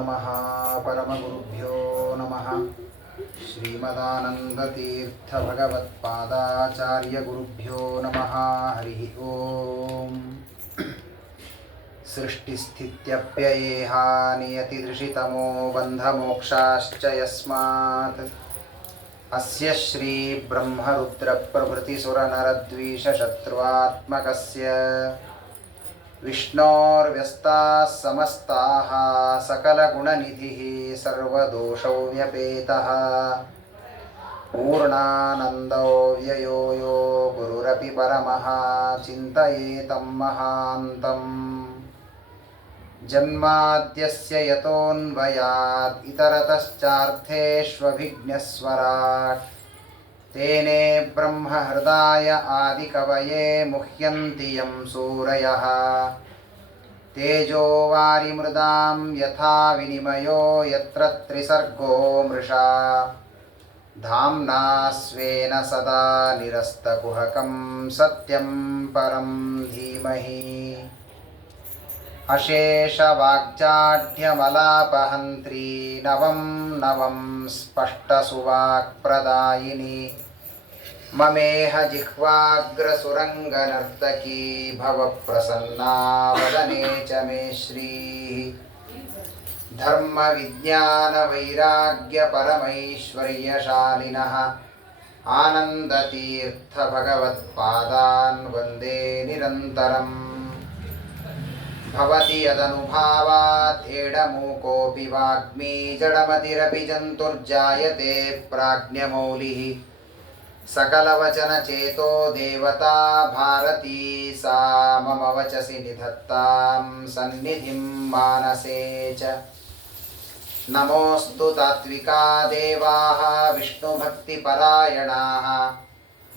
नमः परमगुरुभ्यो नमः श्रीमदानन्दतीर्थभगवत्पादाचार्यगुरुभ्यो नमः हरिः ओम् सृष्टिस्थित्यप्ययेहा नियतिदृशितमो बन्धमोक्षाश्च यस्मात् अस्य श्रीब्रह्मरुद्रप्रभृतिसुरनरद्वीषशत्रुवात्मकस्य विष्णोर्व्यस्ताः समस्ताः सकलगुणनिधिः सर्वदोषव्यपेतः पूर्णानन्दो व्ययो यो गुरुरपि परमः चिन्तयेतं महान्तम् जन्माद्यस्य यतोऽन्वयात् इतरतश्चार्थेष्वभिज्ञस्वराट् तेने ब्रह्महृदाय आदिकवये मुह्यन्ति यं सूरयः तेजो वारिमृदां यथा विनिमयो यत्र त्रिसर्गो मृषा धाम्ना स्वेन सदा निरस्तकुहकं सत्यं परं धीमहि अशेषवाग्जाढ्यमलापहन्त्री नवं स्पष्टसुवाक्प्रदायिनी ममेह जिह्वाग्रसुरङ्गनर्तकी भवप्रसन्ना वदने च मे श्रीः धर्मविज्ञानवैराग्यपरमैश्वर्यशालिनः आनन्दतीर्थभगवत्पादान् वन्दे निरन्तरम् भवति यदनुभावात् एडमूकोऽपि वाग्मी जडमतिरपि जन्तुर्जायते प्राज्ञमौलिः सकलवचनचेतो देवता भारती सा मम वचसि निधत्तां सन्निधिं मानसे च नमोऽस्तु तात्विका देवाः विष्णुभक्तिपरायणाः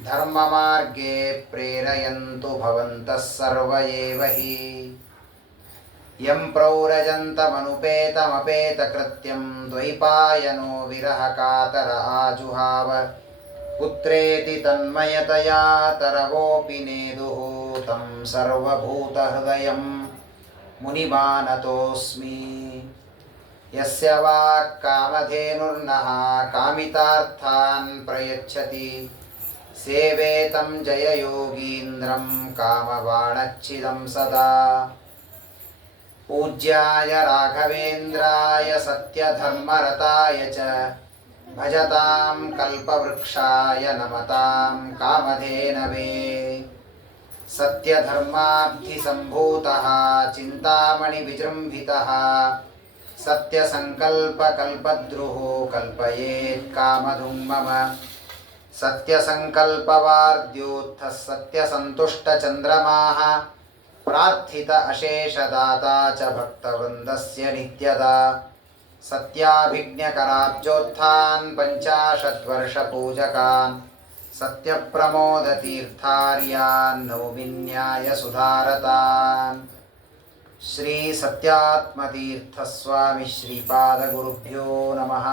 धर्ममार्गे प्रेरयन्तु भवन्तः सर्व एव हि यं प्रौरजन्तमनुपेतमपेतकृत्यं द्वैपायनो विरहकातर आजुहाव पुत्रेति तन्मयतया तरवोऽपि नेदुः तं सर्वभूतहृदयं मुनिमानतोऽस्मि यस्य वाक्कामधेनुर्नः कामितार्थान् प्रयच्छति सेवेतं जययोगीन्द्रं कामबाणच्छिदं सदा पूज्याय राघवेन्द्राय सत्यधर्मरताय च भजतां कल्पवृक्षाय नमतां कामधेनवे सत्यधर्माब्धिसम्भूतः चिन्तामणिविजृम्भितः सत्यसङ्कल्पकल्पद्रुः कल्पयेत् कामधुं मम सत्यसङ्कल्पवार्द्योत्थः सत्यसन्तुष्टचन्द्रमाः प्रार्थित अशेषदाता च भक्तवृन्दस्य नित्यदा सत्याभिज्ञकराब्जोत्थान् पञ्चाशद्वर्षपूजकान् सत्यप्रमोदतीर्थार्यान् नौमिन्यायसुधारतान् श्रीसत्यात्मतीर्थस्वामी श्रीपादगुरुभ्यो नमः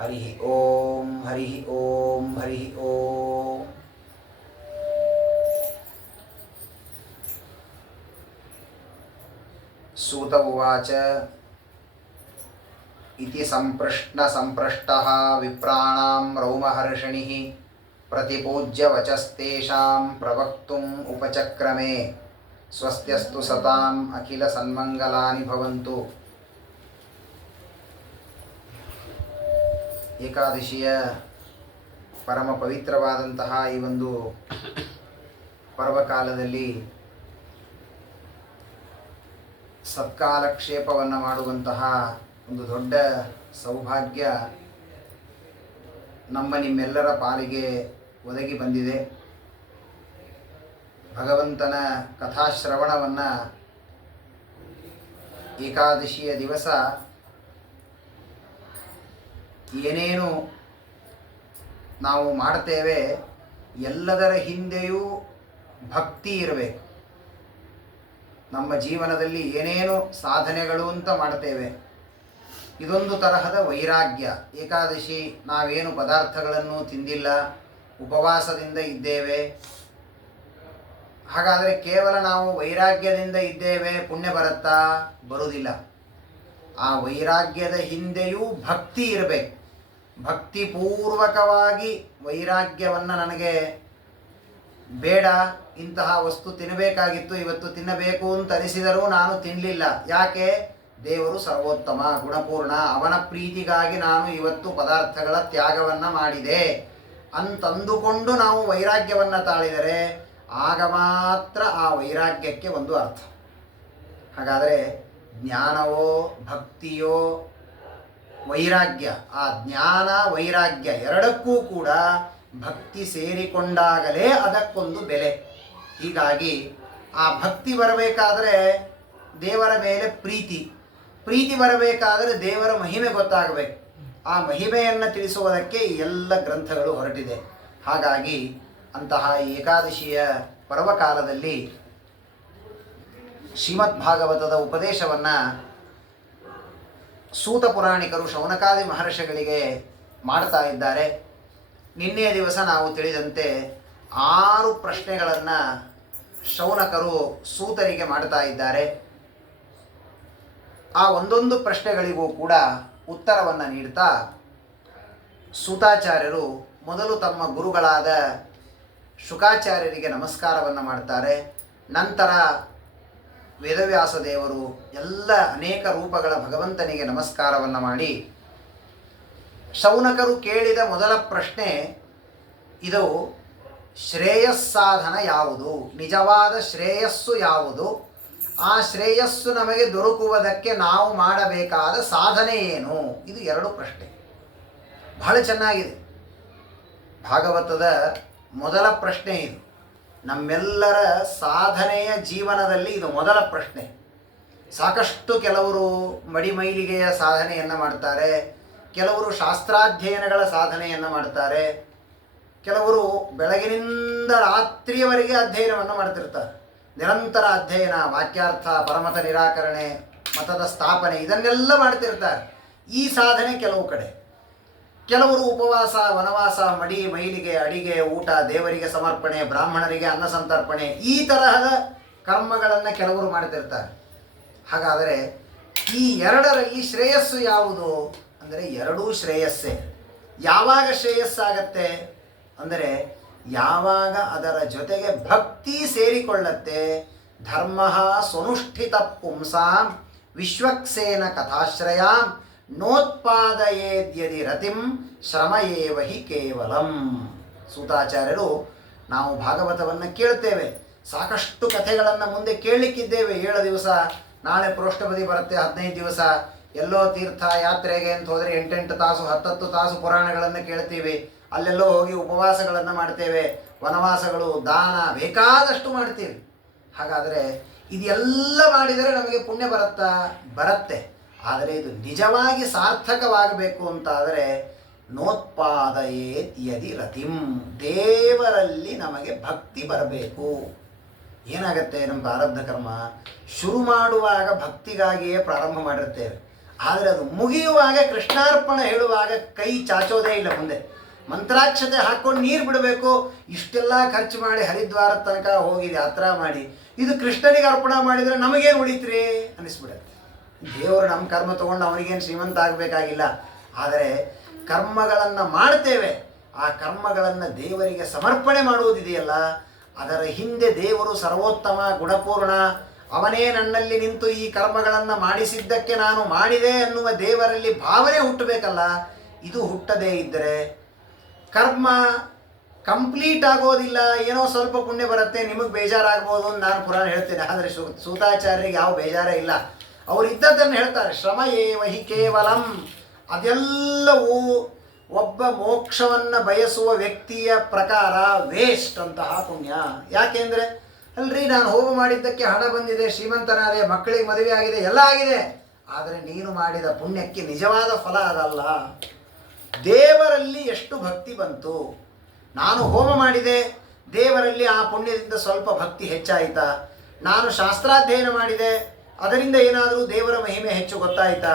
हरिः ओं हरिः ओं हरिः ओं सूत उवाच इति सम्पृष्टः विप्राणां रौमहर्षिणिः प्रतिपूज्य वचस्तेषां प्रवक्तुम् उपचक्रमे स्वस्त्यस्तु सताम् अखिलसन्मङ्गलानि भवन्तु। ಏಕಾದಶಿಯ ಪರಮ ಪವಿತ್ರವಾದಂತಹ ಈ ಒಂದು ಪರ್ವಕಾಲದಲ್ಲಿ ಸತ್ಕಾಲಕ್ಷೇಪವನ್ನು ಮಾಡುವಂತಹ ಒಂದು ದೊಡ್ಡ ಸೌಭಾಗ್ಯ ನಮ್ಮ ನಿಮ್ಮೆಲ್ಲರ ಪಾಲಿಗೆ ಒದಗಿ ಬಂದಿದೆ. ಭಗವಂತನ ಕಥಾಶ್ರವಣವನ್ನು ಏಕಾದಶಿಯ ದಿವಸ ಏನೇನು ನಾವು ಮಾಡ್ತೇವೆ ಎಲ್ಲದರ ಹಿಂದೆಯೂ ಭಕ್ತಿ ಇರಬೇಕು. ನಮ್ಮ ಜೀವನದಲ್ಲಿ ಏನೇನು ಸಾಧನೆಗಳು ಅಂತ ಮಾಡ್ತೇವೆ, ಇದೊಂದು ತರಹದ ವೈರಾಗ್ಯ. ಏಕಾದಶಿ ನಾವೇನು ಪದಾರ್ಥಗಳನ್ನು ತಿಂದಿಲ್ಲ, ಉಪವಾಸದಿಂದ ಇದ್ದೇವೆ. ಹಾಗಾದರೆ ಕೇವಲ ನಾವು ವೈರಾಗ್ಯದಿಂದ ಇದ್ದೇವೆ, ಪುಣ್ಯ ಬರುತ್ತಾ? ಬರುವುದಿಲ್ಲ. ಆ ವೈರಾಗ್ಯದ ಹಿಂದೆಯೂ ಭಕ್ತಿ ಇರಬೇಕು. ಭಕ್ತಿಪೂರ್ವಕವಾಗಿ ವೈರಾಗ್ಯವನ್ನು ನನಗೆ ಬೇಡ, ಇಂತಹ ವಸ್ತು ತಿನ್ನಬೇಕಾಗಿತ್ತು, ಇವತ್ತು ತಿನ್ನಬೇಕು ಅಂತ ಅನಿಸಿದರೂ ನಾನು ತಿನ್ನಲಿಲ್ಲ. ಯಾಕೆ? ದೇವರು ಸರ್ವೋತ್ತಮ ಗುಣಪೂರ್ಣ, ಅವನ ಪ್ರೀತಿಗಾಗಿ ನಾನು ಇವತ್ತು ಪದಾರ್ಥಗಳ ತ್ಯಾಗವನ್ನು ಮಾಡಿದೆ ಅಂತಂದುಕೊಂಡು ನಾವು ವೈರಾಗ್ಯವನ್ನು ತಾಳಿದರೆ ಆಗ ಮಾತ್ರ ಆ ವೈರಾಗ್ಯಕ್ಕೆ ಒಂದು ಅರ್ಥ. ಹಾಗಾದರೆ ಜ್ಞಾನವೋ ಭಕ್ತಿಯೋ ವೈರಾಗ್ಯ, ಆ ಜ್ಞಾನ ವೈರಾಗ್ಯ ಎರಡಕ್ಕೂ ಕೂಡ ಭಕ್ತಿ ಸೇರಿಕೊಂಡಾಗಲೇ ಅದಕ್ಕೊಂದು ಬೆಲೆ. ಹೀಗಾಗಿ ಆ ಭಕ್ತಿ ಬರಬೇಕಾದರೆ ದೇವರ ಮೇಲೆ ಪ್ರೀತಿ ಬರಬೇಕಾದರೆ ದೇವರ ಮಹಿಮೆ ಗೊತ್ತಾಗಬೇಕು. ಆ ಮಹಿಮೆಯನ್ನು ತಿಳಿಸುವುದಕ್ಕೆ ಎಲ್ಲ ಗ್ರಂಥಗಳು ಹೊರಟಿದೆ. ಹಾಗಾಗಿ ಅಂತಹ ಏಕಾದಶಿಯ ಪರ್ವಕಾಲದಲ್ಲಿ ಶ್ರೀಮದ್ ಭಾಗವತದ ಉಪದೇಶವನ್ನು ಸೂತ ಪುರಾಣಿಕರು ಶೌನಕಾದಿ ಮಹರ್ಷಿಗಳಿಗೆ ಮಾಡ್ತಾ ಇದ್ದಾರೆ. ನಿನ್ನೆಯ ದಿವಸ ನಾವು ತಿಳಿದಂತೆ 6 ಪ್ರಶ್ನೆಗಳನ್ನು ಶೌನಕರು ಸೂತರಿಗೆ ಮಾಡ್ತಾ ಇದ್ದಾರೆ. ಆ ಒಂದೊಂದು ಪ್ರಶ್ನೆಗಳಿಗೂ ಕೂಡ ಉತ್ತರವನ್ನು ನೀಡ್ತಾ ಸೂತಾಚಾರ್ಯರು ಮೊದಲು ತಮ್ಮ ಗುರುಗಳಾದ ಶುಕಾಚಾರ್ಯರಿಗೆ ನಮಸ್ಕಾರವನ್ನು ಮಾಡ್ತಾರೆ. ನಂತರ ವೇದವ್ಯಾಸ ದೇವರು ಎಲ್ಲ ಅನೇಕ ರೂಪಗಳ ಭಗವಂತನಿಗೆ ನಮಸ್ಕಾರವನ್ನು ಮಾಡಿ ಶೌನಕರು ಕೇಳಿದ ಮೊದಲ ಪ್ರಶ್ನೆ ಇದು: ಶ್ರೇಯಸ್ಸಾಧನ ಯಾವುದು? ನಿಜವಾದ ಶ್ರೇಯಸ್ಸು ಯಾವುದು? ಆ ಶ್ರೇಯಸ್ಸು ನಮಗೆ ದೊರಕುವುದಕ್ಕೆ ನಾವು ಮಾಡಬೇಕಾದ ಸಾಧನೆ ಏನು? ಇದು 2 ಪ್ರಶ್ನೆ. ಬಹಳ ಚೆನ್ನಾಗಿದೆ. ಭಾಗವತದ ಮೊದಲ ಪ್ರಶ್ನೆ ಇದು. ನಮ್ಮೆಲ್ಲರ ಸಾಧನೆಯ ಜೀವನದಲ್ಲಿ ಇದು ಮೊದಲ ಪ್ರಶ್ನೆ. ಸಾಕಷ್ಟು ಕೆಲವರು ಮಡಿಮೈಲಿಗೆಯ ಸಾಧನೆಯನ್ನು ಮಾಡ್ತಾರೆ, ಕೆಲವರು ಶಾಸ್ತ್ರಾಧ್ಯಯನಗಳ ಸಾಧನೆಯನ್ನು ಮಾಡ್ತಾರೆ, ಕೆಲವರು ಬೆಳಗಿನಿಂದ ರಾತ್ರಿಯವರೆಗೆ ಅಧ್ಯಯನವನ್ನು ಮಾಡ್ತಿರ್ತಾರೆ. ನಿರಂತರ ಅಧ್ಯಯನ, ವಾಕ್ಯಾರ್ಥ, ಪರಮತ ನಿರಾಕರಣೆ, ಮತದ ಸ್ಥಾಪನೆ, ಇದನ್ನೆಲ್ಲ ಮಾಡ್ತಿರ್ತಾರೆ. ಈ ಸಾಧನೆ ಕೆಲವು ಕಡೆ. ಕೆಲವರು ಉಪವಾಸ, ವನವಾಸ, ಮಡಿ ಮೈಲಿಗೆ, ಅಡಿಗೆ, ಊಟ, ದೇವರಿಗೆ ಸಮರ್ಪಣೆ, ಬ್ರಾಹ್ಮಣರಿಗೆ ಅನ್ನ ಸಂತರ್ಪಣೆ, ಈ ತರಹದ ಕರ್ಮಗಳನ್ನು ಕೆಲವರು ಮಾಡ್ತಿರ್ತಾರೆ. ಹಾಗಾದರೆ ಈ 2ರಲ್ಲಿ ಶ್ರೇಯಸ್ಸು ಯಾವುದು ಅಂದರೆ 2 ಶ್ರೇಯಸ್ಸೇ. ಯಾವಾಗ ಶ್ರೇಯಸ್ಸಾಗತ್ತೆ ಅಂದರೆ ಯಾವಾಗ ಅದರ ಜೊತೆಗೆ ಭಕ್ತಿ ಸೇರಿಕೊಳ್ಳತ್ತೆ. ಧರ್ಮ ಸ್ವನುಷ್ಠಿತ ಪುಂಸಾಂ ವಿಶ್ವಕ್ಸೇನ ಕಥಾಶ್ರಯಾಂ ನೋತ್ಪಾದಯೇದ್ಯದಿ ರತಿಂ ಶ್ರಮ ಏವ ಹಿ ಕೇವಲಂ. ಸೂತಾಚಾರ್ಯರು, ನಾವು ಭಾಗವತವನ್ನು ಕೇಳ್ತೇವೆ, ಸಾಕಷ್ಟು ಕಥೆಗಳನ್ನು ಮುಂದೆ ಕೇಳಲಿಕ್ಕಿದ್ದೇವೆ. 7 ದಿವಸ, ನಾಳೆ ಪ್ರೋಷ್ಠಪದಿ ಬರುತ್ತೆ, 15 ದಿವಸ ಎಲ್ಲೋ ತೀರ್ಥ ಯಾತ್ರೆಗೆ ಅಂತ ಹೋದರೆ 8 ತಾಸು 10 ತಾಸು ಪುರಾಣಗಳನ್ನು ಕೇಳ್ತೀವಿ. ಅಲ್ಲೆಲ್ಲೋ ಹೋಗಿ ಉಪವಾಸಗಳನ್ನು ಮಾಡ್ತೇವೆ, ವನವಾಸಗಳು, ದಾನ ಬೇಕಾದಷ್ಟು ಮಾಡ್ತೀವಿ. ಹಾಗಾದರೆ ಇದೆಲ್ಲ ಮಾಡಿದರೆ ನಮಗೆ ಪುಣ್ಯ ಬರುತ್ತಾ? ಬರುತ್ತೆ. ಆದರೆ ಇದು ನಿಜವಾಗಿ ಸಾರ್ಥಕವಾಗಬೇಕು ಅಂತಾದರೆ ನೋತ್ಪಾದಯೇತ್ ಯದಿ ರತಿಂ, ದೇವರಲ್ಲಿ ನಮಗೆ ಭಕ್ತಿ ಬರಬೇಕು. ಏನಾಗುತ್ತೆ, ನಮ್ಮ ಪ್ರಾರಬ್ಧ ಕರ್ಮ ಶುರು ಮಾಡುವಾಗ ಭಕ್ತಿಗಾಗಿಯೇ ಪ್ರಾರಂಭ ಮಾಡಿರ್ತೇವೆ, ಆದರೆ ಅದು ಮುಗಿಯುವಾಗ ಕೃಷ್ಣಾರ್ಪಣ ಹೇಳುವಾಗ ಕೈ ಚಾಚೋದೇ ಇಲ್ಲ. ಮುಂದೆ ಮಂತ್ರಾಕ್ಷತೆ ಹಾಕ್ಕೊಂಡು ನೀರು ಬಿಡಬೇಕು. ಇಷ್ಟೆಲ್ಲ ಖರ್ಚು ಮಾಡಿ ಹರಿದ್ವಾರದ ತನಕ ಹೋಗಿ ಯಾತ್ರಾ ಮಾಡಿ ಇದು ಕೃಷ್ಣನಿಗೆ ಅರ್ಪಣ ಮಾಡಿದರೆ ನಮಗೇನು ಉಳಿತ್ರಿ ಅನಿಸ್ಬಿಡುತ್ತೆ. ದೇವರು ನಮ್ಮ ಕರ್ಮ ತೊಗೊಂಡು ಅವನಿಗೇನು ಶ್ರೀಮಂತ ಆಗಬೇಕಾಗಿಲ್ಲ. ಆದರೆ ಕರ್ಮಗಳನ್ನು ಮಾಡ್ತೇವೆ, ಆ ಕರ್ಮಗಳನ್ನು ದೇವರಿಗೆ ಸಮರ್ಪಣೆ ಮಾಡುವುದಿದೆಯಲ್ಲ, ಅದರ ಹಿಂದೆ ದೇವರು ಸರ್ವೋತ್ತಮ ಗುಣಪೂರ್ಣ, ಅವನೇ ನನ್ನಲ್ಲಿ ನಿಂತು ಈ ಕರ್ಮಗಳನ್ನು ಮಾಡಿಸಿದ್ದಕ್ಕೆ ನಾನು ಮಾಡಿದೆ ಅನ್ನುವ ದೇವರಲ್ಲಿ ಭಾವನೆ ಹುಟ್ಟಬೇಕಲ್ಲ. ಇದು ಹುಟ್ಟದೇ ಇದ್ದರೆ ಕರ್ಮ ಕಂಪ್ಲೀಟ್ ಆಗೋದಿಲ್ಲ. ಏನೋ ಸ್ವಲ್ಪ ಪುಣ್ಯ ಬರುತ್ತೆ, ನಿಮಗೆ ಬೇಜಾರಾಗ್ಬೋದು ಅಂತ ನಾನು ಪುರಾಣ ಹೇಳ್ತೇನೆ. ಆದರೆ ಸೂತಾಚಾರ್ಯರಿಗೆ ಯಾವ ಬೇಜಾರೇ ಇಲ್ಲ. ಅವರು ಇದ್ದದ್ದನ್ನು ಹೇಳ್ತಾರೆ, ಶ್ರಮ ಏವ ಹಿ ಕೇವಲಂ. ಅದೆಲ್ಲವೂ ಒಬ್ಬ ಮೋಕ್ಷವನ್ನು ಬಯಸುವ ವ್ಯಕ್ತಿಯ ಪ್ರಕಾರ ವೇಸ್ಟ್ ಅಂತಹ ಪುಣ್ಯ. ಯಾಕೆಂದರೆ ಅಲ್ರಿ, ನಾನು ಹೋಮ ಮಾಡಿದ್ದಕ್ಕೆ ಹಣ ಬಂದಿದೆ, ಶ್ರೀಮಂತನಾದೆ, ಮಕ್ಕಳಿಗೆ ಮದುವೆ ಆಗಿದೆ, ಎಲ್ಲ ಆಗಿದೆ, ಆದರೆ ನೀನು ಮಾಡಿದ ಪುಣ್ಯಕ್ಕೆ ನಿಜವಾದ ಫಲ ಅದಲ್ಲ. ದೇವರಲ್ಲಿ ಎಷ್ಟು ಭಕ್ತಿ ಬಂತು? ನಾನು ಹೋಮ ಮಾಡಿದೆ, ದೇವರಲ್ಲಿ ಆ ಪುಣ್ಯದಿಂದ ಸ್ವಲ್ಪ ಭಕ್ತಿ ಹೆಚ್ಚಾಯಿತಾ? ನಾನು ಶಾಸ್ತ್ರಾಧ್ಯಯನ ಮಾಡಿದೆ, ಅದರಿಂದ ಏನಾದರೂ ದೇವರ ಮಹಿಮೆ ಹೆಚ್ಚು ಗೊತ್ತಾಯಿತಾ?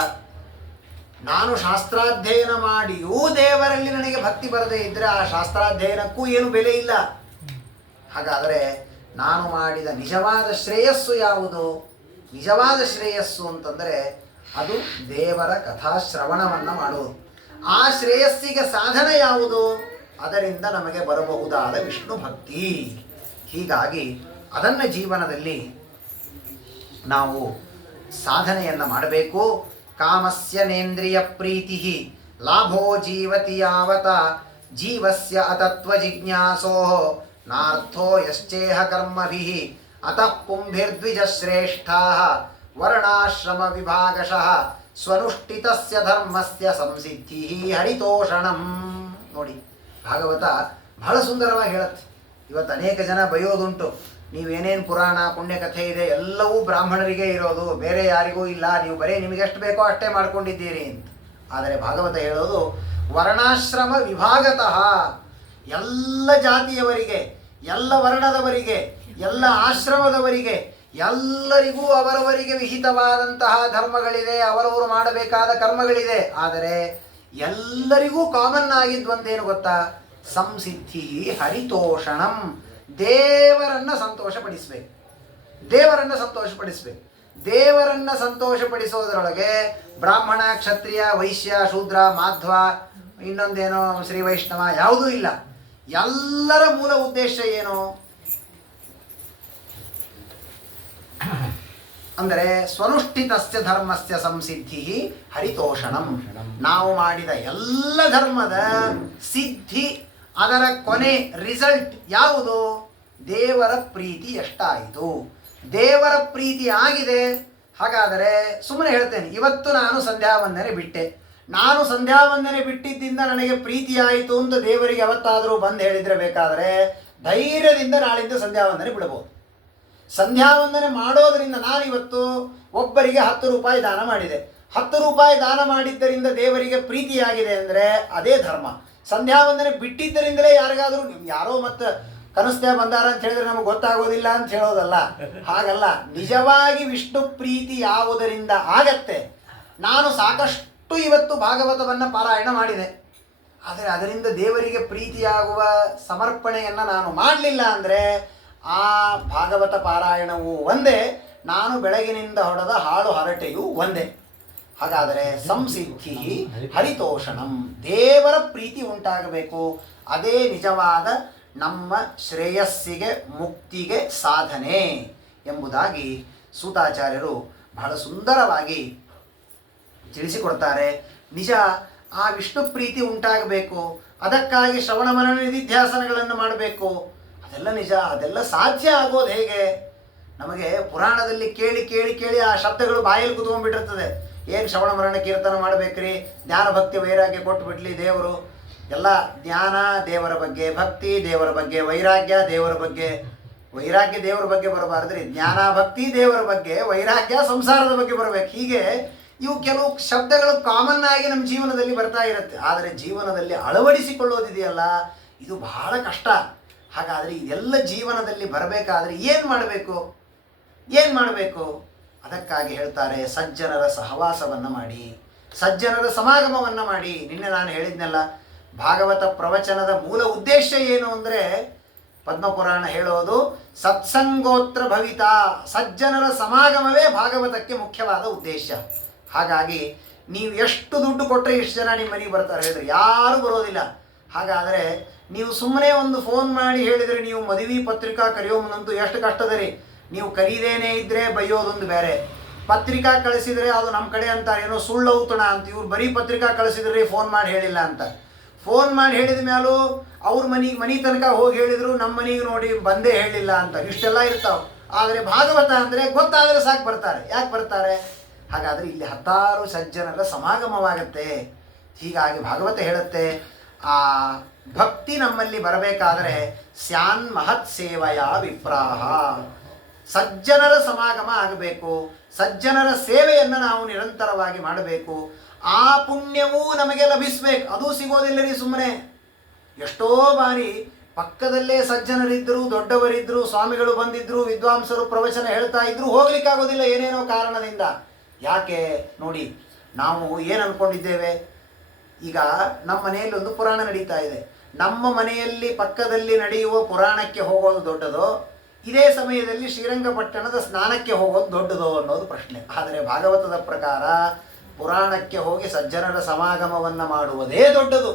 ನಾನು ಶಾಸ್ತ್ರಾಧ್ಯಯನ ಮಾಡಿಯೂ ದೇವರಲ್ಲಿ ನನಗೆ ಭಕ್ತಿ ಬರದೇ ಇದ್ದರೆ ಆ ಶಾಸ್ತ್ರಾಧ್ಯಯನಕ್ಕೂ ಏನು ಬೆಲೆ ಇಲ್ಲ. ಹಾಗಾದರೆ ನಾನು ಮಾಡಿದ ನಿಜವಾದ ಶ್ರೇಯಸ್ಸು ಯಾವುದು? ನಿಜವಾದ ಶ್ರೇಯಸ್ಸು ಅಂತಂದರೆ ಅದು ದೇವರ ಕಥಾಶ್ರವಣವನ್ನು ಮಾಡುವುದು. ಆ ಶ್ರೇಯಸ್ಸಿಗೆ ಸಾಧನ ಯಾವುದು? ಅದರಿಂದ ನಮಗೆ ಬರಬಹುದಾದ ವಿಷ್ಣು ಭಕ್ತಿ. ಹೀಗಾಗಿ ಅದನ್ನು ಜೀವನದಲ್ಲಿ ನಾವು ಸಾಧನೆಯನ್ನು ಮಾಡಬೇಕು. ಕಾಮಸ್ಯ ನೇಂದ್ರಿಯ ಪ್ರೀತಿ ಲಾಭೋ ಜೀವತಿ ಯಾವತ ಜೀವಸ್ಯ ಅತತ್ವ ಜಿಜ್ಞಾಸೋ ನಾರ್ಥೋ ಯಶ್ಚೇಹ ಕರ್ಮಭಿಃ ಅತಃ ಪುಂಭಿರ್ದ್ವಿಜಶ್ರೇಷ್ಠಾಃ ವರ್ಣಾಶ್ರಮ ವಿಭಾಗಶಃ ಸ್ವನುಷ್ಠಿತಸ್ಯ ಧರ್ಮಸ್ಯ ಸಂಸಿದ್ಧಿ ಹರಿತೋಷಣಂ. ನೋಡಿ, ಭಾಗವತ ಬಹಳ ಸುಂದರವಾಗಿ ಹೇಳುತ್ತೆ. ಇವತ್ತು ಅನೇಕ ಜನ ಬೈಯೋದುಂಟು, ನೀವೇನೇನು ಪುರಾಣ ಪುಣ್ಯಕಥೆ ಇದೆ ಎಲ್ಲವೂ ಬ್ರಾಹ್ಮಣರಿಗೆ ಇರೋದು, ಬೇರೆ ಯಾರಿಗೂ ಇಲ್ಲ, ನೀವು ಬರೀ ನಿಮಗೆ ಎಷ್ಟು ಬೇಕೋ ಅಷ್ಟೇ ಮಾಡ್ಕೊಂಡಿದ್ದೀರಿ ಅಂತ. ಆದರೆ ಭಾಗವತ ಹೇಳೋದು ವರ್ಣಾಶ್ರಮ ವಿಭಾಗತಃ, ಎಲ್ಲ ಜಾತಿಯವರಿಗೆ, ಎಲ್ಲ ವರ್ಣದವರಿಗೆ, ಎಲ್ಲ ಆಶ್ರಮದವರಿಗೆ ಎಲ್ಲರಿಗೂ ಅವರವರಿಗೆ ವಿಹಿತವಾದಂತಹ ಧರ್ಮಗಳಿದೆ, ಅವರವರು ಮಾಡಬೇಕಾದ ಕರ್ಮಗಳಿದೆ. ಆದರೆ ಎಲ್ಲರಿಗೂ ಕಾಮನ್ ಆಗಿದ್ವಂತೇನು ಗೊತ್ತಾ? ಸಂಸಿದ್ಧಿ ಹರಿತೋಷಣಂ. ದೇವರನ್ನು ಸಂತೋಷಪಡಿಸಬೇಕು, ದೇವರನ್ನು ಸಂತೋಷಪಡಿಸಬೇಕು. ದೇವರನ್ನು ಸಂತೋಷಪಡಿಸೋದರೊಳಗೆ ಬ್ರಾಹ್ಮಣ, ಕ್ಷತ್ರಿಯ, ವೈಶ್ಯ, ಶೂದ್ರ, ಮಾಧ್ವ, ಇನ್ನೊಂದೇನೋ ಶ್ರೀ ವೈಷ್ಣವ ಯಾವುದೂ ಇಲ್ಲ. ಎಲ್ಲರ ಮೂಲ ಉದ್ದೇಶ ಏನು ಅಂದರೆ ಸ್ವನುಷ್ಠಿತಸ್ಯ ಧರ್ಮಸ್ಯ ಸಂಸಿದ್ಧಿ ಹರಿತೋಷಣಂ. ನಾವು ಮಾಡಿದ ಎಲ್ಲ ಧರ್ಮದ ಸಿದ್ಧಿ, ಅದರ ಕೊನೆ ರಿಸಲ್ಟ್ ಯಾವುದು? ದೇವರ ಪ್ರೀತಿ ಎಷ್ಟಾಯಿತು. ದೇವರ ಪ್ರೀತಿ ಆಗಿದೆ. ಹಾಗಾದರೆ ಸುಮ್ಮನೆ ಹೇಳ್ತೇನೆ, ಇವತ್ತು ನಾನು ಸಂಧ್ಯಾವಂದನೆ ಬಿಟ್ಟೆ, ನಾನು ಸಂಧ್ಯಾವಂದನೆ ಬಿಟ್ಟಿದ್ದರಿಂದ ನನಗೆ ಪ್ರೀತಿ ಆಯಿತು ಅಂತ ದೇವರಿಗೆ ಯಾವತ್ತಾದರೂ ಬಂದು ಹೇಳಿದರೆ ಬೇಕಾದರೆ ಧೈರ್ಯದಿಂದ ನಾಳಿಂದ ಸಂಧ್ಯಾವಂದನೆ ಬಿಡಬಹುದು. ಸಂಧ್ಯಾವಂದನೆ ಮಾಡೋದರಿಂದ ನಾನಿವತ್ತು ಒಬ್ಬರಿಗೆ 10 ರೂಪಾಯಿ ದಾನ ಮಾಡಿದೆ, 10 ರೂಪಾಯಿ ದಾನ ಮಾಡಿದ್ದರಿಂದ ದೇವರಿಗೆ ಪ್ರೀತಿಯಾಗಿದೆ ಅಂದರೆ ಅದೇ ಧರ್ಮ. ಸಂಧ್ಯಾವಂದನೆ ಬಿಟ್ಟಿದ್ದರಿಂದಲೇ ಯಾರಿಗಾದರೂ ಯಾರೋ ಮತ್ತೆ ಕನಸ್ತ್ಯ ಬಂದಾರ ಅಂತ ಹೇಳಿದ್ರೆ ನಮಗೆ ಗೊತ್ತಾಗೋದಿಲ್ಲ ಅಂತ ಹೇಳೋದಲ್ಲ, ಹಾಗಲ್ಲ. ನಿಜವಾಗಿ ವಿಷ್ಣು ಪ್ರೀತಿ ಯಾವುದರಿಂದ ಆಗತ್ತೆ? ನಾನು ಸಾಕಷ್ಟು ಇವತ್ತು ಭಾಗವತವನ್ನು ಪಾರಾಯಣ ಮಾಡಿದೆ, ಆದರೆ ಅದರಿಂದ ದೇವರಿಗೆ ಪ್ರೀತಿಯಾಗುವ ಸಮರ್ಪಣೆಯನ್ನು ನಾನು ಮಾಡಲಿಲ್ಲ ಅಂದರೆ ಆ ಭಾಗವತ ಪಾರಾಯಣವು ಒಂದೇ, ನಾನು ಬೆಳಗಿನಿಂದ ಹೊಡೆದ ಹಾಳು ಹರಟೆಯು ಒಂದೇ. ಹಾಗಾದರೆ ಸಂಸಿದ್ಧಿ ಹರಿತೋಷಣಂ, ದೇವರ ಪ್ರೀತಿ ಉಂಟಾಗಬೇಕು. ಅದೇ ನಿಜವಾದ ನಮ್ಮ ಶ್ರೇಯಸ್ಸಿಗೆ, ಮುಕ್ತಿಗೆ ಸಾಧನೆ ಎಂಬುದಾಗಿ ಸೂತಾಚಾರ್ಯರು ಬಹಳ ಸುಂದರವಾಗಿ ತಿಳಿಸಿಕೊಡ್ತಾರೆ. ನಿಜ, ಆ ವಿಷ್ಣು ಪ್ರೀತಿ ಉಂಟಾಗಬೇಕು, ಅದಕ್ಕಾಗಿ ಶ್ರವಣ ಮನನ ನಿಧಿಧ್ಯಾಸನಗಳನ್ನು ಮಾಡಬೇಕು. ಅದೆಲ್ಲ ನಿಜ. ಅದೆಲ್ಲ ಸಾಧ್ಯ ಆಗೋದು ಹೇಗೆ? ನಮಗೆ ಪುರಾಣದಲ್ಲಿ ಕೇಳಿ ಕೇಳಿ ಕೇಳಿ ಆ ಶಬ್ದಗಳು ಬಾಯಲ್ಲಿ ಕುತ್ಕೊಂಡ್ಬಿಟ್ಟಿರ್ತದೆ. ಏನು ಶ್ರವಣ ಮರಣ ಕೀರ್ತನ ಮಾಡಬೇಕ್ರಿ, ಜ್ಞಾನ ಭಕ್ತಿ ವೈರಾಗ್ಯ ಕೊಟ್ಟು ಬಿಡ್ಲಿ ದೇವರು. ಎಲ್ಲ ಜ್ಞಾನ ದೇವರ ಬಗ್ಗೆ, ಭಕ್ತಿ ದೇವರ ಬಗ್ಗೆ, ವೈರಾಗ್ಯ ದೇವರ ಬಗ್ಗೆ. ವೈರಾಗ್ಯ ದೇವರ ಬಗ್ಗೆ ಬರಬಾರ್ದ್ರಿ, ಜ್ಞಾನ ಭಕ್ತಿ ದೇವರ ಬಗ್ಗೆ, ವೈರಾಗ್ಯ ಸಂಸಾರದ ಬಗ್ಗೆ ಬರಬೇಕು. ಹೀಗೆ ಇವು ಕೆಲವು ಶಬ್ದಗಳು ಕಾಮನ್ ಆಗಿ ನಮ್ಮ ಜೀವನದಲ್ಲಿ ಬರ್ತಾ ಇರುತ್ತೆ. ಆದರೆ ಜೀವನದಲ್ಲಿ ಅಳವಡಿಸಿಕೊಳ್ಳೋದಿದೆಯಲ್ಲ, ಇದು ಬಹಳ ಕಷ್ಟ. ಹಾಗಾದರೆ ಇದೆಲ್ಲ ಜೀವನದಲ್ಲಿ ಬರಬೇಕಾದ್ರೆ ಏನು ಮಾಡಬೇಕು? ಏನು ಮಾಡಬೇಕು? ಅದಕ್ಕಾಗಿ ಹೇಳ್ತಾರೆ, ಸಜ್ಜನರ ಸಹವಾಸವನ್ನು ಮಾಡಿ, ಸಜ್ಜನರ ಸಮಾಗಮವನ್ನು ಮಾಡಿ. ನಿನ್ನೆ ನಾನು ಹೇಳಿದ್ನಲ್ಲ, ಭಾಗವತ ಪ್ರವಚನದ ಮೂಲ ಉದ್ದೇಶ ಏನು ಅಂದರೆ, ಪದ್ಮಪುರಾಣ ಹೇಳೋದು ಸತ್ಸಂಗೋತ್ರ ಭವಿತ, ಸಜ್ಜನರ ಸಮಾಗಮವೇ ಭಾಗವತಕ್ಕೆ ಮುಖ್ಯವಾದ ಉದ್ದೇಶ. ಹಾಗಾಗಿ ನೀವು ಎಷ್ಟು ದುಡ್ಡು ಕೊಟ್ಟರೆ ಇಷ್ಟು ಜನ ನಿಮ್ಮ ಮನೆಗೆ ಬರ್ತಾರೆ ಹೇಳಿದ್ರೆ ಯಾರೂ ಬರೋದಿಲ್ಲ. ಹಾಗಾದರೆ ನೀವು ಸುಮ್ಮನೆ ಒಂದು ಫೋನ್ ಮಾಡಿ ಹೇಳಿದರೆ, ನೀವು ಮದುವೆ ಪತ್ರಿಕಾ ಕರೆಯೋಮನಂತೂ ಎಷ್ಟು ಕಷ್ಟದ ರೀ. ನೀವು ಕರೀದೇನೇ ಇದ್ದರೆ ಬೈಯೋದೊಂದು ಬೇರೆ, ಪತ್ರಿಕಾ ಕಳಿಸಿದರೆ ಅದು ನಮ್ಮ ಕಡೆ ಅಂತ ಏನೋ ಸುಳ್ಳು ಔತಣ ಅಂತ. ಇವ್ರು ಬರೀ ಪತ್ರಿಕಾ ಕಳಿಸಿದ್ರಿ, ಫೋನ್ ಮಾಡಿ ಹೇಳಿಲ್ಲ ಅಂತ. ಫೋನ್ ಮಾಡಿ ಹೇಳಿದ ಮೇಲೂ ಅವ್ರ ಮನೆ ತನಕ ಹೋಗಿ ಹೇಳಿದ್ರು, ನಮ್ಮ ಮನೆಗೆ ನೋಡಿ ಬಂದೇ ಹೇಳಿಲ್ಲ ಅಂತ. ಇಷ್ಟೆಲ್ಲ ಇರ್ತಾವೆ. ಆದರೆ ಭಾಗವತ ಅಂದರೆ ಗೊತ್ತಾದರೆ ಸಾಕು ಬರ್ತಾರೆ. ಯಾಕೆ ಬರ್ತಾರೆ? ಹಾಗಾದರೆ ಇಲ್ಲಿ 10 ಸಜ್ಜನರ ಸಮಾಗಮವಾಗುತ್ತೆ. ಹೀಗಾಗಿ ಭಾಗವತ ಹೇಳುತ್ತೆ, ಆ ಭಕ್ತಿ ನಮ್ಮಲ್ಲಿ ಬರಬೇಕಾದರೆ ಸ್ಯಾನ್ ಮಹತ್ ಸೇವಯ ವಿಪ್ರಾಹ, ಸಜ್ಜನರ ಸಮಾಗಮ ಆಗಬೇಕು. ಸಜ್ಜನರ ಸೇವೆಯನ್ನು ನಾವು ನಿರಂತರವಾಗಿ ಮಾಡಬೇಕು. ಆ ಪುಣ್ಯವೂ ನಮಗೆ ಲಭಿಸಬೇಕು. ಅದು ಸಿಗೋದಿಲ್ಲ ರೀ ಸುಮ್ಮನೆ. ಎಷ್ಟೋ ಬಾರಿ ಪಕ್ಕದಲ್ಲೇ ಸಜ್ಜನರಿದ್ದರು, ದೊಡ್ಡವರಿದ್ದರು, ಸ್ವಾಮಿಗಳು ಬಂದಿದ್ದರು, ವಿದ್ವಾಂಸರು ಪ್ರವಚನ ಹೇಳ್ತಾ ಇದ್ರು, ಹೋಗ್ಲಿಕ್ಕಾಗೋದಿಲ್ಲ ಏನೇನೋ ಕಾರಣದಿಂದ. ಯಾಕೆ ನೋಡಿ, ನಾವು ಏನು ಅಂದ್ಕೊಂಡಿದ್ದೇವೆ, ಈಗ ನಮ್ಮ ಮನೆಯಲ್ಲಿ ಒಂದು ಪುರಾಣ ನಡೀತಾ ಇದೆ, ನಮ್ಮ ಮನೆಯಲ್ಲಿ ಪಕ್ಕದಲ್ಲಿ ನಡೆಯುವ ಪುರಾಣಕ್ಕೆ ಹೋಗೋದು ದೊಡ್ಡದೋ, ಇದೇ ಸಮಯದಲ್ಲಿ ಶ್ರೀರಂಗಪಟ್ಟಣದ ಸ್ನಾನಕ್ಕೆ ಹೋಗೋದು ದೊಡ್ಡದು ಅನ್ನೋದು ಪ್ರಶ್ನೆ. ಆದರೆ ಭಾಗವತದ ಪ್ರಕಾರ ಪುರಾಣಕ್ಕೆ ಹೋಗಿ ಸಜ್ಜನರ ಸಮಾಗಮವನ್ನು ಮಾಡುವುದೇ ದೊಡ್ಡದು.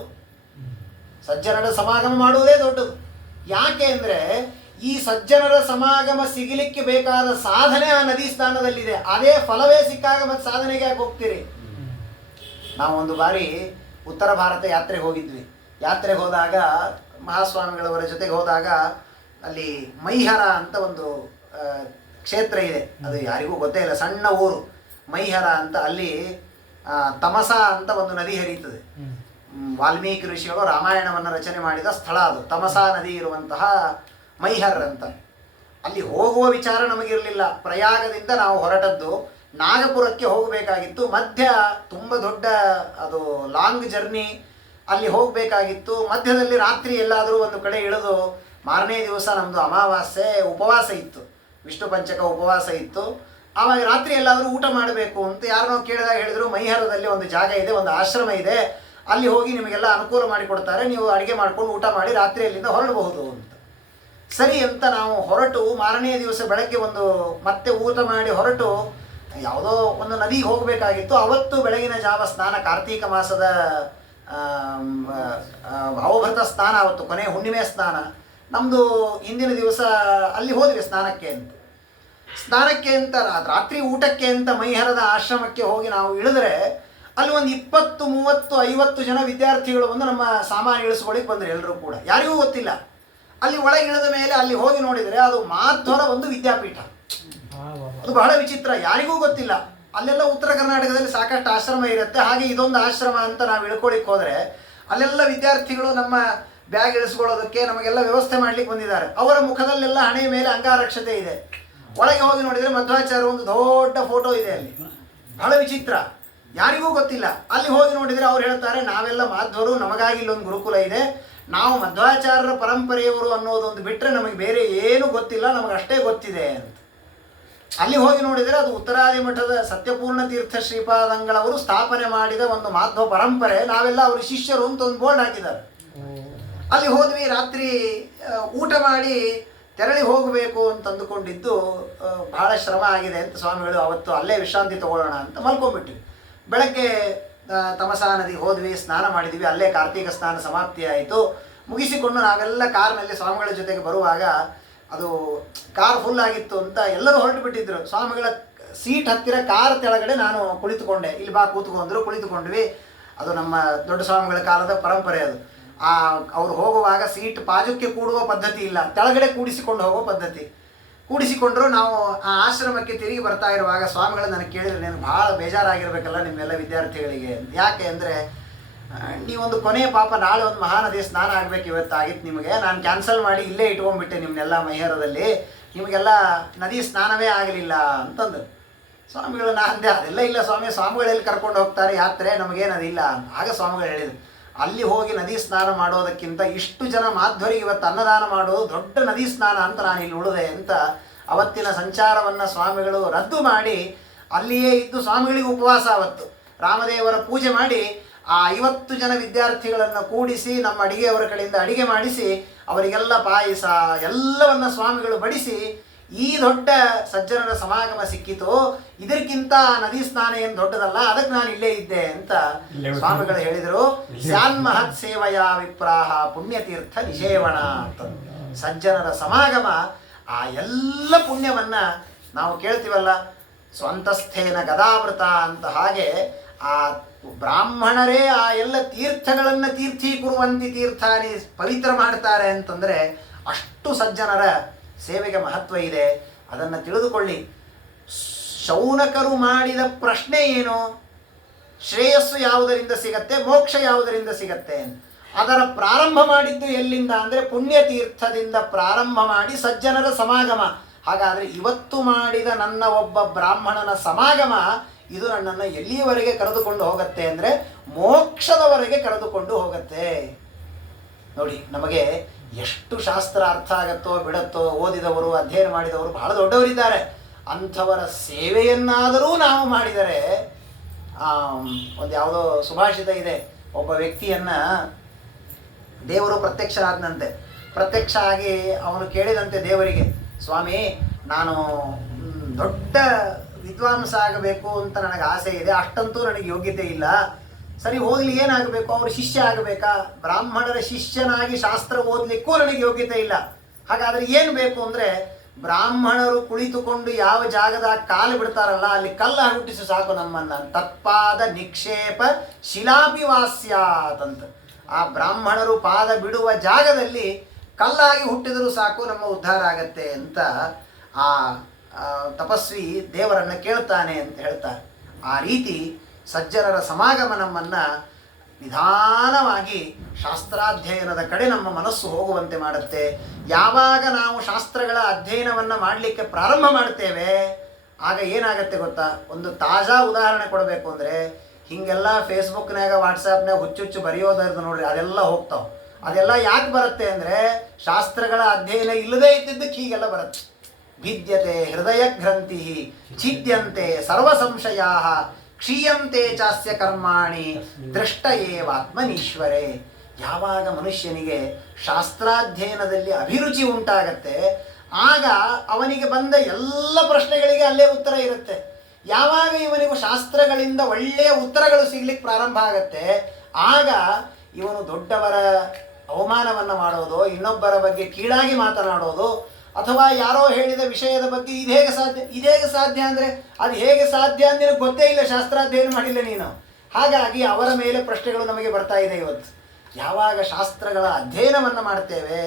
ಸಜ್ಜನರ ಸಮಾಗಮ ಮಾಡುವುದೇ ದೊಡ್ಡದು. ಯಾಕೆ ಅಂದರೆ ಈ ಸಜ್ಜನರ ಸಮಾಗಮ ಸಿಗಲಿಕ್ಕೆ ಬೇಕಾದ ಸಾಧನೆ ಆ ನದಿ ಸ್ಥಾನದಲ್ಲಿದೆ. ಅದೇ ಫಲವೇ ಸಿಕ್ಕಾಗ ಮತ್ತೆ ಸಾಧನೆಗೆ ಯಾಕೆ ಹೋಗ್ತೀರಿ? ನಾವು ಒಂದು ಬಾರಿ ಉತ್ತರ ಭಾರತ ಯಾತ್ರೆಗೆ ಹೋಗಿದ್ವಿ. ಯಾತ್ರೆಗೆ ಹೋದಾಗ ಮಹಾಸ್ವಾಮಿಗಳವರ ಜೊತೆಗೆ ಹೋದಾಗ ಅಲ್ಲಿ ಮೈಹರ ಅಂತ ಒಂದು ಕ್ಷೇತ್ರ ಇದೆ. ಅದು ಯಾರಿಗೂ ಗೊತ್ತೇ ಇಲ್ಲ, ಸಣ್ಣ ಊರು ಮೈಹರ ಅಂತ. ಅಲ್ಲಿ ತಮಸ ಅಂತ ಒಂದು ನದಿ ಹರಿಯುತ್ತದೆ. ವಾಲ್ಮೀಕಿ ಋಷಿಗಳು ರಾಮಾಯಣವನ್ನು ರಚನೆ ಮಾಡಿದ ಸ್ಥಳ ಅದು. ತಮಸಾ ನದಿ ಇರುವಂತಹ ಮೈಹರ್ ಅಂತ. ಅಲ್ಲಿ ಹೋಗುವ ವಿಚಾರ ನಮಗಿರಲಿಲ್ಲ. ಪ್ರಯಾಗದಿಂದ ನಾವು ಹೊರಟದ್ದು ನಾಗಪುರಕ್ಕೆ ಹೋಗಬೇಕಾಗಿತ್ತು. ಮಧ್ಯ ತುಂಬ ದೊಡ್ಡ ಅದು ಲಾಂಗ್ ಜರ್ನಿ, ಅಲ್ಲಿ ಹೋಗಬೇಕಾಗಿತ್ತು. ಮಧ್ಯದಲ್ಲಿ ರಾತ್ರಿ ಎಲ್ಲಾದರೂ ಒಂದು ಕಡೆ ಇಳಿದು ಮಾರನೇ ದಿವಸ ನಮ್ಮದು ಅಮಾವಾಸ್ಯೆ ಉಪವಾಸ ಇತ್ತು, ವಿಷ್ಣು ಪಂಚಕ ಉಪವಾಸ ಇತ್ತು. ಆವಾಗ ರಾತ್ರಿ ಎಲ್ಲಾದರೂ ಊಟ ಮಾಡಬೇಕು ಅಂತ ಯಾರನ್ನೋ ಕೇಳಿದಾಗ ಹೇಳಿದ್ರು, ಮೈಹರದಲ್ಲಿ ಒಂದು ಜಾಗ ಇದೆ, ಒಂದು ಆಶ್ರಮ ಇದೆ, ಅಲ್ಲಿ ಹೋಗಿ ನಿಮಗೆಲ್ಲ ಅನುಕೂಲ ಮಾಡಿಕೊಡ್ತಾರೆ, ನೀವು ಅಡುಗೆ ಮಾಡ್ಕೊಂಡು ಊಟ ಮಾಡಿ ರಾತ್ರಿ ಅಲ್ಲಿಂದ ಹೊರಡಬಹುದು ಅಂತ. ಸರಿ ಅಂತ ನಾವು ಹೊರಟು ಮಾರನೇ ದಿವಸ ಬೆಳಗ್ಗೆ ಮತ್ತೆ ಊಟ ಮಾಡಿ ಹೊರಟು ಯಾವುದೋ ಒಂದು ನದಿಗೆ ಹೋಗಬೇಕಾಗಿತ್ತು. ಅವತ್ತು ಬೆಳಗಿನ ಜಾವ ಸ್ನಾನ, ಕಾರ್ತೀಕ ಮಾಸದ ಭಾವಭೃತ ಸ್ನಾನ, ಅವತ್ತು ಕೊನೆ ಹುಣ್ಣಿಮೆ ಸ್ನಾನ. ನಮ್ಮದು ಹಿಂದಿನ ದಿವಸ ಅಲ್ಲಿ ಹೋದ್ವಿ ಸ್ನಾನಕ್ಕೆ ಅಂತ ರಾತ್ರಿ ಊಟಕ್ಕೆ ಅಂತ ಮೈಹರದ ಆಶ್ರಮಕ್ಕೆ ಹೋಗಿ ನಾವು ಇಳಿದ್ರೆ ಅಲ್ಲಿ ಒಂದು 20, 30, 50 ಜನ ವಿದ್ಯಾರ್ಥಿಗಳು ಬಂದು ನಮ್ಮ ಸಾಮಾನು ಇಳಿಸ್ಕೊಳ್ಳಿಕ್ಕೆ ಬಂದರು. ಎಲ್ಲರೂ ಕೂಡ ಯಾರಿಗೂ ಗೊತ್ತಿಲ್ಲ. ಅಲ್ಲಿ ಒಳಗೆ ಇಳಿದ ಮೇಲೆ ಅಲ್ಲಿ ಹೋಗಿ ನೋಡಿದರೆ ಅದು ಮಾಧ್ವರ ಒಂದು ವಿದ್ಯಾಪೀಠ. ಅದು ಬಹಳ ವಿಚಿತ್ರ, ಯಾರಿಗೂ ಗೊತ್ತಿಲ್ಲ. ಅಲ್ಲೆಲ್ಲ ಉತ್ತರ ಕರ್ನಾಟಕದಲ್ಲಿ ಸಾಕಷ್ಟು ಆಶ್ರಮ ಇರುತ್ತೆ, ಹಾಗೆ ಇದೊಂದು ಆಶ್ರಮ ಅಂತ ನಾವು ಇಳ್ಕೊಳ್ಳಿಕ್ಕೆ ಹೋದರೆ ಅಲ್ಲೆಲ್ಲ ವಿದ್ಯಾರ್ಥಿಗಳು ನಮ್ಮ ಬ್ಯಾಗ್ ಇಳಿಸ್ಕೊಳ್ಳೋದಕ್ಕೆ ನಮಗೆಲ್ಲ ವ್ಯವಸ್ಥೆ ಮಾಡ್ಲಿಕ್ಕೆ ಬಂದಿದ್ದಾರೆ. ಅವರ ಮುಖದಲ್ಲೆಲ್ಲ ಹಣೆಯ ಮೇಲೆ ಅಂಗಾರಕ್ಷತೆ ಇದೆ. ಒಳಗೆ ಹೋಗಿ ನೋಡಿದರೆ ಮಧ್ವಾಚಾರ್ಯ ಒಂದು ದೊಡ್ಡ ಫೋಟೋ ಇದೆ ಅಲ್ಲಿ. ಬಹಳ ವಿಚಿತ್ರ, ಯಾರಿಗೂ ಗೊತ್ತಿಲ್ಲ. ಅಲ್ಲಿ ಹೋಗಿ ನೋಡಿದರೆ ಅವ್ರು ಹೇಳ್ತಾರೆ, ನಾವೆಲ್ಲ ಮಾಧ್ವರು, ನಮಗಾಗಿ ಇಲ್ಲೊಂದು ಗುರುಕುಲ ಇದೆ, ನಾವು ಮಧ್ವಾಚಾರ್ಯರ ಪರಂಪರೆಯವರು ಅನ್ನೋದೊಂದು ಬಿಟ್ಟರೆ ನಮಗೆ ಬೇರೆ ಏನೂ ಗೊತ್ತಿಲ್ಲ, ನಮಗಷ್ಟೇ ಗೊತ್ತಿದೆ ಅಂತ. ಅಲ್ಲಿ ಹೋಗಿ ನೋಡಿದರೆ ಅದು ಉತ್ತರಾದಿ ಮಠದ ಸತ್ಯಪೂರ್ಣ ತೀರ್ಥ ಶ್ರೀಪಾದಂಗಳವರು ಸ್ಥಾಪನೆ ಮಾಡಿದ ಒಂದು ಮಾಧ್ವ ಪರಂಪರೆ, ನಾವೆಲ್ಲ ಅವರು ಶಿಷ್ಯರು ಅಂತ ಒಂದು ಬೋರ್ಡ್ ಹಾಕಿದ್ದಾರೆ. ಅಲ್ಲಿ ಹೋದ್ವಿ, ರಾತ್ರಿ ಊಟ ಮಾಡಿ ತೆರಳಿ ಹೋಗಬೇಕು ಅಂತ ಅಂದುಕೊಂಡಿದ್ದು ಬಹಳ ಶ್ರಮ ಆಗಿದೆ ಅಂತ ಸ್ವಾಮಿಗಳು ಅವತ್ತು ಅಲ್ಲೇ ವಿಶ್ರಾಂತಿ ತಗೊಳ್ಳೋಣ ಅಂತ ಮಲ್ಕೊಂಡ್ಬಿಟ್ವಿ. ಬೆಳಗ್ಗೆ ತಮಸಾ ನದಿಗೆ ಹೋದ್ವಿ, ಸ್ನಾನ ಮಾಡಿದ್ವಿ. ಅಲ್ಲೇ ಕಾರ್ತೀಕ ಸ್ನಾನ ಸಮಾಪ್ತಿ ಆಯಿತು. ಮುಗಿಸಿಕೊಂಡು ನಾವೆಲ್ಲ ಕಾರ್ನಲ್ಲಿ ಸ್ವಾಮಿಗಳ ಜೊತೆಗೆ ಬರುವಾಗ ಅದು ಕಾರ್ ಫುಲ್ ಆಗಿತ್ತು ಅಂತ ಎಲ್ಲರೂ ಹೊರಟು ಬಿಟ್ಟಿದ್ರು. ಸ್ವಾಮಿಗಳ ಸೀಟ್ ಹತ್ತಿರ ಕಾರ್ ಕೆಳಗಡೆ ನಾನು ಕುಳಿತುಕೊಂಡೆ. ಇಲ್ಲಿ ಬಾ ಕೂತ್ಕೊಂಡ್ರು, ಕುಳಿತುಕೊಂಡ್ವಿ. ಅದು ನಮ್ಮ ದೊಡ್ಡ ಸ್ವಾಮಿಗಳ ಕಾಲದ ಪರಂಪರೆ ಅದು. ಅವ್ರು ಹೋಗುವಾಗ ಸೀಟ್ ಬಾಜುಕ್ಕೆ ಕೂಡುವ ಪದ್ಧತಿ ಇಲ್ಲ, ಕೆಳಗಡೆ ಕೂಡಿಸಿಕೊಂಡು ಹೋಗೋ ಪದ್ಧತಿ. ಕೂಡಿಸಿಕೊಂಡ್ರು. ನಾವು ಆ ಆಶ್ರಮಕ್ಕೆ ತಿರುಗಿ ಬರ್ತಾ ಇರುವಾಗ ಸ್ವಾಮಿಗಳು ನನಗೆ ಕೇಳಿದ್ರು, ನೀನು ಭಾಳ ಬೇಜಾರಾಗಿರ್ಬೇಕಲ್ಲ ನಿಮ್ಮೆಲ್ಲ ವಿದ್ಯಾರ್ಥಿಗಳಿಗೆ. ಯಾಕೆ ಅಂದರೆ ನೀವೊಂದು ಕೊನೆಯ ಪಾಪ ನಾಳೆ ಒಂದು ಮಹಾನದಿ ಸ್ನಾನ ಆಗಬೇಕು, ಇವತ್ತಾಗಿತ್ತು ನಿಮಗೆ, ನಾನು ಕ್ಯಾನ್ಸಲ್ ಮಾಡಿ ಇಲ್ಲೇ ಇಟ್ಕೊಂಡ್ಬಿಟ್ಟೆ ನಿಮ್ಮನ್ನೆಲ್ಲ ಮೈಹರದಲ್ಲಿ, ನಿಮಗೆಲ್ಲ ನದಿ ಸ್ನಾನವೇ ಆಗಲಿಲ್ಲ ಅಂತಂದು. ಸ್ವಾಮಿಗಳು ನಾ ಅಂದೆ, ಅದೆಲ್ಲ ಇಲ್ಲ ಸ್ವಾಮಿ, ಸ್ವಾಮಿಗಳೆಲ್ಲಿ ಕರ್ಕೊಂಡು ಹೋಗ್ತಾರೆ ಯಾತ್ರೆ, ನಮಗೇನದಿಲ್ಲ ಅಂತ. ಆಗ ಸ್ವಾಮಿಗಳು ಹೇಳಿದರು, ಅಲ್ಲಿ ಹೋಗಿ ನದಿ ಸ್ನಾನ ಮಾಡೋದಕ್ಕಿಂತ ಇಷ್ಟು ಜನ ಮಾಧ್ವರಿಗೆ ಇವತ್ತು ಅನ್ನದಾನ ಮಾಡೋದು ದೊಡ್ಡ ನದಿ ಸ್ನಾನ ಅಂತ ನಾನು ಇಲ್ಲಿ ಉಳಿದೆ ಅಂತ. ಅವತ್ತಿನ ಸಂಚಾರವನ್ನು ಸ್ವಾಮಿಗಳು ರದ್ದು ಮಾಡಿ ಅಲ್ಲಿಯೇ ಇದ್ದು ಸ್ವಾಮಿಗಳಿಗೆ ಉಪವಾಸ, ಅವತ್ತು ರಾಮದೇವರ ಪೂಜೆ ಮಾಡಿ ಆ 50 ಜನ ವಿದ್ಯಾರ್ಥಿಗಳನ್ನು ಕೂಡಿಸಿ ನಮ್ಮ ಅಡಿಗೆಯವರ ಕಡೆಯಿಂದ ಅಡಿಗೆ ಮಾಡಿಸಿ ಅವರಿಗೆಲ್ಲ ಪಾಯಸ ಎಲ್ಲವನ್ನ ಸ್ವಾಮಿಗಳು ಬಡಿಸಿ ಈ ದೊಡ್ಡ ಸಜ್ಜನರ ಸಮಾಗಮ ಸಿಕ್ಕಿತು. ಇದಕ್ಕಿಂತ ನದಿ ಸ್ನಾನ ಏನು ದೊಡ್ಡದಲ್ಲ, ಅದಕ್ಕೆ ನಾನು ಇಲ್ಲೇ ಇದ್ದೆ ಅಂತ ಸ್ವಾಮಿಗಳು ಹೇಳಿದರು. ಸ್ಯಾನ್ ಮಹತ್ ಸೇವಯ ವಿಪ್ರಾಹ ಪುಣ್ಯತೀರ್ಥ ನಿಷೇವಣ ಅಂತ. ಸಜ್ಜನರ ಸಮಾಗಮ, ಆ ಎಲ್ಲ ಪುಣ್ಯವನ್ನ ನಾವು ಕೇಳ್ತೀವಲ್ಲ, ಸ್ವಂತಸ್ಥೇನ ಗದಾವೃತ ಅಂತ. ಹಾಗೆ ಆ ಬ್ರಾಹ್ಮಣರೇ ಆ ಎಲ್ಲ ತೀರ್ಥಗಳನ್ನು ತೀರ್ಥೀಕುರುವಂತಿ ತೀರ್ಥಾನಿ ಪವಿತ್ರ ಮಾಡ್ತಾರೆ ಅಂತಂದರೆ ಅಷ್ಟು ಸಜ್ಜನರ ಸೇವೆಗೆ ಮಹತ್ವ ಇದೆ. ಅದನ್ನು ತಿಳಿದುಕೊಳ್ಳಿ. ಶೌನಕರು ಮಾಡಿದ ಪ್ರಶ್ನೆ ಏನು? ಶ್ರೇಯಸ್ಸು ಯಾವುದರಿಂದ ಸಿಗತ್ತೆ, ಮೋಕ್ಷ ಯಾವುದರಿಂದ ಸಿಗತ್ತೆ? ಅದರ ಪ್ರಾರಂಭ ಮಾಡಿದ್ದು ಎಲ್ಲಿಂದ ಅಂದರೆ ಪುಣ್ಯತೀರ್ಥದಿಂದ ಪ್ರಾರಂಭ ಮಾಡಿ ಸಜ್ಜನರ ಸಮಾಗಮ. ಹಾಗಾದರೆ ಇವತ್ತು ಮಾಡಿದ ನನ್ನ ಒಬ್ಬ ಬ್ರಾಹ್ಮಣನ ಸಮಾಗಮ ಇದು ನನ್ನನ್ನು ಎಲ್ಲಿಯವರೆಗೆ ಕರೆದುಕೊಂಡು ಹೋಗುತ್ತೆ ಅಂದರೆ ಮೋಕ್ಷದವರೆಗೆ ಕರೆದುಕೊಂಡು ಹೋಗುತ್ತೆ. ನೋಡಿ, ನಮಗೆ ಎಷ್ಟು ಶಾಸ್ತ್ರ ಅರ್ಥ ಆಗತ್ತೋ ಬಿಡತ್ತೋ, ಓದಿದವರು ಅಧ್ಯಯನ ಮಾಡಿದವರು ಬಹಳ ದೊಡ್ಡವರಿದ್ದಾರೆ. ಅಂಥವರ ಸೇವೆಯನ್ನಾದರೂ ನಾವು ಮಾಡಿದರೆ, ಒಂದು ಯಾವುದೋ ಸುಭಾಷಿತ ಇದೆ, ಒಬ್ಬ ವ್ಯಕ್ತಿಯನ್ನು ದೇವರು ಪ್ರತ್ಯಕ್ಷ ಆದಂತೆ, ಪ್ರತ್ಯಕ್ಷ ಆಗಿ ಅವನು ಕೇಳಿದಂತೆ ದೇವರಿಗೆ, ಸ್ವಾಮಿ ನಾನು ದೊಡ್ಡ ವಿದ್ವಾಂಸ ಆಗಬೇಕು ಅಂತ ನನಗೆ ಆಸೆ ಇದೆ, ಅಷ್ಟಂತೂ ನನಗೆ ಯೋಗ್ಯತೆ ಇಲ್ಲ. ಸರಿ ಹೋಗ್ಲಿ, ಏನಾಗಬೇಕು? ಅವರು ಶಿಷ್ಯ ಆಗಬೇಕಾ? ಬ್ರಾಹ್ಮಣರ ಶಿಷ್ಯನಾಗಿ ಶಾಸ್ತ್ರ ಓದಲಿಕ್ಕೂ ನನಗೆ ಯೋಗ್ಯತೆ ಇಲ್ಲ. ಹಾಗಾದರೆ ಏನು ಬೇಕು ಅಂದರೆ, ಬ್ರಾಹ್ಮಣರು ಕುಳಿತುಕೊಂಡು ಯಾವ ಜಾಗದಾಗ ಕಾಲು ಬಿಡ್ತಾರಲ್ಲ ಅಲ್ಲಿ ಕಲ್ಲು ಹುಟ್ಟಿಸಿ ಸಾಕು ನಮ್ಮನ್ನು. ತತ್ಪಾದ ನಿಕ್ಷೇಪ ಶಿಲಾಪಿವಾಸ್ಯಾತಂತ. ಆ ಬ್ರಾಹ್ಮಣರು ಪಾದ ಬಿಡುವ ಜಾಗದಲ್ಲಿ ಕಲ್ಲಾಗಿ ಹುಟ್ಟಿದರೂ ಸಾಕು, ನಮ್ಮ ಉದ್ಧಾರ ಆಗತ್ತೆ ಅಂತ ಆ ತಪಸ್ವಿ ದೇವರನ್ನು ಕೇಳ್ತಾನೆ ಅಂತ ಹೇಳ್ತಾರೆ. ಆ ರೀತಿ ಸಜ್ಜನರ ಸಮಾಗಮ ನಮ್ಮನ್ನು ನಿಧಾನವಾಗಿ ಶಾಸ್ತ್ರಾಧ್ಯಯನದ ಕಡೆ ನಮ್ಮ ಮನಸ್ಸು ಹೋಗುವಂತೆ ಮಾಡುತ್ತೆ. ಯಾವಾಗ ನಾವು ಶಾಸ್ತ್ರಗಳ ಅಧ್ಯಯನವನ್ನು ಮಾಡಲಿಕ್ಕೆ ಪ್ರಾರಂಭ ಮಾಡ್ತೇವೆ ಆಗ ಏನಾಗತ್ತೆ ಗೊತ್ತಾ? ಒಂದು ತಾಜಾ ಉದಾಹರಣೆ ಕೊಡಬೇಕು ಅಂದರೆ, ಹೀಗೆಲ್ಲ ಫೇಸ್ಬುಕ್ನಾಗ ವಾಟ್ಸಪ್ನಾಗ ಹುಚ್ಚುಚ್ಚು ಬರೆಯೋದಾರ್ದು ನೋಡ್ರಿ, ಅದೆಲ್ಲ ಹೋಗ್ತಾವೆ. ಅದೆಲ್ಲ ಯಾಕೆ ಬರುತ್ತೆ ಅಂದರೆ, ಶಾಸ್ತ್ರಗಳ ಅಧ್ಯಯನ ಇಲ್ಲದೇ ಇದ್ದಿದ್ದಕ್ಕೆ ಹೀಗೆಲ್ಲ ಬರುತ್ತೆ. ಭಿದ್ಯತೆ ಹೃದಯ ಗ್ರಂಥಿ ಛಿದ್ಯಂತೆ ಸರ್ವ ಸಂಶಯಾ ಕ್ಷೀಯಂತೆ ಚಾಸ್ಯ ಕರ್ಮಾಣಿ ದೃಷ್ಟ ಏವಾತ್ಮನೀಶ್ವರೇ. ಯಾವಾಗ ಮನುಷ್ಯನಿಗೆ ಶಾಸ್ತ್ರಾಧ್ಯಯನದಲ್ಲಿ ಅಭಿರುಚಿ ಉಂಟಾಗತ್ತೆ ಆಗ ಅವನಿಗೆ ಬಂದ ಎಲ್ಲ ಪ್ರಶ್ನೆಗಳಿಗೆ ಅಲ್ಲೇ ಉತ್ತರ ಇರುತ್ತೆ. ಯಾವಾಗ ಇವನಿಗೂ ಶಾಸ್ತ್ರಗಳಿಂದ ಒಳ್ಳೆಯ ಉತ್ತರಗಳು ಸಿಗ್ಲಿಕ್ಕೆ ಪ್ರಾರಂಭ ಆಗತ್ತೆ ಆಗ ಇವನು ದೊಡ್ಡವರ ಅವಮಾನವನ್ನು ಮಾಡೋದು, ಇನ್ನೊಬ್ಬರ ಬಗ್ಗೆ ಕೀಳಾಗಿ ಮಾತನಾಡೋದು, ಅಥವಾ ಯಾರೋ ಹೇಳಿದ ವಿಷಯದ ಬಗ್ಗೆ ಇದು ಹೇಗೆ ಸಾಧ್ಯ ಅಂದರೆ ಅದು ಹೇಗೆ ಸಾಧ್ಯ ಅಂತ ನಿನಗೆ ಗೊತ್ತೇ ಇಲ್ಲ, ಶಾಸ್ತ್ರಾಧ್ಯಯನ ಮಾಡಿಲ್ಲ ನೀನು. ಹಾಗಾಗಿ ಅವರ ಮೇಲೆ ಪ್ರಶ್ನೆಗಳು ನಮಗೆ ಬರ್ತಾ ಇದೆ ಇವತ್ತು. ಯಾವಾಗ ಶಾಸ್ತ್ರಗಳ ಅಧ್ಯಯನವನ್ನು ಮಾಡ್ತೇವೆ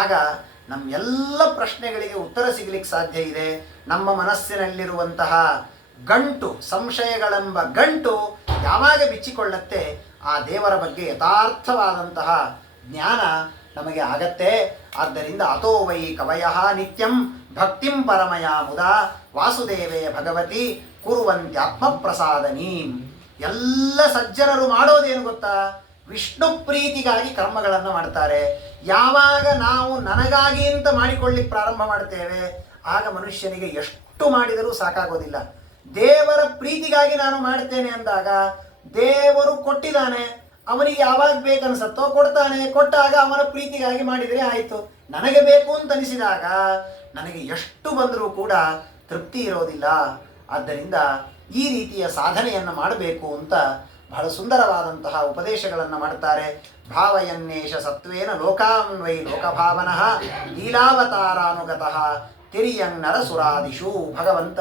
ಆಗ ನಮ್ಮೆಲ್ಲ ಪ್ರಶ್ನೆಗಳಿಗೆ ಉತ್ತರ ಸಿಗಲಿಕ್ಕೆ ಸಾಧ್ಯ ಇದೆ. ನಮ್ಮ ಮನಸ್ಸಿನಲ್ಲಿರುವಂತಹ ಗಂಟು, ಸಂಶಯಗಳೆಂಬ ಗಂಟು ಯಾವಾಗ ಬಿಚ್ಚಿಕೊಳ್ಳತ್ತೆ ಆ ದೇವರ ಬಗ್ಗೆ ಯಥಾರ್ಥವಾದಂತಹ ಜ್ಞಾನ ನಮಗೆ ಆಗತ್ತೆ. ಆದ್ದರಿಂದ ಅತೋ ವೈ ಕವಯಃ ನಿತ್ಯಂ ಭಕ್ತಿಂ ಪರಮಯ ಮುದಾ ವಾಸುದೇವೇ ಭಗವತಿ ಕುರುವಂತ್ಯಾತ್ಮ ಪ್ರಸಾದನೀಂ. ಎಲ್ಲ ಸಜ್ಜನರು ಮಾಡೋದೇನು ಗೊತ್ತಾ? ವಿಷ್ಣು ಪ್ರೀತಿಗಾಗಿ ಕರ್ಮಗಳನ್ನು ಮಾಡ್ತಾರೆ. ಯಾವಾಗ ನಾವು ನನಗಾಗಿ ಅಂತ ಮಾಡಿಕೊಳ್ಳಿಕ್ಕೆ ಪ್ರಾರಂಭ ಮಾಡ್ತೇವೆ ಆಗ ಮನುಷ್ಯನಿಗೆ ಎಷ್ಟು ಮಾಡಿದರೂ ಸಾಕಾಗೋದಿಲ್ಲ. ದೇವರ ಪ್ರೀತಿಗಾಗಿ ನಾನು ಮಾಡ್ತೇನೆ ಅಂದಾಗ ದೇವರು ಕೊಟ್ಟಿದ್ದಾನೆ, ಅವನಿಗೆ ಯಾವಾಗ ಬೇಕನ್ಸತ್ತೋ ಕೊಡ್ತಾನೆ. ಕೊಟ್ಟಾಗ ಅವನ ಪ್ರೀತಿಗಾಗಿ ಮಾಡಿದರೆ ಆಯಿತು. ನನಗೆ ಬೇಕು ಅಂತ ಅನಿಸಿದಾಗ ನನಗೆ ಎಷ್ಟು ಬಂದರೂ ಕೂಡ ತೃಪ್ತಿ ಇರೋದಿಲ್ಲ. ಆದ್ದರಿಂದ ಈ ರೀತಿಯ ಸಾಧನೆಯನ್ನು ಮಾಡಬೇಕು ಅಂತ ಬಹಳ ಸುಂದರವಾದಂತಹ ಉಪದೇಶಗಳನ್ನು ಮಾಡ್ತಾರೆ. ಭಾವಯನ್ನೇಷ ಸತ್ವೇನ ಲೋಕಾನ್ವೈ ಲೋಕಭಾವನಃ ಲೀಲಾವತಾರಾನುಗತಃ ತಿರಿಯಂಗ್ ಸುರಾದಿಷು. ಭಗವಂತ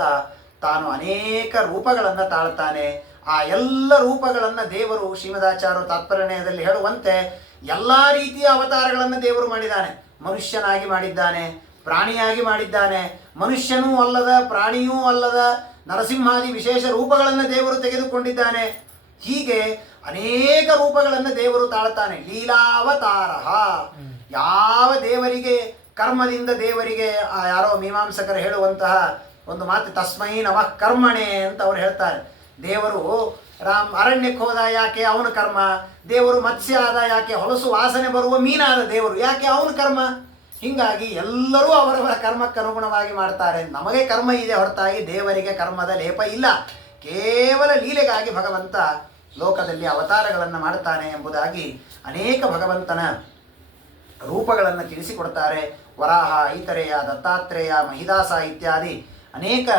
ತಾನು ಅನೇಕ ರೂಪಗಳನ್ನು ತಾಳ್ತಾನೆ. ಆ ಎಲ್ಲ ರೂಪಗಳನ್ನು ದೇವರು ಶ್ರೀಮದಾಚಾರ್ಯರು ತಾತ್ಪರ್ಯದಲ್ಲಿ ಹೇಳುವಂತೆ ಎಲ್ಲ ರೀತಿಯ ಅವತಾರಗಳನ್ನು ದೇವರು ಮಾಡಿದ್ದಾನೆ. ಮನುಷ್ಯನಾಗಿ ಮಾಡಿದ್ದಾನೆ, ಪ್ರಾಣಿಯಾಗಿ ಮಾಡಿದ್ದಾನೆ, ಮನುಷ್ಯನೂ ಅಲ್ಲದ ಪ್ರಾಣಿಯೂ ಅಲ್ಲದ ನರಸಿಂಹಾದಿ ವಿಶೇಷ ರೂಪಗಳನ್ನು ದೇವರು ತೆಗೆದುಕೊಂಡಿದ್ದಾನೆ. ಹೀಗೆ ಅನೇಕ ರೂಪಗಳನ್ನು ದೇವರು ತಾಳ್ತಾನೆ. ಲೀಲಾವತಾರ. ಯಾವ ದೇವರಿಗೆ ಕರ್ಮದಿಂದ ದೇವರಿಗೆ ಯಾರೋ ಮೀಮಾಂಸಕರು ಹೇಳುವಂತಹ ಒಂದು ಮಾತು, ತಸ್ಮೈ ನಮಃ ಕರ್ಮಣೆ ಅಂತ ಅವರು ಹೇಳ್ತಾರೆ. ದೇವರು ಅರಣ್ಯಕ್ಕೆ ಹೋದ ಯಾಕೆ ಅವನ ಕರ್ಮ, ದೇವರು ಮತ್ಸ್ಯ ಆದ ಯಾಕೆ ಹೊಲಸು ವಾಸನೆ ಬರುವ ಮೀನಾದ ದೇವರು ಯಾಕೆ ಅವನ ಕರ್ಮ. ಹೀಗಾಗಿ ಎಲ್ಲರೂ ಅವರವರ ಕರ್ಮಕ್ಕೆ ಅನುಗುಣವಾಗಿ ಮಾಡ್ತಾರೆ. ನಮಗೆ ಕರ್ಮ ಇದೆ ಹೊರತಾಗಿ ದೇವರಿಗೆ ಕರ್ಮದ ಲೇಪ ಇಲ್ಲ. ಕೇವಲ ಲೀಲೆಗಾಗಿ ಭಗವಂತ ಲೋಕದಲ್ಲಿ ಅವತಾರಗಳನ್ನು ಮಾಡ್ತಾನೆ ಎಂಬುದಾಗಿ ಅನೇಕ ಭಗವಂತನ ರೂಪಗಳನ್ನು ತಿಳಿಸಿಕೊಡ್ತಾರೆ. ವರಾಹ, ಐತರೇಯ, ದತ್ತಾತ್ರೇಯ, ಮಹಿದಾಸ ಇತ್ಯಾದಿ ಅನೇಕ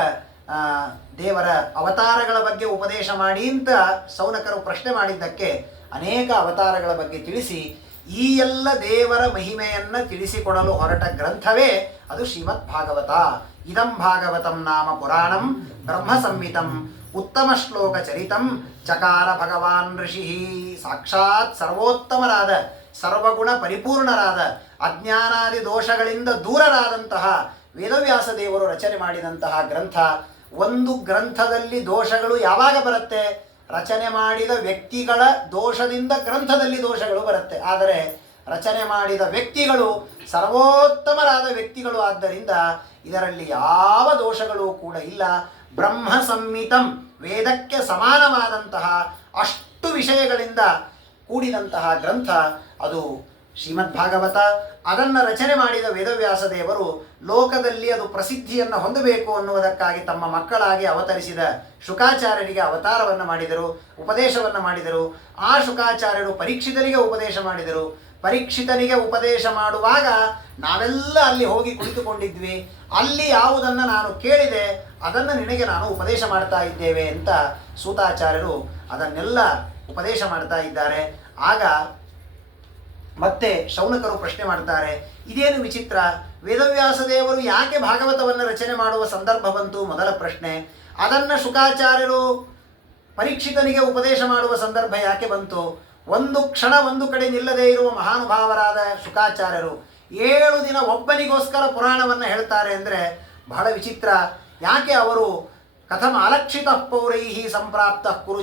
ದೇವರ ಅವತಾರಗಳ ಬಗ್ಗೆ ಉಪದೇಶ ಮಾಡಿ ಅಂತ ಸೌನಕರು ಪ್ರಶ್ನೆ ಮಾಡಿದ್ದಕ್ಕೆ ಅನೇಕ ಅವತಾರಗಳ ಬಗ್ಗೆ ತಿಳಿಸಿ ಈ ಎಲ್ಲ ದೇವರ ಮಹಿಮೆಯನ್ನು ತಿಳಿಸಿಕೊಡಲು ಹೊರಟ ಗ್ರಂಥವೇ ಅದು ಶ್ರೀಮದ್ ಭಾಗವತ. ಇದಂ ಭಾಗವತಂ ನಾಮ ಪುರಾಣಂ ಬ್ರಹ್ಮ ಸಂಹಿತಂ ಉತ್ತಮ ಶ್ಲೋಕ ಚರಿತಂ ಚಕಾರ ಭಗವಾನ್ ಋಷಿ. ಸಾಕ್ಷಾತ್ ಸರ್ವೋತ್ತಮರಾದ ಸರ್ವಗುಣ ಪರಿಪೂರ್ಣರಾದ ಅಜ್ಞಾನಾದಿ ದೋಷಗಳಿಂದ ದೂರರಾದಂತಹ ವೇದವ್ಯಾಸ ದೇವರು ರಚನೆ ಮಾಡಿದಂತಹ ಗ್ರಂಥ. ಒಂದು ಗ್ರಂಥದಲ್ಲಿ ದೋಷಗಳು ಯಾವಾಗ ಬರುತ್ತೆ? ರಚನೆ ಮಾಡಿದ ವ್ಯಕ್ತಿಗಳ ದೋಷದಿಂದ ಗ್ರಂಥದಲ್ಲಿ ದೋಷಗಳು ಬರುತ್ತೆ. ಆದರೆ ರಚನೆ ಮಾಡಿದ ವ್ಯಕ್ತಿಗಳು ಸರ್ವೋತ್ತಮರಾದ ವ್ಯಕ್ತಿಗಳು, ಆದ್ದರಿಂದ ಇದರಲ್ಲಿ ಯಾವ ದೋಷಗಳು ಕೂಡ ಇಲ್ಲ. ಬ್ರಹ್ಮ ಸಂಹಿತಂ, ವೇದಕ್ಕೆ ಸಮಾನವಾದಂತಹ ಅಷ್ಟು ವಿಷಯಗಳಿಂದ ಕೂಡಿದಂತಹ ಗ್ರಂಥ ಅದು ಶ್ರೀಮದ್ ಭಾಗವತ. ಅದನ್ನು ರಚನೆ ಮಾಡಿದ ವೇದವ್ಯಾಸ ದೇವರು ಲೋಕದಲ್ಲಿ ಅದು ಪ್ರಸಿದ್ಧಿಯನ್ನು ಹೊಂದಬೇಕು ಅನ್ನುವುದಕ್ಕಾಗಿ ತಮ್ಮ ಮಕ್ಕಳಾಗಿ ಅವತರಿಸಿದ ಶುಕಾಚಾರ್ಯರಿಗೆ ಅವತಾರವನ್ನು ಮಾಡಿದರು, ಉಪದೇಶವನ್ನು ಮಾಡಿದರು. ಆ ಶುಕಾಚಾರ್ಯರು ಪರೀಕ್ಷಿತರಿಗೆ ಉಪದೇಶ ಮಾಡಿದರು. ಪರೀಕ್ಷಿತನಿಗೆ ಉಪದೇಶ ಮಾಡುವಾಗ ನಾವೆಲ್ಲ ಅಲ್ಲಿ ಹೋಗಿ ಕುಳಿತುಕೊಂಡಿದ್ವಿ. ಅಲ್ಲಿ ಯಾವುದನ್ನು ನಾನು ಕೇಳಿದೆ ಅದನ್ನು ನಿನಗೆ ನಾನು ಉಪದೇಶ ಮಾಡ್ತಾ ಇದ್ದೇವೆ ಅಂತ ಸೂತಾಚಾರ್ಯರು ಅದನ್ನೆಲ್ಲ ಉಪದೇಶ ಮಾಡ್ತಾ ಇದ್ದಾರೆ. ಆಗ ಮತ್ತೆ ಶೌನಕರು ಪ್ರಶ್ನೆ ಮಾಡ್ತಾರೆ, ಇದೇನು ವಿಚಿತ್ರ, ವೇದವ್ಯಾಸ ದೇವರು ಯಾಕೆ ಭಾಗವತವನ್ನು ರಚನೆ ಮಾಡುವ ಸಂದರ್ಭ ಬಂತು? ಮೊದಲ ಪ್ರಶ್ನೆ. ಅದನ್ನು ಶುಕಾಚಾರ್ಯರು ಪರೀಕ್ಷಿತನಿಗೆ ಉಪದೇಶ ಮಾಡುವ ಸಂದರ್ಭ ಯಾಕೆ ಬಂತು? ಒಂದು ಕ್ಷಣ ಒಂದು ಕಡೆ ನಿಲ್ಲದೇ ಇರುವ ಮಹಾನುಭಾವರಾದ ಶುಕಾಚಾರ್ಯರು 7 ದಿನ ಒಬ್ಬನಿಗೋಸ್ಕರ ಪುರಾಣವನ್ನು ಹೇಳ್ತಾರೆ ಅಂದರೆ ಬಹಳ ವಿಚಿತ್ರ. ಯಾಕೆ ಅವರು ಕಥಮ ಅಲಕ್ಷಿತ ಪೌರೈಹಿ ಸಂಪ್ರಾಪ್ತ ಕುರು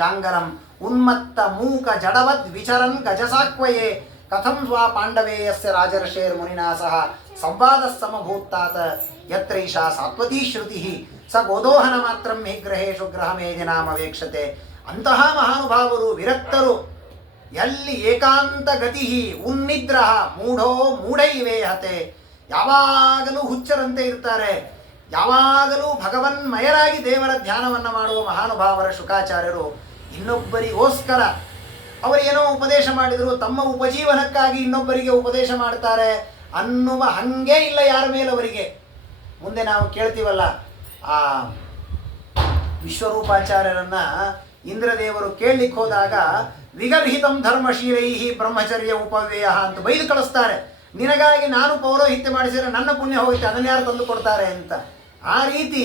ಜಾಂಗಲಂ ಉನ್ಮತ್ತ ಮೂಕ ಜಡವದ್ ವಿಚರನ್ ಗಜಸಾಕ್ವಯೇ ಕಥಂ ಸ್ವಾ ಪಾಂಡವೇಯಸ್ಯ ರಾಜರ್ಷೇರ್ ಮುನಿನಾ ಸಹ ಸಂವಾದ ಸಮಭೂತ್ತಾತ ಯತ್ರೈಷಾ ಸಾತ್ವತೀ ಶ್ರುತಿ ಸ ಗೋದೋಹನ ಮಾತ್ರಂ ಹಿ ಗ್ರಹೇಶು ಗ್ರಹಮೇದಿನಾಮವೇಕ್ಷತೆ. ಅಂತಹ ಮಹಾನುಭಾವರು ವಿರಕ್ತರು, ಎಲ್ಲಿ ಏಕಾಂತ ಗತಿ ಉನ್ನಿದ್ರ ಮೂಢೋ ಮೂಢೈವೇಹತೆ, ಯಾವಾಗಲೂ ಹುಚ್ಚರಂತೆ ಇರ್ತಾರೆ, ಯಾವಾಗಲೂ ಭಗವನ್ಮಯರಾಗಿ ದೇವರ ಧ್ಯಾನವನ್ನು ಮಾಡುವ ಮಹಾನುಭಾವರ ಶುಕಾಚಾರ್ಯರು ಇನ್ನೊಬ್ಬರಿಗೋಸ್ಕರ ಅವರೇನೋ ಉಪದೇಶ ಮಾಡಿದರು, ತಮ್ಮ ಉಪಜೀವನಕ್ಕಾಗಿ ಇನ್ನೊಬ್ಬರಿಗೆ ಉಪದೇಶ ಮಾಡ್ತಾರೆ ಅನ್ನುವ ಹಂಗೆ ಇಲ್ಲ ಯಾರ ಮೇಲೆ ಅವರಿಗೆ. ಮುಂದೆ ನಾವು ಕೇಳ್ತೀವಲ್ಲ, ಆ ವಿಶ್ವರೂಪಾಚಾರ್ಯರನ್ನ ಇಂದ್ರದೇವರು ಕೇಳಲಿಕ್ಕೆ ಹೋದಾಗ ವಿಗರ್ಹಿತಂ ಧರ್ಮಶೀಲೈಹಿ ಬ್ರಹ್ಮಚರ್ಯ ಉಪವ್ಯಯ ಅಂತ ಬೈದು ಕಳಿಸ್ತಾರೆ. ನಿನಗಾಗಿ ನಾನು ಪೌರೋಹಿತ್ಯ ಮಾಡಿಸಿದರೆ ನನ್ನ ಪುಣ್ಯ ಹೋಗುತ್ತೆ, ಅದನ್ನು ಯಾರು ತಂದು ಕೊಡ್ತಾರೆ ಅಂತ. ಆ ರೀತಿ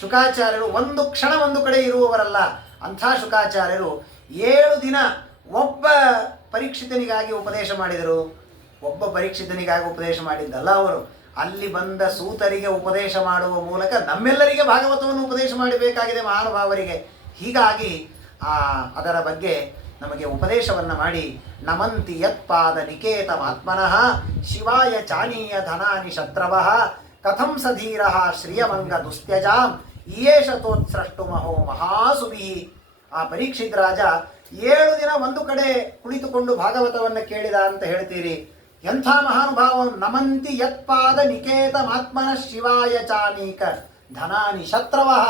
ಶುಕಾಚಾರ್ಯರು ಒಂದು ಕ್ಷಣ ಒಂದು ಕಡೆ ಇರುವವರಲ್ಲ. ಅಂಥ ಶುಕಾಚಾರ್ಯರು 7 ದಿನ ಒಬ್ಬ ಪರೀಕ್ಷಿತನಿಗಾಗಿ ಉಪದೇಶ ಮಾಡಿದರು. ಒಬ್ಬ ಪರೀಕ್ಷಿತನಿಗಾಗಿ ಉಪದೇಶ ಮಾಡಿದ್ದಲ್ಲ, ಅವರು ಅಲ್ಲಿ ಬಂದ ಸೂತರಿಗೆ ಉಪದೇಶ ಮಾಡುವ ಮೂಲಕ ನಮ್ಮೆಲ್ಲರಿಗೆ ಭಾಗವತವನ್ನು ಉಪದೇಶ ಮಾಡಬೇಕಾಗಿದೆ ಮಹಾನುಭಾವರಿಗೆ. ಹೀಗಾಗಿ ಅದರ ಬಗ್ಗೆ ನಮಗೆ ಉಪದೇಶವನ್ನು ಮಾಡಿ, ನಮಂತಿ ಯತ್ಪಾದ ನಿಕೇತಮಾತ್ಮನಃ ಶಿವಾಯ ಚಾನೀಯ ಧನಾನಿ ಶತ್ರವಃ ಕಥಂ ಸಧೀರ ಶ್ರಿಯಮಂಗ ದುಸ್ತ್ಯಜಾಂ ಈಯೇಷ ತೋತ್ಸೃಷ್ಟು ಮಹೋ ಮಹಾಸುಭಿ. ಆ ಪರೀಕ್ಷಿತ್ ರಾಜ 7 ದಿನ ಒಂದು ಕಡೆ ಕುಳಿತುಕೊಂಡು ಭಾಗವತವನ್ನು ಕೇಳಿದ ಅಂತ ಹೇಳ್ತೀರಿ. ಎಂಥ ಮಹಾನುಭಾವ! ನಮಂತಿ ಯತ್ಪಾದ ನಿಕೇತಮಾತ್ಮನ ಶಿವಾಯ ಚಾನೀಕ ಧನಾನಿ ಶತ್ರವಃ.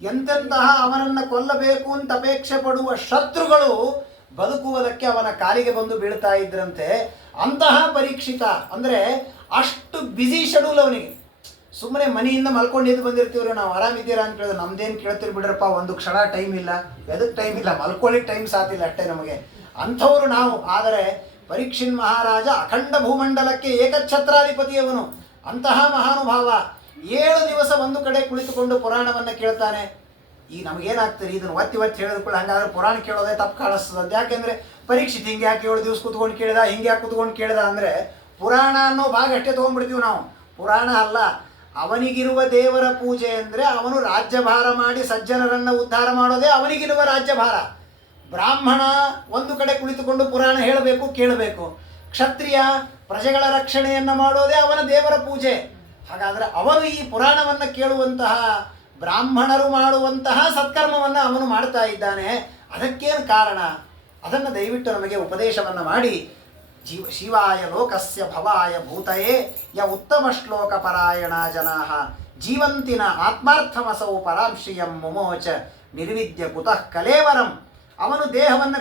ಎಂತೆಂತಹ ಅವನನ್ನು ಕೊಲ್ಲಬೇಕು ಅಂತ ಅಪೇಕ್ಷೆ ಪಡುವ ಶತ್ರುಗಳು ಬದುಕುವುದಕ್ಕೆ ಅವನ ಕಾಲಿಗೆ ಬಂದು ಬೀಳ್ತಾ ಇದ್ರಂತೆ. ಅಂತಹ ಪರೀಕ್ಷಿತ ಅಂದರೆ ಅಷ್ಟು ಬ್ಯುಸಿ ಶೆಡ್ಯೂಲ್ ಅವನಿಗೆ. ಸುಮ್ಮನೆ ಮನೆಯಿಂದ ಮಲ್ಕೊಂಡಿದ್ದು ಬಂದಿರ್ತೀವ್ರಿ ನಾವು, ಆರಾಮಿದ್ದೀರಾ ಅಂತ ಕೇಳಿದ್ರೆ ನಮ್ದೇನು ಕೇಳ್ತೀರಿ ಬಿಡ್ರಪ್ಪ, ಒಂದು ಕ್ಷಣ ಟೈಮ್ ಇಲ್ಲ, ಎದಕ್ಕೆ ಟೈಮ್ ಇಲ್ಲ, ಮಲ್ಕೊಳ್ಳಿಕ್ಕೆ ಟೈಮ್ ಸಾತಿಲ್ಲ ಅಷ್ಟೇ ನಮಗೆ, ಅಂಥವರು ನಾವು. ಆದರೆ ಪರೀಕ್ಷಿನ್ ಮಹಾರಾಜ ಅಖಂಡ ಭೂಮಂಡಲಕ್ಕೆ ಏಕಛತ್ರಾಧಿಪತಿಯವನು. ಅಂತಹ ಮಹಾನುಭಾವ 7 ದಿವಸ ಒಂದು ಕಡೆ ಕುಳಿತುಕೊಂಡು ಪುರಾಣವನ್ನು ಕೇಳ್ತಾನೆ. ಈಗ ನಮಗೇನಾಗ್ತದೆ, ಇದನ್ನು ಒತ್ತಿ ಹೇಳಿದ ಕೂಡ ಹಾಗಾದ್ರೆ ಪುರಾಣ ಕೇಳೋದೇ ತಪ್ಪು ಕಾಣಿಸ್ತದೆ. ಯಾಕೆಂದರೆ ಪರೀಕ್ಷಿತ್ ಹಿಂಗೆ ಯಾಕೆ 7 ದಿವಸ ಕೂತ್ಕೊಂಡು ಕೇಳಿದ, ಹಿಂಗೆ ಯಾಕೆ ಕೂತ್ಕೊಂಡು ಕೇಳಿದ ಅಂದರೆ ಪುರಾಣ ಅನ್ನೋ ಭಾಗ ಅಷ್ಟೇ ತೊಗೊಂಡ್ಬಿಡ್ತೀವಿ ನಾವು. ಪುರಾಣ ಅಲ್ಲ, ಅವನಿಗಿರುವ ದೇವರ ಪೂಜೆ ಅಂದರೆ ಅವನು ರಾಜ್ಯಭಾರ ಮಾಡಿ ಸಜ್ಜನರನ್ನು ಉದ್ಧಾರ ಮಾಡೋದೇ ಅವನಿಗಿರುವ ರಾಜ್ಯಭಾರ. ಬ್ರಾಹ್ಮಣ ಒಂದು ಕಡೆ ಕುಳಿತುಕೊಂಡು ಪುರಾಣ ಹೇಳಬೇಕು, ಕೇಳಬೇಕು. ಕ್ಷತ್ರಿಯ ಪ್ರಜೆಗಳ ರಕ್ಷಣೆಯನ್ನು ಮಾಡೋದೇ ಅವನ ದೇವರ ಪೂಜೆ. ಹಾಗಾದರೆ ಅವನು ಈ ಪುರಾಣವನ್ನು ಕೇಳುವಂತಹ ಬ್ರಾಹ್ಮಣರು ಮಾಡುವಂತಹ ಸತ್ಕರ್ಮವನ್ನು ಅವನು ಮಾಡ್ತಾ ಇದ್ದಾನೆ. ಅದಕ್ಕೇನು ಕಾರಣ? ಅದನ್ನು ದಯವಿಟ್ಟು ನಮಗೆ ಉಪದೇಶವನ್ನು ಮಾಡಿ, ಶಿವಾಯ ಲೋಕಸ್ಯ ಭವಾಯ ಭೂತಯೇ ಯ ಉತ್ತಮ ಶ್ಲೋಕ ಪರಾಯಣ ಜನಾಃ ಜೀವಂತಿನ ಆತ್ಮಾರ್ಥಮಸೌ ಪರಾಂಶ್ರಿಯಂ ಮುಮೋಚ ನಿರ್ವಿದ್ಯ ಕುತಃ ಕಲೇವರಂ. ಅವನು ದೇಹವನ್ನು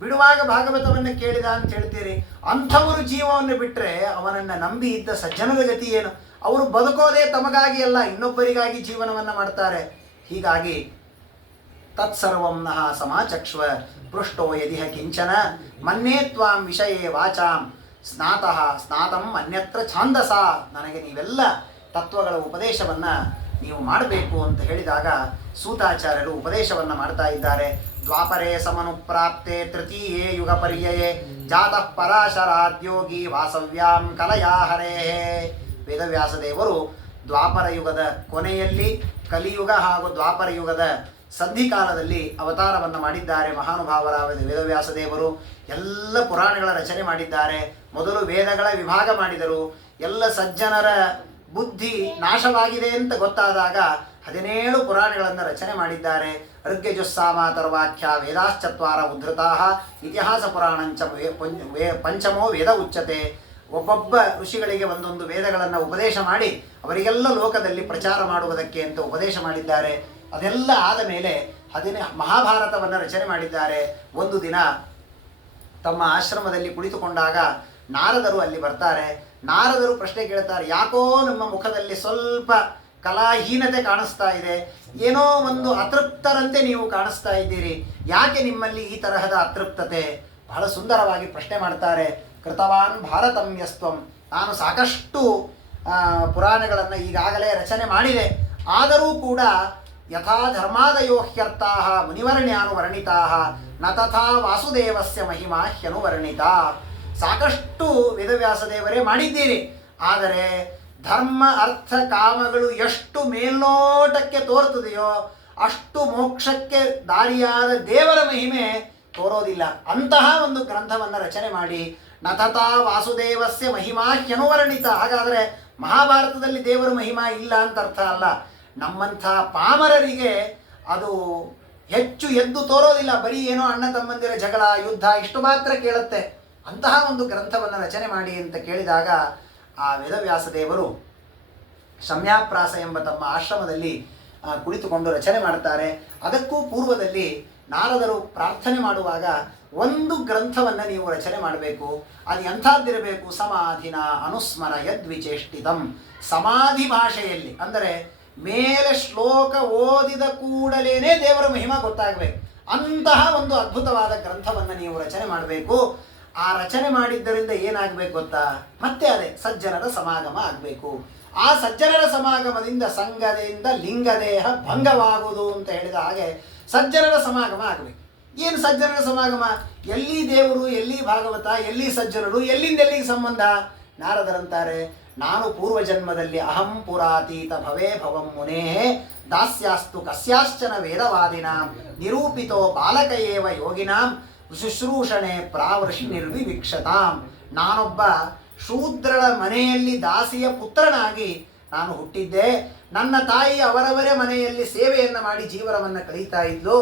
ಬಿಡುವಾಗ ಭಾಗವತವನ್ನು ಕೇಳಿದ ಅಂತ ಹೇಳ್ತೀರಿ. ಅಂಥವರು ಜೀವವನ್ನು ಬಿಟ್ಟರೆ ಅವನನ್ನು ನಂಬಿ ಇದ್ದ ಸಜ್ಜನರ ಗತಿ ಏನು? ಅವರು ಬದುಕೋದೇ ತಮಗಾಗಿ ಅಲ್ಲ, ಇನ್ನೊಬ್ಬರಿಗಾಗಿ ಜೀವನವನ್ನು ಮಾಡ್ತಾರೆ. ಹೀಗಾಗಿ ತತ್ಸರ್ವಂ ನಃ ಸಮಾಚಕ್ಷ್ವ ಪೃಷ್ಟೋ ಯದಿಹ ಕಿಂಚನ ಮನ್ಯೇ ತ್ವಾಂ ವಿಷಯೇ ವಾಚಾಂ ಸ್ನಾತಂ ಅನ್ಯತ್ರ ಛಾಂದಸ. ನನಗೆ ನೀವೆಲ್ಲ ತತ್ವಗಳ ಉಪದೇಶವನ್ನು ನೀವು ಮಾಡಬೇಕು ಅಂತ ಹೇಳಿದಾಗ ಸೂತಾಚಾರ್ಯರು ಉಪದೇಶವನ್ನು ಮಾಡ್ತಾ ಇದ್ದಾರೆ. ದ್ವಾಪರೇ ಸಮನುಪ್ರಾಪ್ತೆ ತೃತೀಯೇ ಯುಗ ಪರ್ಯಯೇ ಜಾತಃ ಪರಾಶರಾದ್ಯೋಗಿ ವಾಸವ್ಯಾಂ ಕಲಯಾ ಹರೇಃ. ವೇದವ್ಯಾಸದೇವರು ದ್ವಾಪರ ಯುಗದ ಕೊನೆಯಲ್ಲಿ ಕಲಿಯುಗ ಹಾಗೂ ದ್ವಾಪರ ಯುಗದ ಸಂಧಿಕಾಲದಲ್ಲಿ ಅವತಾರವನ್ನು ಮಾಡಿದ್ದಾರೆ ಮಹಾನುಭಾವರಾದ ವೇದವ್ಯಾಸದೇವರು. ಎಲ್ಲ ಪುರಾಣಗಳ ರಚನೆ ಮಾಡಿದ್ದಾರೆ. ಮೊದಲು ವೇದಗಳ ವಿಭಾಗ ಮಾಡಿದರು. ಎಲ್ಲ ಸಜ್ಜನರ ಬುದ್ಧಿ ನಾಶವಾಗಿದೆ ಅಂತ ಗೊತ್ತಾದಾಗ 17 ಪುರಾಣಗಳನ್ನು ರಚನೆ ಮಾಡಿದ್ದಾರೆ. ಋಗ್ಯಜುಸ್ಸಾಮಾತರ್ವಾಖ್ಯ ವೇದಾಶ್ಚತ್ವಾರ ಉದ್ಧೃತಾ ಇತಿಹಾಸ ಪುರಾಣಂಚ ಪಂಚಮೋ ವೇದ ಉಚ್ಯತೆ. ಒಬ್ಬೊಬ್ಬ ಋಷಿಗಳಿಗೆ ಒಂದೊಂದು ವೇದಗಳನ್ನು ಉಪದೇಶ ಮಾಡಿ ಅವರಿಗೆಲ್ಲ ಲೋಕದಲ್ಲಿ ಪ್ರಚಾರ ಮಾಡುವುದಕ್ಕೆ ಅಂತ ಉಪದೇಶ ಮಾಡಿದ್ದಾರೆ. ಅದೆಲ್ಲ ಆದ ಮೇಲೆ ಮಹಾಭಾರತವನ್ನು ರಚನೆ ಮಾಡಿದ್ದಾರೆ. ಒಂದು ದಿನ ತಮ್ಮ ಆಶ್ರಮದಲ್ಲಿ ಕುಳಿತುಕೊಂಡಾಗ ನಾರದರು ಅಲ್ಲಿ ಬರ್ತಾರೆ. ನಾರದರು ಪ್ರಶ್ನೆ ಕೇಳ್ತಾರೆ, ಯಾಕೋ ನಮ್ಮ ಮುಖದಲ್ಲಿ ಸ್ವಲ್ಪ ಕಲಾಹೀನತೆ ಕಾಣಿಸ್ತಾ ಇದೆ, ಏನೋ ಒಂದು ಅತೃಪ್ತರಂತೆ ನೀವು ಕಾಣಿಸ್ತಾ ಇದ್ದೀರಿ, ಯಾಕೆ ನಿಮ್ಮಲ್ಲಿ ಈ ತರಹದ ಅತೃಪ್ತತೆ? ಬಹಳ ಸುಂದರವಾಗಿ ಪ್ರಶ್ನೆ ಮಾಡ್ತಾರೆ. ಕೃತವಾನ್ ಭಾರತಂ ಯಸ್ತ್ವಂ, ನಾನು ಸಾಕಷ್ಟು ಪುರಾಣಗಳನ್ನು ಈಗಾಗಲೇ ರಚನೆ ಮಾಡಿದೆ, ಆದರೂ ಕೂಡ ಯಥಾ ಧರ್ಮಾದಯೋ ಹ್ಯರ್ಥಾ ಮುನಿವರ್ಣ್ಯಾನುವರ್ಣಿತಾ ನ ತಥಾ ವಾಸುದೇವಸ್ಯ ಮಹಿಮಾ ಹ್ಯನುವರ್ಣಿತಾ. ಸಾಕಷ್ಟು ವೇದವ್ಯಾಸ ದೇವರೇ ಮಾಡಿದ್ದೀರಿ, ಆದರೆ ಧರ್ಮ ಅರ್ಥ ಕಾಮಗಳು ಎಷ್ಟು ಮೇಲ್ನೋಟಕ್ಕೆ ತೋರ್ತದೆಯೋ ಅಷ್ಟು ಮೋಕ್ಷಕ್ಕೆ ದಾರಿಯಾದ ದೇವರ ಮಹಿಮೆ ತೋರೋದಿಲ್ಲ. ಅಂತಹ ಒಂದು ಗ್ರಂಥವನ್ನು ರಚನೆ ಮಾಡಿ ನ ತಥಾ ವಾಸುದೇವಸ್ಯ ಮಹಿಮಾ ಹ್ಯನುವರ್ಣಿತ. ಹಾಗಾದರೆ ಮಹಾಭಾರತದಲ್ಲಿ ದೇವರ ಮಹಿಮಾ ಇಲ್ಲ ಅಂತ ಅರ್ಥ ಅಲ್ಲ. ನಮ್ಮಂಥ ಪಾಮರರಿಗೆ ಅದು ಹೆಚ್ಚು ಎದ್ದು ತೋರೋದಿಲ್ಲ. ಬರೀ ಏನೋ ಅಣ್ಣ ತಮ್ಮಂದಿರ ಜಗಳ ಯುದ್ಧ ಇಷ್ಟು ಮಾತ್ರ ಕೇಳುತ್ತೆ. ಅಂತಹ ಒಂದು ಗ್ರಂಥವನ್ನು ರಚನೆ ಮಾಡಿ ಅಂತ ಕೇಳಿದಾಗ ಆ ವೇದವ್ಯಾಸ ದೇವರು ಶಮ್ಯಾಪ್ರಾಸ ಎಂಬ ತಮ್ಮ ಆಶ್ರಮದಲ್ಲಿ ಕುಳಿತುಕೊಂಡು ರಚನೆ ಮಾಡ್ತಾರೆ. ಅದಕ್ಕೂ ಪೂರ್ವದಲ್ಲಿ ನಾರದರು ಪ್ರಾರ್ಥನೆ ಮಾಡುವಾಗ ಒಂದು ಗ್ರಂಥವನ್ನು ನೀವು ರಚನೆ ಮಾಡಬೇಕು, ಅದು ಎಂಥದ್ದಿರಬೇಕು? ಸಮಾಧಿನ ಅನುಸ್ಮರ ಯದ್ವಿಚೇಷ್ಟಿತಂ. ಸಮಾಧಿ ಭಾಷೆಯಲ್ಲಿ, ಅಂದರೆ ಮೇಲೆ ಶ್ಲೋಕ ಓದಿದ ಕೂಡಲೇ ದೇವರ ಮಹಿಮಾ ಗೊತ್ತಾಗಬೇಕು. ಅಂತಹ ಒಂದು ಅದ್ಭುತವಾದ ಗ್ರಂಥವನ್ನು ನೀವು ರಚನೆ ಮಾಡಬೇಕು. ಆ ರಚನೆ ಮಾಡಿದ್ದರಿಂದ ಏನಾಗಬೇಕು ಗೊತ್ತಾ? ಮತ್ತೆ ಅದೇ ಸಜ್ಜನರ ಸಮಾಗಮ ಆಗಬೇಕು. ಆ ಸಜ್ಜನರ ಸಮಾಗಮದಿಂದ ಸಂಗದಿಂದ ಲಿಂಗದೇಹ ಭಂಗವಾಗುವುದು ಅಂತ ಹೇಳಿದ ಹಾಗೆ ಸಜ್ಜನರ ಸಮಾಗಮ ಆಗಬೇಕು. ಏನು ಸಜ್ಜನರ ಸಮಾಗಮ? ಎಲ್ಲಿ ದೇವರು, ಎಲ್ಲಿ ಭಾಗವತ, ಎಲ್ಲಿ ಸಜ್ಜನರು, ಎಲ್ಲಿಂದ ಎಲ್ಲಿಗೆ ಸಂಬಂಧ? ನಾರದರಂತಾರೆ, ನಾನು ಪೂರ್ವಜನ್ಮದಲ್ಲಿ ಅಹಂ ಪುರಾತೀತ ಭವೇ ಭವಂ ಮುನೇ ದಾಸ್ಯಾಸ್ತು ಕಸ್ಯಾಶ್ಚನ ವೇದವಾದಿನಾಂ ನಿರೂಪಿತೋ ಬಾಲಕ ಏವ ಯೋಗಿನಾಂ ಶುಶ್ರೂಷಣೆ ಪ್ರಾವೃಷಿ ನಿರ್ವಿವಿಕ್ಷತಾಂ. ನಾನೊಬ್ಬ ಶೂದ್ರಳ ಮನೆಯಲ್ಲಿ ದಾಸಿಯ ಪುತ್ರನಾಗಿ ನಾನು ಹುಟ್ಟಿದ್ದೆ. ನನ್ನ ತಾಯಿ ಅವರವರೇ ಮನೆಯಲ್ಲಿ ಸೇವೆಯನ್ನು ಮಾಡಿ ಜೀವನವನ್ನು ಕಳೀತಾ ಇದ್ಲು.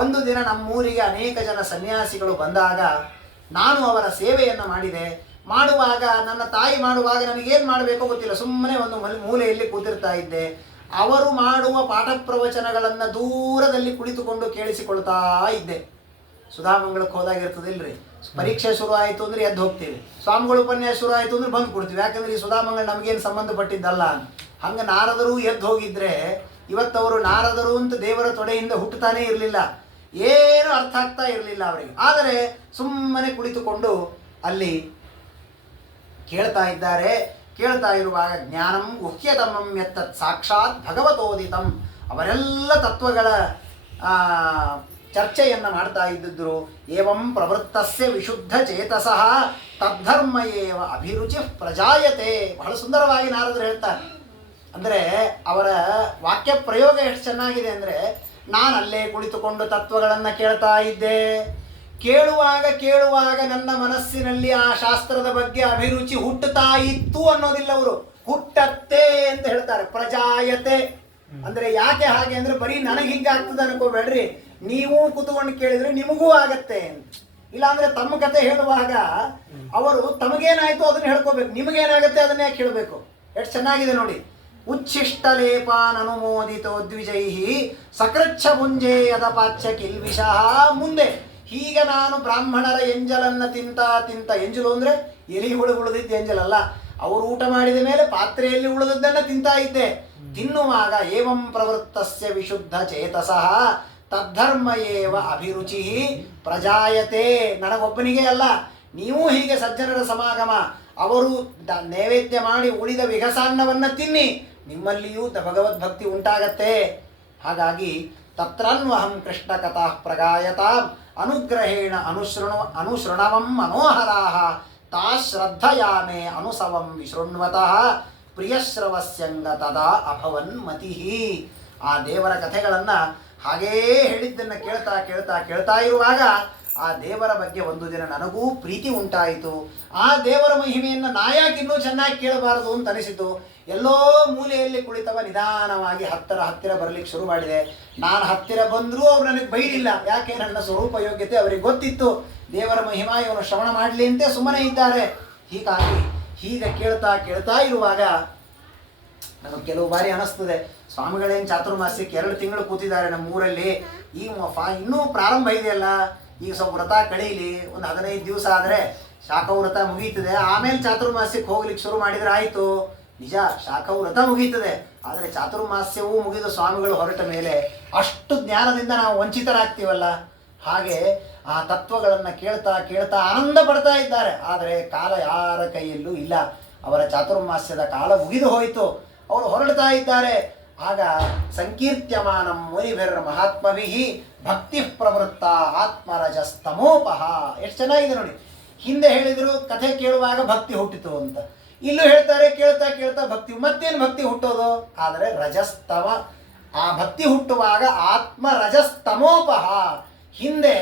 ಒಂದು ದಿನ ನಮ್ಮೂರಿಗೆ ಅನೇಕ ಜನ ಸನ್ಯಾಸಿಗಳು ಬಂದಾಗ ನಾನು ಅವರ ಸೇವೆಯನ್ನು ಮಾಡಿದೆ. ಮಾಡುವಾಗ ನನ್ನ ತಾಯಿ ಮಾಡುವಾಗ ನನಗೇನು ಮಾಡಬೇಕೋ ಗೊತ್ತಿಲ್ಲ, ಸುಮ್ಮನೆ ಒಂದು ಮೂಲೆಯಲ್ಲಿ ಕೂತಿರ್ತಾ ಇದ್ದೆ. ಅವರು ಮಾಡುವ ಪಾಠ ಪ್ರವಚನಗಳನ್ನು ದೂರದಲ್ಲಿ ಕುಳಿತುಕೊಂಡು ಕೇಳಿಸಿಕೊಳ್ತಾ ಇದ್ದೆ. ಸುಧಾಮಂಗಳಕ್ಕೆ ಹೋದಾಗಿರ್ತದಿಲ್ರಿ, ಪರೀಕ್ಷೆ ಶುರು ಆಯಿತು ಅಂದರೆ ಎದ್ದು ಹೋಗ್ತೀವಿ, ಸ್ವಾಮಿಗಳು ಉಪನ್ಯಾಸ ಶುರು ಆಯಿತು ಅಂದ್ರೆ ಬಂದು ಕೊಡ್ತೀವಿ, ಯಾಕಂದ್ರೆ ಈ ಸುಧಾಮಂಗಳು ನಮಗೇನು ಸಂಬಂಧಪಟ್ಟಿದ್ದಲ್ಲ. ಹಂಗೆ ನಾರದರು ಎದ್ದು ಹೋಗಿದ್ರೆ ಇವತ್ತವರು ನಾರದರು ಅಂತ ದೇವರ ತೊಡೆಯಿಂದ ಹುಟ್ಟುತ್ತಾನೇ ಇರಲಿಲ್ಲ, ಏನು ಅರ್ಥ ಆಗ್ತಾ ಇರಲಿಲ್ಲ ಅವರಿಗೆ. ಆದರೆ ಸುಮ್ಮನೆ ಕುಳಿತುಕೊಂಡು ಅಲ್ಲಿ ಕೇಳ್ತಾ ಇದ್ದಾರೆ. ಕೇಳ್ತಾ ಇರುವಾಗ ಜ್ಞಾನಂ ಗುಹ್ಯತಮಂ ಯತ್ತತ್ ಸಾಕ್ಷಾತ್ ಭಗವತೋದಿತಂ. ಅವರೆಲ್ಲ ತತ್ವಗಳ ಚರ್ಚೆಯನ್ನು ಮಾಡ್ತಾ ಇದ್ದಿದ್ರು. ಏವಂ ಪ್ರವೃತ್ತಸ್ಯ ವಿಶುದ್ಧ ಚೇತಸಃ ತದ್ಧರ್ಮ ಏವ ಅಭಿರುಚಿ ಪ್ರಜಾಯತೆ. ಬಹಳ ಸುಂದರವಾಗಿ ನಾರದರು ಹೇಳ್ತಾರೆ. ಅಂದರೆ ಅವರ ವಾಕ್ಯ ಪ್ರಯೋಗ ಎಷ್ಟು ಚೆನ್ನಾಗಿದೆ ಅಂದರೆ, ನಾನಲ್ಲೇ ಕುಳಿತುಕೊಂಡು ತತ್ವಗಳನ್ನು ಕೇಳ್ತಾ ಇದ್ದೆ. ಕೇಳುವಾಗ ನನ್ನ ಮನಸ್ಸಿನಲ್ಲಿ ಆ ಶಾಸ್ತ್ರದ ಬಗ್ಗೆ ಅಭಿರುಚಿ ಹುಟ್ಟುತ್ತಾ ಇತ್ತು ಅನ್ನೋದಿಲ್ಲ, ಅವರು ಹುಟ್ಟತ್ತೆ ಅಂತ ಹೇಳ್ತಾರೆ. ಪ್ರಜಾಯತೆ ಅಂದರೆ ಯಾಕೆ ಹಾಗೆ ಅಂದರೆ, ಬರೀ ನನಗೆ ಹಿಂಗಾಗ್ತದೆ ಅನ್ಕೋಬೇಡ್ರಿ, ನೀವು ಕೂತ್ಕೊಂಡು ಕೇಳಿದ್ರೆ ನಿಮಗೂ ಆಗತ್ತೆ. ಇಲ್ಲಾಂದ್ರೆ ತಮ್ಮ ಕತೆ ಹೇಳುವಾಗ ಅವರು ತಮಗೇನಾಯ್ತು ಅದನ್ನ ಹೇಳ್ಕೋಬೇಕು, ನಿಮಗೇನಾಗತ್ತೆ ಅದನ್ನ ಯಾಕೆ ಹೇಳಬೇಕು? ಎಷ್ಟು ಚೆನ್ನಾಗಿದೆ ನೋಡಿ. ಉಚ್ಛಿಷ್ಟಲೇಪಾನ್ ಅನುಮೋದಿತೋ ದ್ವಿಜೈಹಿ ಸಕೃಚ್ಛ ಮುಂಜೆ ಯದಪಾಚ್ಯ ಕಿಲ್ವಿಷಃ. ಮುಂದೆ ಹೀಗೆ ನಾನು ಬ್ರಾಹ್ಮಣರ ಎಂಜಲನ್ನ ತಿಂತ ಎಂಜಲು ಅಂದರೆ ಎಲಿ ಉಳಿದಿದ್ದ ಎಂಜಲಲ್ಲ, ಅವರು ಊಟ ಮಾಡಿದ ಮೇಲೆ ಪಾತ್ರೆಯಲ್ಲಿ ಉಳಿದದ್ದನ್ನು ತಿಂತಾ ಇದ್ದೆ. ತಿನ್ನುವಾಗ ಏವಂ ಪ್ರವೃತ್ತಸ್ಯ ವಿಶುದ್ಧ ಚೇತಸಃ ತದ್ಧರ್ಮ ಏವ ಅಭಿರುಚಿ ಪ್ರಜಾಯತೆ. ನನಗೊಬ್ಬನಿಗೆ ಅಲ್ಲ, ನೀವು ಹೀಗೆ ಸಜ್ಜನರ ಸಮಾಗಮ, ಅವರು ನೈವೇದ್ಯ ಮಾಡಿ ಉಳಿದ ವಿಘಸಾನ್ನವನ್ನು ತಿನ್ನಿ, ನಿಮ್ಮಲ್ಲಿಯೂ ಭಗವದ್ಭಕ್ತಿ ಉಂಟಾಗತ್ತೆ. ಹಾಗಾಗಿ ತತ್ರನ್ವಹಂ ಕೃಷ್ಣ ಕಥಾ ಪ್ರಗಾಯತಾಂ ಅನುಗ್ರಹೇಣ ಅನುಶೃಣವಂ ಮನೋಹರಾಹ ತಾ ಶ್ರದ್ಧಯಾಮೆ ಅನುಸವಂ ವಿಶೃಣ್ವತಃ ಪ್ರಿಯಶ್ರವಸ್ಯಂಗ ತದಾ ಅಭವನ್ ಮತಿಃ. ಆ ದೇವರ ಕಥೆಗಳನ್ನು ಹಾಗೇ ಹೇಳಿದ್ದನ್ನು ಕೇಳ್ತಾ ಇರುವಾಗ ಆ ದೇವರ ಬಗ್ಗೆ ಒಂದು ದಿನ ನನಗೂ ಪ್ರೀತಿ ಉಂಟಾಯಿತು. ಆ ದೇವರ ಮಹಿಮೆಯನ್ನು ನಾಯಾಕೆ ಇನ್ನೂ ಚೆನ್ನಾಗಿ ಕೇಳಬಾರದು ಅಂತ ಅನಿಸಿತು. ಎಲ್ಲೋ ಮೂಲೆಯಲ್ಲಿ ಕುಳಿತವ ನಿಧಾನವಾಗಿ ಹತ್ತಿರ ಬರಲಿಕ್ಕೆ ಶುರು ಮಾಡಿದೆ. ನಾನು ಹತ್ತಿರ ಬಂದರೂ ಅವ್ರು ನನಗೆ ಬೈಲಿಲ್ಲ, ಯಾಕೆ ನನ್ನ ಸ್ವರೂಪ ಯೋಗ್ಯತೆ ಅವರಿಗೆ ಗೊತ್ತಿತ್ತು. ದೇವರ ಮಹಿಮಾ ಇವನು ಶ್ರವಣ ಮಾಡಲಿ ಅಂತ ಸುಮ್ಮನೆ ಇದ್ದಾರೆ. ಹೀಗಾಗಿ ಹೀಗೆ ಕೇಳ್ತಾ ಇರುವಾಗ ನನಗೆ ಕೆಲವು ಬಾರಿ ಅನಿಸ್ತದೆ, ಸ್ವಾಮಿಗಳೇನು ಚಾತುರ್ಮಾಸ್ಯಕ್ಕೆ 2 ತಿಂಗಳು ಕೂತಿದ್ದಾರೆ ನಮ್ಮ ಊರಲ್ಲಿ, ಈ ಇನ್ನೂ ಪ್ರಾರಂಭ ಇದೆಯಲ್ಲ, ಈಗ ಸ್ವಲ್ಪ ವ್ರತ ಕಳೀಲಿ, ಒಂದು 15 ದಿವಸ ಆದರೆ ಶಾಖವ್ರತ ಮುಗೀತದೆ, ಆಮೇಲೆ ಚಾತುರ್ಮಾಸ್ಯಕ್ಕೆ ಹೋಗ್ಲಿಕ್ಕೆ ಶುರು ಮಾಡಿದರೆ ಆಯಿತು. ನಿಜ, ಶಾಖವ್ರತ ಮುಗೀತದೆ, ಆದರೆ ಚಾತುರ್ಮಾಸ್ಯವೂ ಮುಗಿದು ಸ್ವಾಮಿಗಳು ಹೊರಟ ಮೇಲೆ ಅಷ್ಟು ಜ್ಞಾನದಿಂದ ನಾವು ವಂಚಿತರಾಗ್ತೀವಲ್ಲ. ಹಾಗೆ ಆ ತತ್ವಗಳನ್ನು ಕೇಳ್ತಾ ಕೇಳ್ತಾ ಆನಂದ ಪಡ್ತಾ ಇದ್ದಾರೆ. ಆದರೆ ಕಾಲ ಯಾರ ಕೈಯಲ್ಲೂ ಇಲ್ಲ. ಅವರ ಚಾತುರ್ಮಾಸ್ಯದ ಕಾಲ ಮುಗಿದು ಹೋಯಿತು, ಅವರು ಹೊರಡ್ತಾ ಇದ್ದಾರೆ. ಆಗ ಸಂಕೀರ್ತ್ಯಮಾನಂ ಮುನಿಭಿರ್ ಮಹಾತ್ಮವಿಹಿ ಭಕ್ತಿ ಪ್ರವೃತ್ತ ಆತ್ಮರಜಸ್ತಮೋಪಹ. ಎಷ್ಟು ಚೆನ್ನಾಗಿದೆ ನೋಡಿ. ಹಿಂದೆ ಹೇಳಿದ್ರು ಕಥೆ ಕೇಳುವಾಗ ಭಕ್ತಿ ಹುಟ್ಟಿತು ಅಂತ, ಇಲ್ಲೂ ಹೇಳ್ತಾರೆ ಕೇಳ್ತಾ ಕೇಳ್ತಾ ಭಕ್ತಿ. ಮತ್ತೇನು ಭಕ್ತಿ ಹುಟ್ಟೋದು? ಆದರೆ ರಜಸ್ತಮ, ಆ ಭಕ್ತಿ ಹುಟ್ಟುವಾಗ ಆತ್ಮ ರಜಸ್ತಮೋಪಹ. ಹಿಂದೆ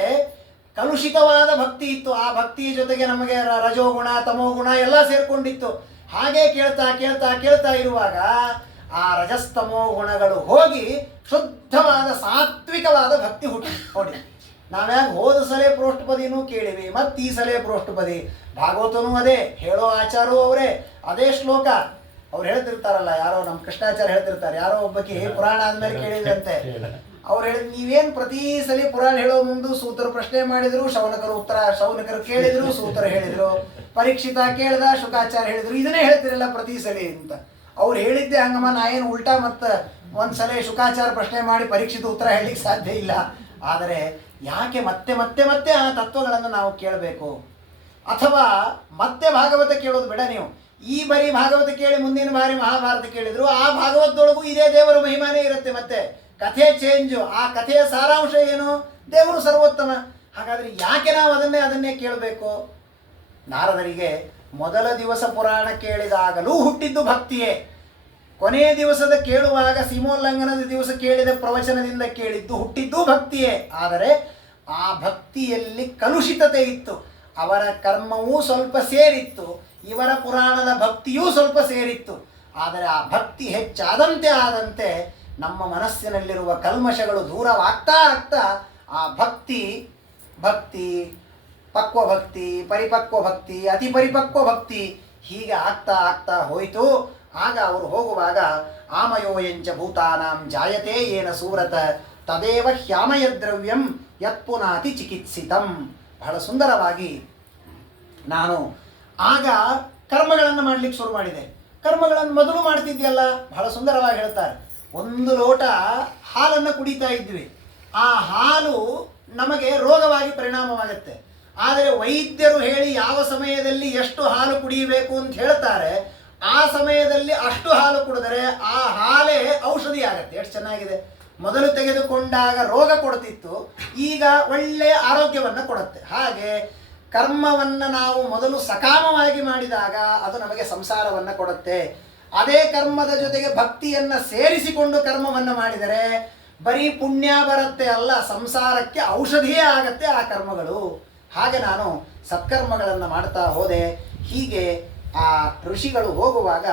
ಕಲುಷಿತವಾದ ಭಕ್ತಿ ಇತ್ತು, ಆ ಭಕ್ತಿಯ ಜೊತೆಗೆ ನಮಗೆ ರಜೋಗುಣ ತಮೋಗುಣ ಎಲ್ಲ ಸೇರ್ಕೊಂಡಿತ್ತು. ಹಾಗೆ ಕೇಳ್ತಾ ಕೇಳ್ತಾ ಕೇಳ್ತಾ ಇರುವಾಗ ಆ ರಜಸ್ತಮೋ ಗುಣಗಳು ಹೋಗಿ ಶುದ್ಧವಾದ ಸಾತ್ವಿಕವಾದ ಭಕ್ತಿ ಹುಟ್ಟಿ ನೋಡಿ. ನಾವ್ಯಾಗ ಹೋದ ಸಲೇ ಪ್ರೋಷ್ಠಪದಿನೂ ಕೇಳಿವಿ, ಮತ್ತು ಈ ಸಲೇ ಪ್ರೋಷ್ಠಪದಿ. ಭಾಗವತನೂ ಅದೇ, ಹೇಳೋ ಆಚಾರೂ ಅವರೇ, ಅದೇ ಶ್ಲೋಕ ಅವ್ರು ಹೇಳ್ತಿರ್ತಾರಲ್ಲ. ಯಾರೋ ನಮ್ಮ ಕೃಷ್ಣಾಚಾರ್ಯ ಹೇಳ್ತಿರ್ತಾರೆ, ಯಾರೋ ಒಬ್ಬಕ್ಕೆ ಪುರಾಣ ಆದ್ಮೇಲೆ ಕೇಳಿದ್ರಂತೆ. ಅವ್ರು ಹೇಳಿದ್, ನೀವೇನು ಪ್ರತಿ ಸಲ ಪುರಾಣ ಹೇಳೋ ಮುಂದೆ ಸೂತರು ಪ್ರಶ್ನೆ ಮಾಡಿದ್ರು, ಶೌನಕರು ಕೇಳಿದ್ರು, ಸೂತರು ಹೇಳಿದ್ರು, ಪರೀಕ್ಷಿತ ಕೇಳ್ದ, ಶುಕಾಚಾರ್ಯ ಹೇಳಿದ್ರು, ಇದನ್ನೇ ಹೇಳ್ತಿರಲ್ಲ ಪ್ರತಿ ಸಲ ಅಂತ. ಅವ್ರು ಹೇಳಿದ್ದೆ ಹಂಗಮ್ಮ, ನಾ ಏನು ಉಲ್ಟಾ ಮತ್ತು ಒಂದ್ಸಲ ಶುಕಾಚಾರ ಪ್ರಶ್ನೆ ಮಾಡಿ ಪರೀಕ್ಷಿತ ಉತ್ತರ ಹೇಳಲಿಕ್ಕೆ ಸಾಧ್ಯ ಇಲ್ಲ. ಆದರೆ ಯಾಕೆ ಮತ್ತೆ ಮತ್ತೆ ಮತ್ತೆ ಆ ತತ್ವಗಳನ್ನು ನಾವು ಕೇಳಬೇಕು? ಅಥವಾ ಮತ್ತೆ ಭಾಗವತ ಕೇಳೋದು ಬೇಡ ನೀವು. ಈ ಬರೀ ಭಾಗವತ ಕೇಳಿ ಮುಂದಿನ ಬಾರಿ ಮಹಾಭಾರತ ಕೇಳಿದ್ರು, ಆ ಭಾಗವತದೊಳಗೂ ಇದೇ ದೇವರ ಮಹಿಮಾನೇ ಇರುತ್ತೆ. ಮತ್ತೆ ಕಥೆ ಚೇಂಜು, ಆ ಕಥೆಯ ಸಾರಾಂಶ ಏನು? ದೇವರು ಸರ್ವೋತ್ತಮ. ಹಾಗಾದರೆ ಯಾಕೆ ನಾವು ಅದನ್ನೇ ಕೇಳಬೇಕು? ನಾರದರಿಗೆ ಮೊದಲ ದಿವಸ ಪುರಾಣ ಕೇಳಿದಾಗಲೂ ಹುಟ್ಟಿದ್ದು ಭಕ್ತಿಯೇ. ಕೊನೆಯ ದಿವಸದ ಕೇಳುವಾಗ ಸೀಮೋಲ್ಲಂಘನದ ದಿವಸ ಕೇಳಿದ ಪ್ರವಚನದಿಂದ ಕೇಳಿದ್ದು ಹುಟ್ಟಿದ್ದು ಭಕ್ತಿಯೇ. ಆದರೆ ಆ ಭಕ್ತಿಯಲ್ಲಿ ಕಲುಷಿತತೆ ಇತ್ತು. ಅವರ ಕರ್ಮವೂ ಸ್ವಲ್ಪ ಸೇರಿತ್ತು, ಇವರ ಪುರಾಣದ ಭಕ್ತಿಯೂ ಸ್ವಲ್ಪ ಸೇರಿತ್ತು. ಆದರೆ ಆ ಭಕ್ತಿ ಹೆಚ್ಚಾದಂತೆ ಆದಂತೆ ನಮ್ಮ ಮನಸ್ಸಿನಲ್ಲಿರುವ ಕಲ್ಮಶಗಳು ದೂರವಾಗ್ತಾ ಆಗ್ತಾ ಆ ಭಕ್ತಿ ಪಕ್ವ ಭಕ್ತಿ, ಪರಿಪಕ್ವ ಭಕ್ತಿ, ಅತಿ ಪರಿಪಕ್ವ ಭಕ್ತಿ ಹೀಗೆ ಆಗ್ತಾ ಆಗ್ತಾ ಹೋಯಿತು. ಆಗ ಅವರು ಹೋಗುವಾಗ ಆಮಯೋಯಂಚ ಭೂತಾನಾಂ ಜಾಯತೆ ಏನ ಸೂರತ ತದೇವ ಹ್ಯಾಮಯ ದ್ರವ್ಯಂ ಯತ್ಪುನಾತಿ ಚಿಕಿತ್ಸಿತಂ. ಬಹಳ ಸುಂದರವಾಗಿ ನಾನು ಆಗ ಕರ್ಮಗಳನ್ನು ಮಾಡಲಿಕ್ಕೆ ಶುರು ಮಾಡಿದೆ. ಕರ್ಮಗಳನ್ನು ಮೊದಲು ಮಾಡ್ತಿದ್ಯಲ್ಲ, ಬಹಳ ಸುಂದರವಾಗಿ ಹೇಳ್ತಾರೆ. 1 ಲೋಟ ಹಾಲನ್ನು ಕುಡಿತಾ ಇದ್ವಿ, ಆ ಹಾಲು ನಮಗೆ ರೋಗವಾಗಿ ಪರಿಣಾಮವಾಗುತ್ತೆ. ಆದರೆ ವೈದ್ಯರು ಹೇಳಿ ಯಾವ ಸಮಯದಲ್ಲಿ ಎಷ್ಟು ಹಾಲು ಕುಡಿಯಬೇಕು ಅಂತ ಹೇಳ್ತಾರೆ, ಆ ಸಮಯದಲ್ಲಿ ಅಷ್ಟು ಹಾಲು ಕುಡಿದರೆ ಆ ಹಾಲೇ ಔಷಧಿ ಆಗುತ್ತೆ. ಎಷ್ಟು ಚೆನ್ನಾಗಿದೆ. ಮೊದಲು ತೆಗೆದುಕೊಂಡಾಗ ರೋಗ ಕೊಡ್ತಿತ್ತು, ಈಗ ಒಳ್ಳೆಯ ಆರೋಗ್ಯವನ್ನು ಕೊಡುತ್ತೆ. ಹಾಗೆ ಕರ್ಮವನ್ನು ನಾವು ಮೊದಲು ಸಕಾಮವಾಗಿ ಮಾಡಿದಾಗ ಅದು ನಮಗೆ ಸಂಸಾರವನ್ನು ಕೊಡುತ್ತೆ. ಅದೇ ಕರ್ಮದ ಜೊತೆಗೆ ಭಕ್ತಿಯನ್ನು ಸೇರಿಸಿಕೊಂಡು ಕರ್ಮವನ್ನು ಮಾಡಿದರೆ ಬರೀ ಪುಣ್ಯ ಬರುತ್ತೆ ಅಲ್ಲ, ಸಂಸಾರಕ್ಕೆ ಔಷಧಿಯೇ ಆಗತ್ತೆ ಆ ಕರ್ಮಗಳು. ಹಾಗೆ ನಾನು ಸತ್ಕರ್ಮಗಳನ್ನು ಮಾಡ್ತಾ ಹೋದೆ. ಹೀಗೆ ಆ ಋಷಿಗಳು ಹೋಗುವಾಗ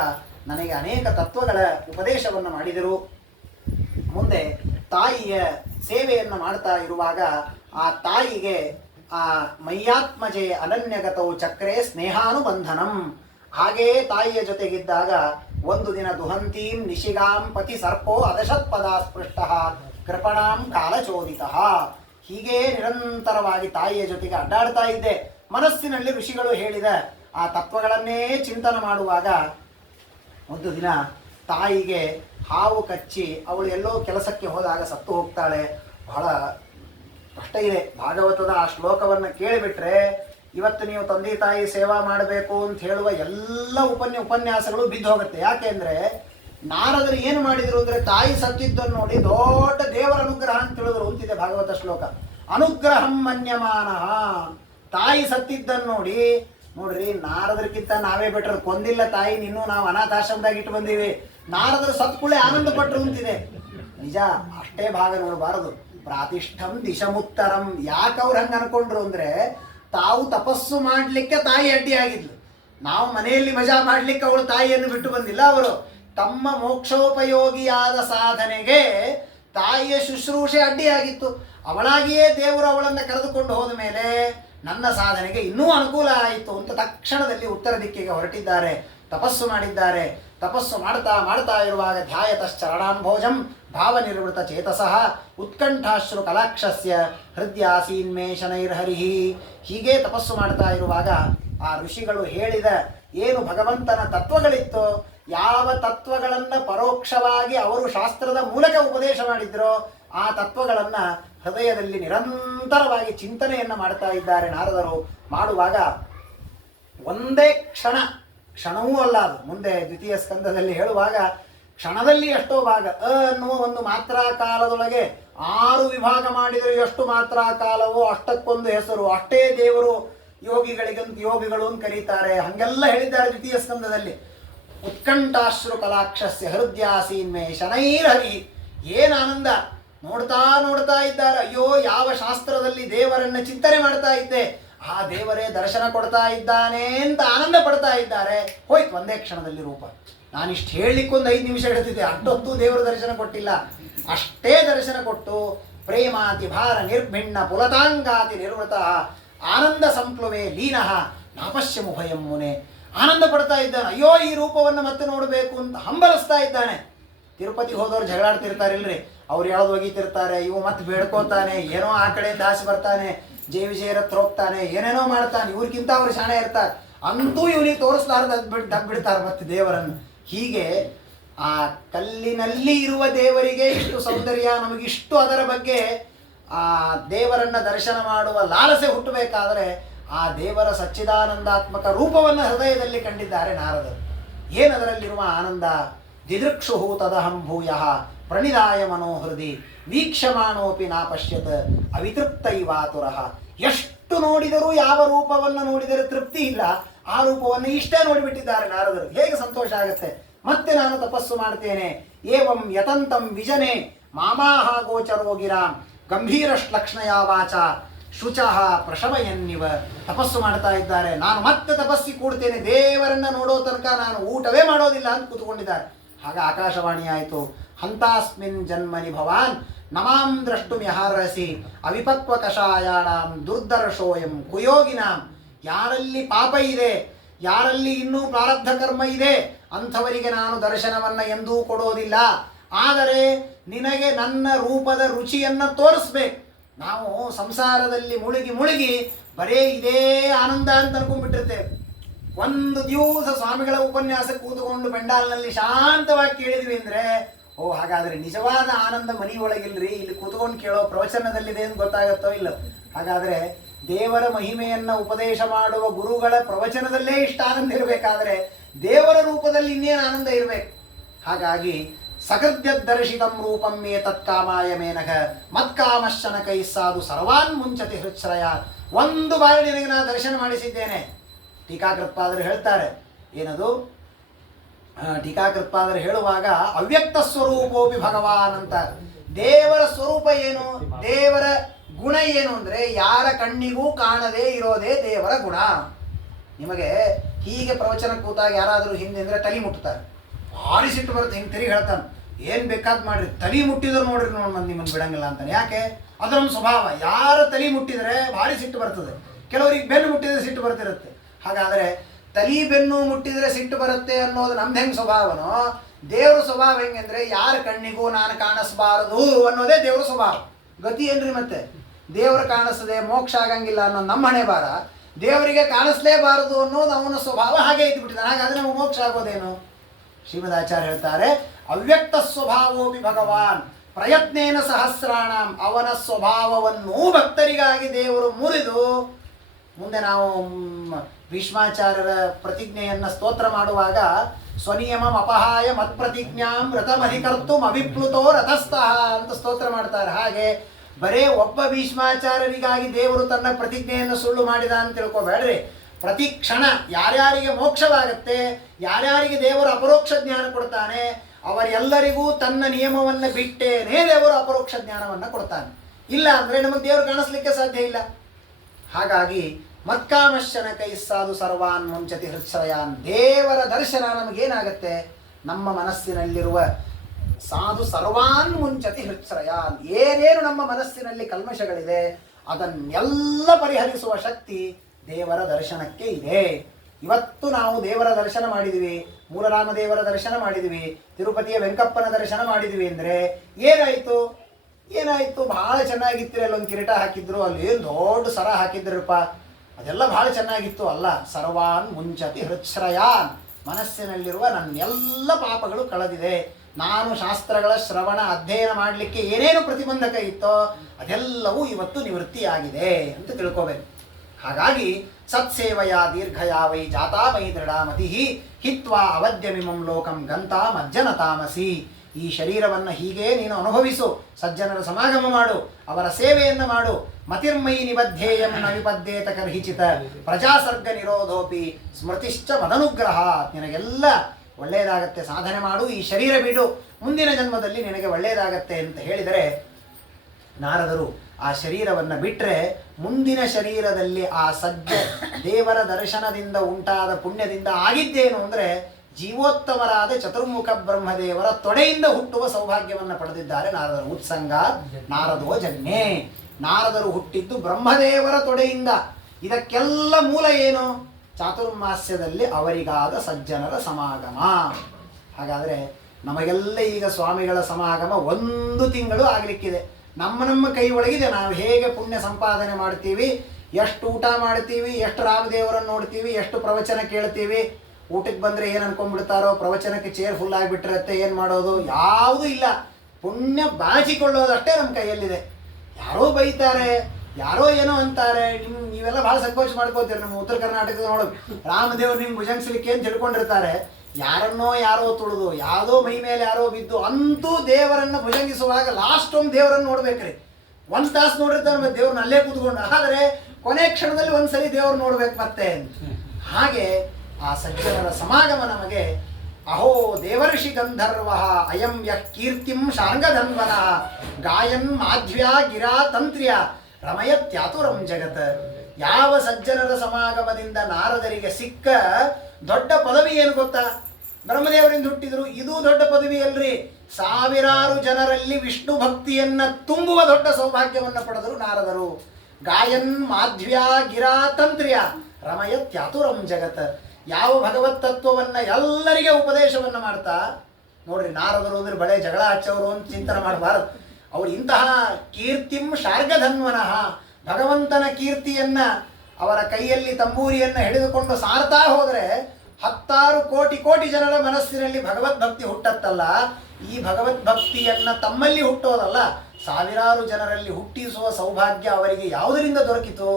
ನನಗೆ ಅನೇಕ ತತ್ವಗಳ ಉಪದೇಶವನ್ನು ಮಾಡಿದರು. ಮುಂದೆ ತಾಯಿಯ ಸೇವೆಯನ್ನು ಮಾಡ್ತಾ ಇರುವಾಗ ಆ ತಾಯಿಗೆ ಆ ಮಯ್ಯಾತ್ಮಜೆ ಅನನ್ಯಗತವು ಚಕ್ರೆ ಸ್ನೇಹಾನುಬಂಧನಂ. ಹಾಗೆಯೇ ತಾಯಿಯ ಜೊತೆಗಿದ್ದಾಗ ಒಂದು ದಿನ ದುಹಂತೀಂ ನಿಶಿಗಾಂ ಪತಿ ಸರ್ಪೋ ಅದಶತ್ಪದ ಸ್ಪೃಷ್ಟ ಕೃಪಣಾಂ ಕಾಲಚೋದಿತ. ಹೀಗೇ ನಿರಂತರವಾಗಿ ತಾಯಿಯ ಜೊತೆಗೆ ಅಡ್ಡಾಡ್ತಾ ಇದ್ದೆ. ಮನಸ್ಸಿನಲ್ಲಿ ಋಷಿಗಳು ಹೇಳಿದ ಆ ತತ್ವಗಳನ್ನೇ ಚಿಂತನೆ ಮಾಡುವಾಗ ಒಂದು ದಿನ ತಾಯಿಗೆ ಹಾವು ಕಚ್ಚಿ ಅವಳು ಎಲ್ಲೋ ಕೆಲಸಕ್ಕೆ ಹೋದಾಗ ಸತ್ತು ಹೋಗ್ತಾಳೆ. ಬಹಳ ಕಷ್ಟ ಇದೆ. ಭಾಗವತದ ಆ ಶ್ಲೋಕವನ್ನು ಕೇಳಿಬಿಟ್ರೆ ಇವತ್ತು ನೀವು ತಂದೆ ತಾಯಿ ಸೇವಾ ಮಾಡಬೇಕು ಅಂತ ಹೇಳುವ ಎಲ್ಲ ಉಪನ್ಯಾಸಗಳು ಬಿದ್ದು ಹೋಗುತ್ತೆ. ಯಾಕೆ ಅಂದರೆ ನಾರದರು ಏನು ಮಾಡಿದರು ಅಂದರೆ ತಾಯಿ ಸತ್ತಿದ್ದನ್ನು ನೋಡಿ ದೊಡ್ಡ ದೇವರ ಅನುಗ್ರಹ ಅಂತ ಹೇಳಿದ್ರು ಅಂತಿದೆ ಭಾಗವತ ಶ್ಲೋಕ. ಅನುಗ್ರಹಂ ಮನ್ಯಮಾನಃ. ತಾಯಿ ಸತ್ತಿದ್ದನ್ನು ನೋಡ್ರಿ ನಾರದರ್ಕಿಂತ ನಾವೇ ಬೆಟರ್. ಕೊಂದಿಲ್ಲ ತಾಯಿ, ಇನ್ನೂ ನಾವು ಅನಾಥಾಶ್ರಮದಾಗ ಇಟ್ಟು ಬಂದೀವಿ. ನಾರದರು ಸತ್ಕುಳೆ ಆನಂದ ಪಟ್ಟರು ಅಂತಿದೆ. ನಿಜ, ಅಷ್ಟೇ ಭಾಗ ನೋಡಬಾರದು. ಪ್ರಾತಿಷ್ಠಂ ದಿಶಮುತ್ತರಂ. ಯಾಕೆ ಅವ್ರು ಹಂಗೆ ಅನ್ಕೊಂಡ್ರು ಅಂದರೆ ತಾವು ತಪಸ್ಸು ಮಾಡಲಿಕ್ಕೆ ತಾಯಿ ಅಡ್ಡಿಯಾಗಿದ್ಲು. ನಾವು ಮನೆಯಲ್ಲಿ ಮಜಾ ಮಾಡಲಿಕ್ಕೆ ಅವಳು ತಾಯಿಯನ್ನು ಬಿಟ್ಟು ಬಂದಿಲ್ಲ. ಅವರು ತಮ್ಮ ಮೋಕ್ಷೋಪಯೋಗಿಯಾದ ಸಾಧನೆಗೆ ತಾಯಿಯ ಶುಶ್ರೂಷೆ ಅಡ್ಡಿಯಾಗಿತ್ತು. ಅವಳಾಗಿಯೇ ದೇವರು ಅವಳನ್ನು ಕರೆದುಕೊಂಡು ಹೋದ ಮೇಲೆ ನನ್ನ ಸಾಧನೆಗೆ ಇನ್ನೂ ಅನುಕೂಲ ಆಯಿತು ಅಂತ ತಕ್ಷಣದಲ್ಲಿ ಉತ್ತರ ದಿಕ್ಕಿಗೆ ಹೊರಟಿದ್ದಾರೆ, ತಪಸ್ಸು ಮಾಡಿದ್ದಾರೆ. ತಪಸ್ಸು ಮಾಡ್ತಾ ಮಾಡ್ತಾ ಇರುವಾಗ ಧ್ಯಾಯತಶ್ಚರಣಾಂಭೋಜಂ ಭಾವನಿರ್ವೃತ ಚೇತಸಃ ಉತ್ಕಂಠಾಶ್ರು ಕಲಾಕ್ಷಸ್ಯ ಹೃದಯಾಸೀನ್ಮೇ ಶನೈರ್ಹರಿಹಿ. ಹೀಗೆ ತಪಸ್ಸು ಮಾಡ್ತಾ ಇರುವಾಗ ಆ ಋಷಿಗಳು ಹೇಳಿದ ಏನು ಭಗವಂತನ ತತ್ವಗಳಿತ್ತೋ, ಯಾವ ತತ್ವಗಳನ್ನು ಪರೋಕ್ಷವಾಗಿ ಅವರು ಶಾಸ್ತ್ರದ ಮೂಲಕ ಉಪದೇಶ ಮಾಡಿದ್ರೋ ಆ ತತ್ವಗಳನ್ನು ಹೃದಯದಲ್ಲಿ ನಿರಂತರವಾಗಿ ಚಿಂತನೆಯನ್ನು ಮಾಡ್ತಾ ಇದ್ದಾರೆ ನಾರದರು. ಮಾಡುವಾಗ ಒಂದೇ ಕ್ಷಣವೂ ಅಲ್ಲ ಅದು, ಮುಂದೆ ದ್ವಿತೀಯ ಸ್ಕಂದದಲ್ಲಿ ಹೇಳುವಾಗ ಕ್ಷಣದಲ್ಲಿ ಎಷ್ಟೋ ಭಾಗ ಅನ್ನುವ ಒಂದು ಮಾತ್ರಾ ಕಾಲದೊಳಗೆ 6 ವಿಭಾಗ ಮಾಡಿದರೆ ಎಷ್ಟು ಮಾತ್ರಾ ಕಾಲವೋ ಅಷ್ಟಕ್ಕೊಂದು ಹೆಸರು, ಅಷ್ಟೇ ದೇವರು ಯೋಗಿಗಳು ಅಂತ ಕರೀತಾರೆ. ಹಂಗೆಲ್ಲ ಹೇಳಿದ್ದಾರೆ ದ್ವಿತೀಯ ಸ್ಕಂದದಲ್ಲಿ. ಉತ್ಕಂಠಾಶ್ರು ಕಲಾಕ್ಷಸ್ಯ ಹೃದಯಾಸೀನ್ಮೇ ಶನೈರ್ಹರಿ. ಏನು ಆನಂದ, ನೋಡ್ತಾ ಇದ್ದಾರೆ. ಅಯ್ಯೋ, ಯಾವ ಶಾಸ್ತ್ರದಲ್ಲಿ ದೇವರನ್ನ ಚಿಂತನೆ ಮಾಡ್ತಾ ಇದ್ದೆ ಆ ದೇವರೇ ದರ್ಶನ ಕೊಡ್ತಾ ಇದ್ದಾನೆ ಅಂತ ಆನಂದ ಪಡ್ತಾ ಇದ್ದಾರೆ. ಹೋಯ್ತು ಒಂದೇ ಕ್ಷಣದಲ್ಲಿ ರೂಪ. ನಾನಿಷ್ಟು ಹೇಳಲಿಕ್ಕೊಂದು 5 ನಿಮಿಷ ಹೇಳ್ತಿದ್ದೆ, ಅಷ್ಟೊತ್ತು ದೇವರು ದರ್ಶನ ಕೊಟ್ಟಿಲ್ಲ. ಅಷ್ಟೇ ದರ್ಶನ ಕೊಟ್ಟು ಪ್ರೇಮಾತಿ ಭಾರ ನಿರ್ಭಿಣ್ಣ ಪುಲತಾಂಗಾತಿ ನಿರ್ವೃತ ಆನಂದ ಸಂಪ್ಲುವೆ ಲೀನಃ ನಾಪಶ್ಯಮು ಭಯಂ ಮುನೆ. ಆನಂದ ಪಡ್ತಾ ಇದ್ದಾನೆ. ಅಯ್ಯೋ, ಈ ರೂಪವನ್ನು ಮತ್ತೆ ನೋಡಬೇಕು ಅಂತ ಹಂಬಲಿಸ್ತಾ ಇದ್ದಾನೆ. ತಿರುಪತಿಗೆ ಹೋದವ್ರು ಜಗಳಾಡ್ತಿರ್ತಾರಿಲ್ರಿ, ಅವ್ರು ಹೇಳೋದು ಒಗಿತಿರ್ತಾರೆ, ಇವು ಮತ್ತೆ ಬೇಡ್ಕೋತಾನೆ, ಏನೋ ಆ ಕಡೆಯಿಂದ ಆಸೆ ಬರ್ತಾನೆ, ಜೈ ವಿಜಯರ ಹತ್ರ ಹೋಗ್ತಾನೆ, ಏನೇನೋ ಮಾಡ್ತಾನೆ, ಇವ್ರಿಗಿಂತ ಅವ್ರು ಶಾಣೆ ಇರ್ತಾರೆ. ಅಂತೂ ಇವನಿಗೆ ತೋರಿಸ್ಲಾರ್ದು ದಬ್ಬಿಡ್ತಾರೆ ಮತ್ತೆ ದೇವರನ್ನು. ಹೀಗೆ ಆ ಕಲ್ಲಿನಲ್ಲಿ ಇರುವ ದೇವರಿಗೆ ಇಷ್ಟು ಸೌಂದರ್ಯ, ನಮಗಿಷ್ಟು ಅದರ ಬಗ್ಗೆ ಆ ದೇವರನ್ನ ದರ್ಶನ ಮಾಡುವ ಲಾಲಸೆ ಹುಟ್ಟಬೇಕಾದರೆ ಆ ದೇವರ ಸಚ್ಚಿದಾನಂದಾತ್ಮಕ ರೂಪವನ್ನು ಹೃದಯದಲ್ಲಿ ಕಂಡಿದ್ದಾರೆ ನಾರದರು. ಏನದರಲ್ಲಿರುವ ಆನಂದ. ದಿದೃಕ್ಷು ತದಹಂ ಭೂಯಃ ಪ್ರಣಿದಾಯ ಮನೋಹೃದಿ ವೀಕ್ಷಮಾಣೋಪಿ ನಾಪಶ್ಯತ್ ಅವಿತೃಪ್ತ ಇವಾತುರಃ. ಎಷ್ಟು ನೋಡಿದರೂ ಯಾವ ರೂಪವನ್ನು ನೋಡಿದರೆ ತೃಪ್ತಿ ಇಲ್ಲ, ಆ ರೂಪವನ್ನು ಇಷ್ಟೇ ನೋಡಿಬಿಟ್ಟಿದ್ದಾರೆ ನಾರದರು. ಹೇಗೆ ಸಂತೋಷ ಆಗುತ್ತೆ. ಮತ್ತೆ ನಾನು ತಪಸ್ಸು ಮಾಡ್ತೇನೆ. ಏವಂ ಯತಂತಂ ವಿಜನೆ ಮಾಮಾಹ ಗೋಚರೋ ಗಿರಾಂ ಗಂಭೀರಶ್ಲಕ್ಷ್ಣಯ ವಾಚ ಶುಚಃ ಪ್ರಶಮಯನ್ನಿವ. ತಪಸ್ಸು ಮಾಡ್ತಾ ಇದ್ದಾರೆ. ನಾನು ಮತ್ತೆ ತಪಸ್ಸಿ ಕೂಡ್ತೇನೆ, ದೇವರನ್ನ ನೋಡೋ ತನಕ ನಾನು ಊಟವೇ ಮಾಡೋದಿಲ್ಲ ಅಂತ ಕೂತ್ಕೊಂಡಿದ್ದಾರೆ. ಆಗ ಆಕಾಶವಾಣಿ ಆಯಿತು. ಹಂತಾಸ್ಮಿನ್ ಜನ್ಮನಿ ಭವಾನ್ ನಮಾಂ ದ್ರಷ್ಟುಂ ಯಹಾರ್ಹಸಿ ಅವಿಪಕ್ವ ಕಷಾಯಾಣಾಂ ದುರ್ದರ್ಶೋಯಂ ಕುಯೋಗಿನಾಂ. ಯಾರಲ್ಲಿ ಪಾಪ ಇದೆ, ಯಾರಲ್ಲಿ ಇನ್ನೂ ಪ್ರಾರಬ್ಧ ಕರ್ಮ ಇದೆ, ಅಂಥವರಿಗೆ ನಾನು ದರ್ಶನವನ್ನು ಎಂದೂ ಕೊಡೋದಿಲ್ಲ. ಆದರೆ ನಿನಗೆ ನನ್ನ ರೂಪದ ರುಚಿಯನ್ನು ತೋರಿಸ್ಬೇಕು. ನಾವು ಸಂಸಾರದಲ್ಲಿ ಮುಳುಗಿ ಬರೇ ಇದೇ ಆನಂದ ಅಂತ ಅನ್ಕೊಂಡ್ಬಿಟ್ಟಿರ್ತೇವೆ. ಒಂದು ದಿವಸ ಸ್ವಾಮಿಗಳ ಉಪನ್ಯಾಸ ಕೂತ್ಕೊಂಡು ಪೆಂಡಾಲ್ನಲ್ಲಿ ಶಾಂತವಾಗಿ ಕೇಳಿದ್ವಿ ಅಂದರೆ, ಓ ಹಾಗಾದರೆ ನಿಜವಾದ ಆನಂದ ಮನೆಯೊಳಗಿಲ್ರಿ, ಇಲ್ಲಿ ಕೂತ್ಕೊಂಡು ಕೇಳೋ ಪ್ರವಚನದಲ್ಲಿದೆ ಅಂತ ಗೊತ್ತಾಗತ್ತೋ ಇಲ್ಲ. ಹಾಗಾದರೆ ದೇವರ ಮಹಿಮೆಯನ್ನು ಉಪದೇಶ ಮಾಡುವ ಗುರುಗಳ ಪ್ರವಚನದಲ್ಲೇ ಇಷ್ಟ ಆನಂದ ಇರಬೇಕಾದ್ರೆ ದೇವರ ರೂಪದಲ್ಲಿ ಇನ್ನೇನು ಆನಂದ ಇರಬೇಕು. ಹಾಗಾಗಿ ಸಕೃದ್ಯದರ್ಶಿತಂ ರೂಪಂ ಮೇ ತತ್ಕಾಮಾಯ ಮೇನಘ ಮತ್ಕಾಮಶ್ಚನ ಕೈ ಸಾಧು ಸರ್ವಾನ್ ಮುಂಚತಿ ಹೃಚ್ಛ್ರಯ. ಒಂದು ಬಾರಿ ನಿನಗೆ ನಾನು ದರ್ಶನ ಮಾಡಿಸಿದ್ದೇನೆ. ಟೀಕಾಕೃತ್ಪಾದರು ಹೇಳ್ತಾರೆ, ಏನದು ಟೀಕಾಕೃತ್ಪಾದರು ಹೇಳುವಾಗ ಅವ್ಯಕ್ತ ಸ್ವರೂಪೋಪಿ ಭಗವಾನ್ ಅಂತ. ದೇವರ ಸ್ವರೂಪ ಏನು, ದೇವರ ಗುಣ ಏನು ಅಂದರೆ ಯಾರ ಕಣ್ಣಿಗೂ ಕಾಣದೇ ಇರೋದೇ ದೇವರ ಗುಣ. ನಿಮಗೆ ಹೀಗೆ ಪ್ರವಚನ ಕೂತಾಗ ಯಾರಾದರೂ ಹಿಂದೆ ಅಂದರೆ ತಲೆ ಮುಟ್ತಾರೆ, ಭಾರಿ ಸಿಟ್ಟು ಬರುತ್ತೆ. ಹಿಂಗೆ ತಿರುಗಿ ಹೇಳ್ತಾನೆ, ಏನು ಬೇಕಾದ್ ಮಾಡ್ರಿ, ತಲೆ ಮುಟ್ಟಿದ್ರು ನೋಡ್ರಿ ನೋಡಿ ನಿಮ್ಮನ್ನು ಬಿಡಂಗಿಲ್ಲ ಅಂತಾನೆ. ಯಾಕೆ? ಅದರೊಂದು ಸ್ವಭಾವ. ಯಾರ ತಲೆ ಮುಟ್ಟಿದರೆ ಭಾರಿ ಸಿಟ್ಟು ಬರ್ತದೆ, ಕೆಲವರಿಗೆ ಬೆನ್ನು ಮುಟ್ಟಿದರೆ ಸಿಟ್ಟು ಬರ್ತಿರುತ್ತೆ. ಹಾಗಾದರೆ ತಲೆ ಬೆನ್ನು ಮುಟ್ಟಿದರೆ ಸಿಟ್ಟು ಬರುತ್ತೆ ಅನ್ನೋದು ನಮ್ದು ಹೆಂಗೆ ಸ್ವಭಾವನೋ, ದೇವ್ರ ಸ್ವಭಾವ ಹೆಂಗೆಂದ್ರೆ ಯಾರ ಕಣ್ಣಿಗೂ ನಾನು ಕಾಣಿಸ್ಬಾರದು ಅನ್ನೋದೇ ದೇವ್ರ ಸ್ವಭಾವ. ಗತಿ ಏನ್ರಿ ಮತ್ತೆ? ದೇವರು ಕಾಣಿಸ್ತದೆ ಮೋಕ್ಷ ಆಗಂಗಿಲ್ಲ ಅನ್ನೋ ನಮ್ಮ ಹಣೆ ಬಾರ, ದೇವರಿಗೆ ಕಾಣಿಸ್ಲೇಬಾರದು ಅನ್ನೋದು ಅವನ ಸ್ವಭಾವ. ಹಾಗೆ ಇದ್ಬಿಟ್ಟಿದ್ದಾನೆ. ಹಾಗಾದ್ರೆ ನಮಗೆ ಮೋಕ್ಷ ಆಗೋದೇನು? ಶ್ರೀಮದಾಚಾರ್ಯ ಹೇಳ್ತಾರೆ, ಅವ್ಯಕ್ತ ಸ್ವಭಾವೋಪಿ ಭಗವಾನ್ ಪ್ರಯತ್ನೇನ ಸಹಸ್ರಾಣಂ. ಅವನ ಸ್ವಭಾವವನ್ನು ಭಕ್ತರಿಗಾಗಿ ದೇವರು ಮುರಿದು, ಮುಂದೆ ನಾವು ಭೀಷ್ಮಾಚಾರ್ಯರ ಪ್ರತಿಜ್ಞೆಯನ್ನು ಸ್ತೋತ್ರ ಮಾಡುವಾಗ ಸ್ವನಿಯಮಂ ಅಪಹಾಯ ಮತ್ಪ್ರತಿಜ್ಞಾಂ ರಥಮಧಿಕರ್ತುಂ ಅವಿಪ್ಲುತೋ ರಥಸ್ಥಃ ಅಂತ ಸ್ತೋತ್ರ ಮಾಡ್ತಾರೆ. ಹಾಗೆ ಬರೇ ಒಬ್ಬ ಭೀಷ್ಮಾಚಾರ್ಯರಿಗಾಗಿ ದೇವರು ತನ್ನ ಪ್ರತಿಜ್ಞೆಯನ್ನು ಸುಳ್ಳು ಮಾಡಿದ ಅಂತ ತಿಳ್ಕೊಬೇಡ್ರಿ. ಪ್ರತಿ ಕ್ಷಣ ಯಾರ್ಯಾರಿಗೆ ಮೋಕ್ಷವಾಗುತ್ತೆ, ಯಾರ್ಯಾರಿಗೆ ದೇವರು ಅಪರೋಕ್ಷ ಜ್ಞಾನ ಕೊಡ್ತಾನೆ, ಅವರೆಲ್ಲರಿಗೂ ತನ್ನ ನಿಯಮವನ್ನು ಬಿಟ್ಟೇನೇ ದೇವರು ಅಪರೋಕ್ಷ ಜ್ಞಾನವನ್ನು ಕೊಡ್ತಾನೆ. ಇಲ್ಲ ಅಂದರೆ ನಮಗೆ ದೇವರು ಕಾಣಿಸ್ಲಿಕ್ಕೆ ಸಾಧ್ಯ ಇಲ್ಲ. ಹಾಗಾಗಿ ಮತ್ಕಾಮಶ್ಚನ ಕೈ ಸಾಧು ಸರ್ವಾನ್ ಮುಂಚತಿ ಹೃತ್ಸಯಾನ್. ದೇವರ ದರ್ಶನ ನಮಗೇನಾಗತ್ತೆ? ನಮ್ಮ ಮನಸ್ಸಿನಲ್ಲಿರುವ ಸಾಧು ಸರ್ವಾನ್ ಮುಂಚತಿ ಹೃತ್ಸಯಾನ್. ಏನೇನು ನಮ್ಮ ಮನಸ್ಸಿನಲ್ಲಿ ಕಲ್ಮಶಗಳಿದೆ ಅದನ್ನೆಲ್ಲ ಪರಿಹರಿಸುವ ಶಕ್ತಿ ದೇವರ ದರ್ಶನಕ್ಕೆ ಇದೆ. ಇವತ್ತು ನಾವು ದೇವರ ದರ್ಶನ ಮಾಡಿದ್ವಿ, ಮೂಲರಾಮದೇವರ ದರ್ಶನ ಮಾಡಿದ್ವಿ, ತಿರುಪತಿಯ ವೆಂಕಪ್ಪನ ದರ್ಶನ ಮಾಡಿದ್ವಿ ಅಂದರೆ ಏನಾಯಿತು? ಏನಾಯಿತು? ಭಾಳ ಚೆನ್ನಾಗಿತ್ತು. ಅಲ್ಲೊಂದು ಕಿರೀಟ ಹಾಕಿದ್ರು, ಅಲ್ಲಿ ಏನು ದೊಡ್ಡ ಸರ ಹಾಕಿದ್ರಪ್ಪ, ಅದೆಲ್ಲ ಭಾಳ ಚೆನ್ನಾಗಿತ್ತು. ಅಲ್ಲ, ಸರ್ವಾನ್ ಮುಂಚತಿ ಹೃಚ್ಛ್ರಯಾನ್, ಮನಸ್ಸಿನಲ್ಲಿರುವ ನನ್ನೆಲ್ಲ ಪಾಪಗಳು ಕಳೆದಿದೆ. ನಾನು ಶಾಸ್ತ್ರಗಳ ಶ್ರವಣ ಅಧ್ಯಯನ ಮಾಡಲಿಕ್ಕೆ ಏನೇನು ಪ್ರತಿಬಂಧಕ ಇತ್ತೋ ಅದೆಲ್ಲವೂ ಇವತ್ತು ನಿವೃತ್ತಿಯಾಗಿದೆ ಅಂತ ತಿಳ್ಕೋಬೇಕು. ಹಾಗಾಗಿ ಸತ್ಸೇವೆಯ ದೀರ್ಘಯ ವೈ ಜಾತಾ ಮೈ ದೃಢಾಮತಿ ಹಿತ್ವಾ ಅವಧ್ಯಮಿಮಂ ಲೋಕಂ ಗಂತಾ ಮಜ್ಜನ ತಾಮಸಿ. ಈ ಶರೀರವನ್ನು ಹೀಗೆ ನೀನು ಅನುಭವಿಸು, ಸಜ್ಜನರ ಸಮಾಗಮ ಮಾಡು, ಅವರ ಸೇವೆಯನ್ನು ಮಾಡು. ಮತಿರ್ಮೈ ನಿಬದ್ಧೇಯಂ ನ ವಿಪದ್ಯೇತ ಕರ್ಹಿಚಿತ ಪ್ರಜಾಸರ್ಗ ನಿರೋಧೋಪಿ ಸ್ಮೃತಿಶ್ಚ ಮದನುಗ್ರಹ. ನಿನಗೆಲ್ಲ ಒಳ್ಳೆಯದಾಗತ್ತೆ, ಸಾಧನೆ ಮಾಡು, ಈ ಶರೀರ ಬಿಡು, ಮುಂದಿನ ಜನ್ಮದಲ್ಲಿ ನಿನಗೆ ಒಳ್ಳೆಯದಾಗತ್ತೆ ಅಂತ ಹೇಳಿದರೆ, ನಾರದರು ಆ ಶರೀರವನ್ನು ಬಿಟ್ಟರೆ ಮುಂದಿನ ಶರೀರದಲ್ಲಿ ಆ ದೇವರ ದರ್ಶನದಿಂದ ಉಂಟಾದ ಪುಣ್ಯದಿಂದ ಆಗಿದ್ದೇನು ಅಂದರೆ ಜೀವೋತ್ತಮರಾದ ಚತುರ್ಮುಖ ಬ್ರಹ್ಮದೇವರ ತೊಡೆಯಿಂದ ಹುಟ್ಟುವ ಸೌಭಾಗ್ಯವನ್ನು ಪಡೆದಿದ್ದಾರೆ ನಾರದರು. ಉತ್ಸಂಗ ನಾರದೋ ಜನ್ಮೆ, ನಾರದರು ಹುಟ್ಟಿದ್ದು ಬ್ರಹ್ಮದೇವರ ತೊಡೆಯಿಂದ. ಇದಕ್ಕೆಲ್ಲ ಮೂಲ ಏನು? ಚಾತುರ್ಮಾಸ್ಯದಲ್ಲಿ ಅವರಿಗಾದ ಸಜ್ಜನರ ಸಮಾಗಮ. ಹಾಗಾದರೆ ನಮಗೆಲ್ಲ ಈಗ ಸ್ವಾಮಿಗಳ ಸಮಾಗಮ 1 ತಿಂಗಳು ಆಗಲಿಕ್ಕಿದೆ. ನಮ್ಮ ಕೈ ಒಳಗಿದೆ. ನಾವು ಹೇಗೆ ಪುಣ್ಯ ಸಂಪಾದನೆ ಮಾಡ್ತೀವಿ, ಎಷ್ಟು ಊಟ ಮಾಡ್ತೀವಿ, ಎಷ್ಟು ರಾಮದೇವರನ್ನು ನೋಡ್ತೀವಿ, ಎಷ್ಟು ಪ್ರವಚನ ಕೇಳ್ತೀವಿ. ಊಟಕ್ಕೆ ಬಂದರೆ ಏನು ಅನ್ಕೊಂಡ್ಬಿಡ್ತಾರೋ, ಪ್ರವಚನಕ್ಕೆ ಚೇರ್ ಫುಲ್ ಆಗಿಬಿಟ್ಟಿರತ್ತೆ, ಏನು ಮಾಡೋದು? ಯಾವುದೂ ಇಲ್ಲ. ಪುಣ್ಯ ಬಾಚಿಕೊಳ್ಳೋದಷ್ಟೇ ನಮ್ಮ ಕೈಯಲ್ಲಿದೆ. ಯಾರೋ ಬೈತಾರೆ, ಯಾರೋ ಏನೋ ಅಂತಾರೆ, ನೀವೆಲ್ಲ ಭಾಳ ಸಂಕೋಚ ಮಾಡ್ಕೋತೀರಿ. ನಮ್ಮ ಉತ್ತರ ಕರ್ನಾಟಕದ ನೋಡು, ರಾಮದೇವರು ನಿಮ್ಗೆ ಭುಜಂಗಿಸ್ಲಿಕ್ಕೆ ಅಂತ ತಿಳ್ಕೊಂಡಿರ್ತಾರೆ. ಯಾರನ್ನೋ ಯಾರೋ ತುಳಿದು, ಯಾವುದೋ ಮೈ ಮೇಲೆ ಯಾರೋ ಬಿದ್ದು, ಅಂತೂ ದೇವರನ್ನು ಭುಜಂಗಿಸುವಾಗ ಲಾಸ್ಟ್ ಒಮ್ಮೆ ದೇವರನ್ನು ನೋಡ್ಬೇಕ್ರಿ. 1 ತಾಸು ನೋಡಿರ್ತಾರೆ, ಮತ್ತೆ ದೇವ್ರನ್ನ ಅಲ್ಲೇ ಕೂತ್ಕೊಂಡು. ಆದರೆ ಕೊನೆ ಕ್ಷಣದಲ್ಲಿ ಒಂದ್ಸಲಿ ದೇವ್ರು ನೋಡ್ಬೇಕು ಮತ್ತೆ. ಹಾಗೆ ಆ ಸಜ್ಜನರ ಸಮಾಗಮ ನಮಗೆ. ಅಹೋ ದೇವರ್ಷಿ ಗಂಧರ್ವ ಅಯಂ ಯಃ ಕೀರ್ತಿಂ ಶಾರ್ಂಗಧನ್ವನ ಗಾಯನ್ ಮಾಧ್ವ್ಯಾ ಗಿರಾ ತಂತ್ರ್ಯ ರಮಯತ್ಯಾತುರಂ ಜಗತ್. ಯಾವ ಸಜ್ಜನರ ಸಮಾಗಮದಿಂದ ನಾರದರಿಗೆ ಸಿಕ್ಕ ದೊಡ್ಡ ಪದವಿ ಏನು ಗೊತ್ತಾ? ಬ್ರಹ್ಮದೇವರಿಂದ ಹುಟ್ಟಿದ್ರು. ಇದು ದೊಡ್ಡ ಪದವಿ ಅಲ್ರಿ. ಸಾವಿರಾರು ಜನರಲ್ಲಿ ವಿಷ್ಣು ಭಕ್ತಿಯನ್ನ ತುಂಬುವ ದೊಡ್ಡ ಸೌಭಾಗ್ಯವನ್ನು ಪಡೆದರು ನಾರದರು. ಗಾಯನ್ ಮಾಧ್ವ್ಯಾ ಗಿರಾ ತಂತ್ರ್ಯ ರಮಯತ್ಯಾತುರಂ ಜಗತ್. ಯಾವ ಭಗವತ್ ತತ್ವವನ್ನ ಎಲ್ಲರಿಗೆ ಉಪದೇಶವನ್ನ ಮಾಡ್ತಾ ನೋಡ್ರಿ. ನಾರದರು ಅಂದ್ರೆ ಬಳೆ ಜಗಳ ಹಚ್ಚವರು ಅಂತ ಚಿಂತನೆ ಮಾಡಬಾರದು. ಅವರು ಇಂತಹ ಕೀರ್ತಿಂ ಶಾರ್ಗಧನ್ವನಃ, ಭಗವಂತನ ಕೀರ್ತಿಯನ್ನ ಅವರ ಕೈಯಲ್ಲಿ ತಂಬೂರಿಯನ್ನ ಹಿಡಿದುಕೊಂಡು ಸಾರ್ತಾ ಹೋದರೆ 10 ಕೋಟಿ ಜನರ ಮನಸ್ಸಿನಲ್ಲಿ ಭಗವದ್ಭಕ್ತಿ ಹುಟ್ಟತ್ತಲ್ಲ. ಈ ಭಗವದ್ಭಕ್ತಿಯನ್ನ ತಮ್ಮಲ್ಲಿ ಹುಟ್ಟೋದಲ್ಲ, ಸಾವಿರಾರು ಜನರಲ್ಲಿ ಹುಟ್ಟಿಸುವ ಸೌಭಾಗ್ಯ ಅವರಿಗೆ ಯಾವುದರಿಂದ ದೊರಕಿತು?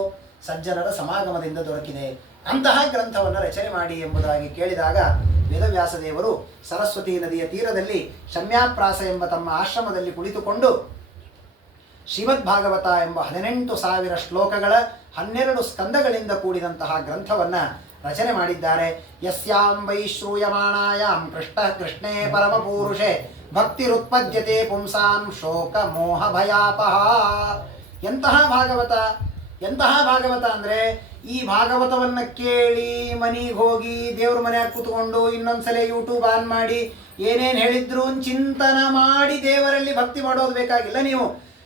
ಸಜ್ಜನರ ಸಮಾಗಮದಿಂದ ದೊರಕಿದೆ. ಅಂತಹ ಗ್ರಂಥವನ್ನು ರಚನೆ ಮಾಡಿ ಎಂಬುದಾಗಿ ಕೇಳಿದಾಗ ವೇದವ್ಯಾಸ ದೇವರು ಸರಸ್ವತಿ ನದಿಯ ತೀರದಲ್ಲಿ ಶಮ್ಯಾಪ್ರಾಸ ಎಂಬ ತಮ್ಮ ಆಶ್ರಮದಲ್ಲಿ ಕುಳಿತುಕೊಂಡು ಶ್ರೀಮದ್ ಭಾಗವತ ಎಂಬ 18,000 ಶ್ಲೋಕಗಳ 12 ಸ್ಕಂದಗಳಿಂದ ಕೂಡಿದಂತಹ ಗ್ರಂಥವನ್ನು ರಚನೆ ಮಾಡಿದ್ದಾರೆ. ಯಸ್ಯಾಂ ವೈ ಶ್ರೂಯಮಾಣಾಯಾಂ ಕೃಷ್ಣೇ ಪರಮಪೂರುಷೇ ಭಕ್ತಿರುತ್ಪದ್ಯತೆ ಪುಂಸಾಂ ಶೋಕ ಮೋಹ ಭಯಾಪಹ. ಎಂತಹ ಭಾಗವತ! ಎಂತಹ ಭಾಗವತ ಅಂದರೆ ಈ ಭಾಗವತವನ್ನು ಕೇಳಿ ಮನೆಗೆ ಹೋಗಿ ದೇವ್ರ ಮನೆಯಾಗ ಕೂತ್ಕೊಂಡು ಇನ್ನೊಂದ್ಸಲ ಯೂಟ್ಯೂಬ್ ಆನ್ ಮಾಡಿ ಏನೇನು ಹೇಳಿದ್ರು ಚಿಂತನ ಮಾಡಿ ದೇವರಲ್ಲಿ ಭಕ್ತಿ ಮಾಡೋದು ಬೇಕಾಗಿಲ್ಲ ನೀವು.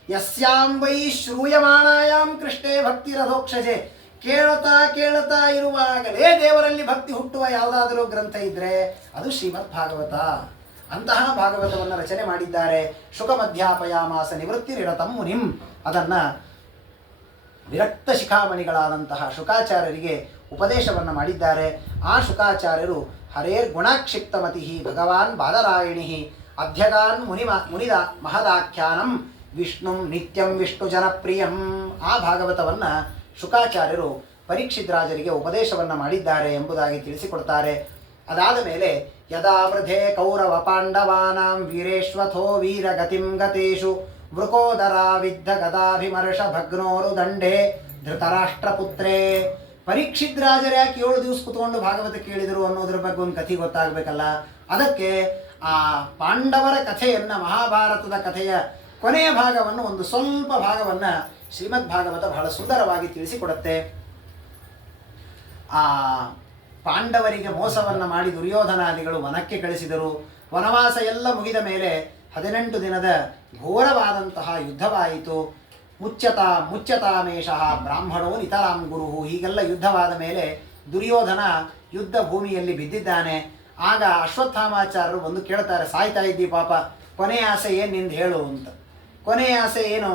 ಯಸ್ಯಾಂ ವೈ ಶ್ರೂಯಮಾಣಾಯಾಂ ಕೃಷ್ಣೇ ಭಕ್ತಿ ರಥೋಕ್ಷಜೆ. ಕೇಳ್ತಾ ಇರುವಾಗಲೇ ದೇವರಲ್ಲಿ ಭಕ್ತಿ ಹುಟ್ಟುವ ಯಾವುದಾದರೂ ಗ್ರಂಥ ಇದ್ದರೆ ಅದು ಶ್ರೀಮದ್ ಭಾಗವತ. ಅಂತಹ ಭಾಗವತವನ್ನು ರಚನೆ ಮಾಡಿದ್ದಾರೆ. ಶುಕ ಮಧ್ಯಾಪಯಾಮಾಸ ನಿವೃತ್ತಿರಿರತಂ ಮುನಿಂ. ಅದನ್ನು ವಿರಕ್ತ ಶಿಖಾಮಣಿಗಳಾದಂತಹ ಶುಕಾಚಾರ್ಯರಿಗೆ ಉಪದೇಶವನ್ನು ಮಾಡಿದ್ದಾರೆ. ಆ ಶುಕಾಚಾರ್ಯರು ಹರೇರ್ ಗುಣಾಕ್ಷಿಪ್ತಮತಿ ಭಗವಾನ್ ಬಾದರಾಯಣಿ ಅಧ್ಯಗಾನ್ ಮುನಿದ ಮಹದಾಖ್ಯಾನಂ ವಿಷ್ಣು ನಿತ್ಯಂ ವಿಷ್ಣು ಜನಪ್ರಿಯಂ. ಆ ಭಾಗವತವನ್ನು ಶುಕಾಚಾರ್ಯರು ಪರೀಕ್ಷಿತ್ ರಾಜರಿಗೆ ಉಪದೇಶವನ್ನು ಮಾಡಿದ್ದಾರೆ ಎಂಬುದಾಗಿ ತಿಳಿಸಿಕೊಡ್ತಾರೆ. ಅದಾದ ಮೇಲೆ ಯದಾ ವೃಧೆ ಕೌರವ ಪಾಂಡವಾನಾಂ ವೀರೇಶ್ವಥೋ ವೀರಗತಿಂ ಗತೇಶು ವೃಕೋದರ ವಿದ್ಧ ಗದಾಭಿಮರ್ಷ ಭಗ್ನೋರು ದಂಡೇ ಧೃತರಾಷ್ಟ್ರಪುತ್ರೇ. ಪರೀಕ್ಷಿತ್ ರಾಜರು ಯಾಕೆ 7 ದಿವಸ ಕುತ್ಕೊಂಡು ಭಾಗವತ ಕೇಳಿದರು ಅನ್ನೋದ್ರ ಬಗ್ಗೆ ಒಂದು ಕಥೆ ಗೊತ್ತಾಗಬೇಕಲ್ಲ. ಅದಕ್ಕೆ ಆ ಪಾಂಡವರ ಕಥೆಯನ್ನು, ಮಹಾಭಾರತದ ಕಥೆಯ ಕೊನೆಯ ಭಾಗವನ್ನು, ಒಂದು ಸ್ವಲ್ಪ ಭಾಗವನ್ನು ಶ್ರೀಮದ್ ಭಾಗವತ ಬಹಳ ಸುಂದರವಾಗಿ ತಿಳಿಸಿಕೊಡುತ್ತೆ. ಆ ಪಾಂಡವರಿಗೆ ಮೋಸವನ್ನು ಮಾಡಿ ದುರ್ಯೋಧನಾದಿಗಳು ವನಕ್ಕೆ ಕಳಿಸಿದರು. ವನವಾಸ ಎಲ್ಲ ಮುಗಿದ ಮೇಲೆ 18 ದಿನದ ಘೋರವಾದಂತಹ ಯುದ್ಧವಾಯಿತು. ಮುಚ್ಯತಾಮೇಷಃ ಬ್ರಾಹ್ಮಣೋ ನಿತರಾಂ ಗುರು. ಹೀಗೆಲ್ಲ ಯುದ್ಧವಾದ ಮೇಲೆ ದುರ್ಯೋಧನ ಯುದ್ಧ ಭೂಮಿಯಲ್ಲಿ ಬಿದ್ದಿದ್ದಾನೆ. ಆಗ ಅಶ್ವತ್ಥಾಮಾಚಾರ್ಯರು ಬಂದು ಕೇಳ್ತಾರೆ, ಸಾಯ್ತಾ ಇದ್ದಿ ಪಾಪ, ಕೊನೆಯ ಆಸೆ ಏನು ನಿಂದು ಹೇಳು ಅಂತ. ಕೊನೆಯ ಆಸೆ ಏನು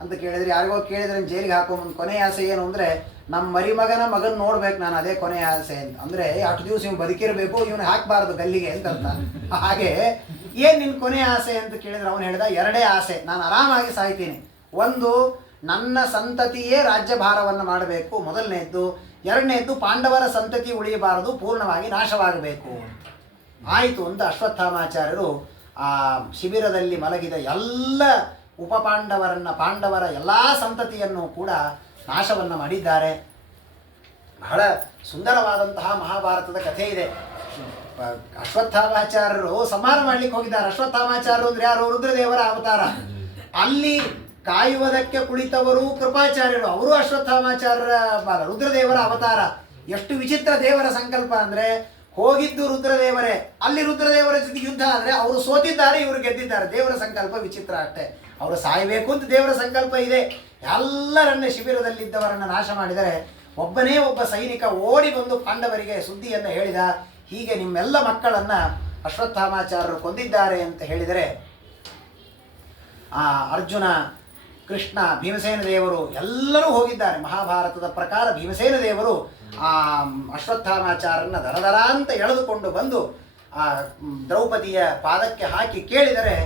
ಅಂತ ಕೇಳಿದ್ರೆ, ಯಾರಿಗೋ ಕೇಳಿದ್ರೆ ಜೈಲಿಗೆ ಹಾಕೊಂಬಂದು ಕೊನೆಯ ಆಸೆ ಏನು ಅಂದರೆ, ನಮ್ಮ ಮರಿಮಗನ ಮಗನ ನೋಡ್ಬೇಕು ನಾನು, ಅದೇ ಕೊನೆಯ ಆಸೆ ಅಂತ. ಅಂದರೆ ಅಷ್ಟು ದಿವಸ ಇವ್ನು ಬದುಕಿರಬೇಕು, ಇವನು ಹಾಕಬಾರ್ದು ಗಲ್ಲಿಗೆ ಅಂತ ಅರ್ಥ. ಹಾಗೆ ಏನು ನಿನ್ನ ಕೊನೆಯ ಆಸೆ ಅಂತ ಕೇಳಿದ್ರೆ ಅವನು ಹೇಳಿದ, ಎರಡೇ ಆಸೆ, ನಾನು ಆರಾಮಾಗಿ ಸಾಯ್ತೀನಿ. ಒಂದು, ನನ್ನ ಸಂತತಿಯೇ ರಾಜ್ಯಭಾರವನ್ನು ಮಾಡಬೇಕು ಮೊದಲನೇದ್ದು. ಎರಡನೇದ್ದು, ಪಾಂಡವರ ಸಂತತಿ ಉಳಿಯಬಾರದು, ಪೂರ್ಣವಾಗಿ ನಾಶವಾಗಬೇಕು. ಆಯಿತು ಅಂತ ಅಶ್ವತ್ಥಾಮಾಚಾರ್ಯರು ಆ ಶಿಬಿರದಲ್ಲಿ ಮಲಗಿದ ಎಲ್ಲ ಪಾಂಡವರ ಎಲ್ಲ ಸಂತತಿಯನ್ನು ಕೂಡ ನಾಶವನ್ನು ಮಾಡಿದ್ದಾರೆ. ಬಹಳ ಸುಂದರವಾದಂತಹ ಮಹಾಭಾರತದ ಕಥೆ ಇದೆ. ಅಶ್ವತ್ಥಾಮಾಚಾರ್ಯರು ಸಂಹಾರ ಮಾಡ್ಲಿಕ್ಕೆ ಹೋಗಿದ್ದಾರೆ. ಅಶ್ವತ್ಥಾಮಾಚಾರ್ಯರು ಅಂದ್ರೆ ಯಾರು? ರುದ್ರದೇವರ ಅವತಾರ. ಅಲ್ಲಿ ಕಾಯುವುದಕ್ಕೆ ಕುಳಿತವರು ಕೃಪಾಚಾರ್ಯರು, ಅವರು ಅಶ್ವತ್ಥಾಮಾಚಾರ್ಯರ ರುದ್ರದೇವರ ಅವತಾರ. ಎಷ್ಟು ವಿಚಿತ್ರ ದೇವರ ಸಂಕಲ್ಪ ಅಂದರೆ, ಹೋಗಿದ್ದು ರುದ್ರದೇವರೇ, ಅಲ್ಲಿ ರುದ್ರದೇವರ ಜೊತೆ ಯುದ್ಧ ಆದರೆ ಅವರು ಸೋತಿದ್ದಾರೆ, ಇವರು ಗೆದ್ದಿದ್ದಾರೆ. ದೇವರ ಸಂಕಲ್ಪ ವಿಚಿತ್ರ ಅಷ್ಟೇ. ಅವರು ಸಾಯಬೇಕು ಅಂತ ದೇವರ ಸಂಕಲ್ಪ ಇದೆ. ಎಲ್ಲರನ್ನ ಶಿಬಿರದಲ್ಲಿದ್ದವರನ್ನು ನಾಶ ಮಾಡಿದರೆ ಒಬ್ಬನೇ ಒಬ್ಬ ಸೈನಿಕ ಓಡಿ ಬಂದು ಪಾಂಡವರಿಗೆ ಸುದ್ದಿಯನ್ನು ಹೇಳಿದ, ಹೀಗೆ ನಿಮ್ಮೆಲ್ಲ ಮಕ್ಕಳನ್ನು ಅಶ್ವತ್ಥಾಮಾಚಾರ್ಯರು ಕೊಂದಿದ್ದಾರೆ ಅಂತ ಹೇಳಿದರೆ, ಅರ್ಜುನ, ಕೃಷ್ಣ, ಭೀಮಸೇನ ದೇವರು ಎಲ್ಲರೂ ಹೋಗಿದ್ದಾರೆ. ಮಹಾಭಾರತದ ಪ್ರಕಾರ ಭೀಮಸೇನ ದೇವರು ಆ ಅಶ್ವತ್ಥಾಮಾಚಾರ್ಯರನ್ನ ದರದರ ಅಂತ ಎಳೆದುಕೊಂಡು ಬಂದು ಆ ದ್ರೌಪದಿಯ ಪಾದಕ್ಕೆ ಹಾಕಿ ಕೇಳಿದರೆ,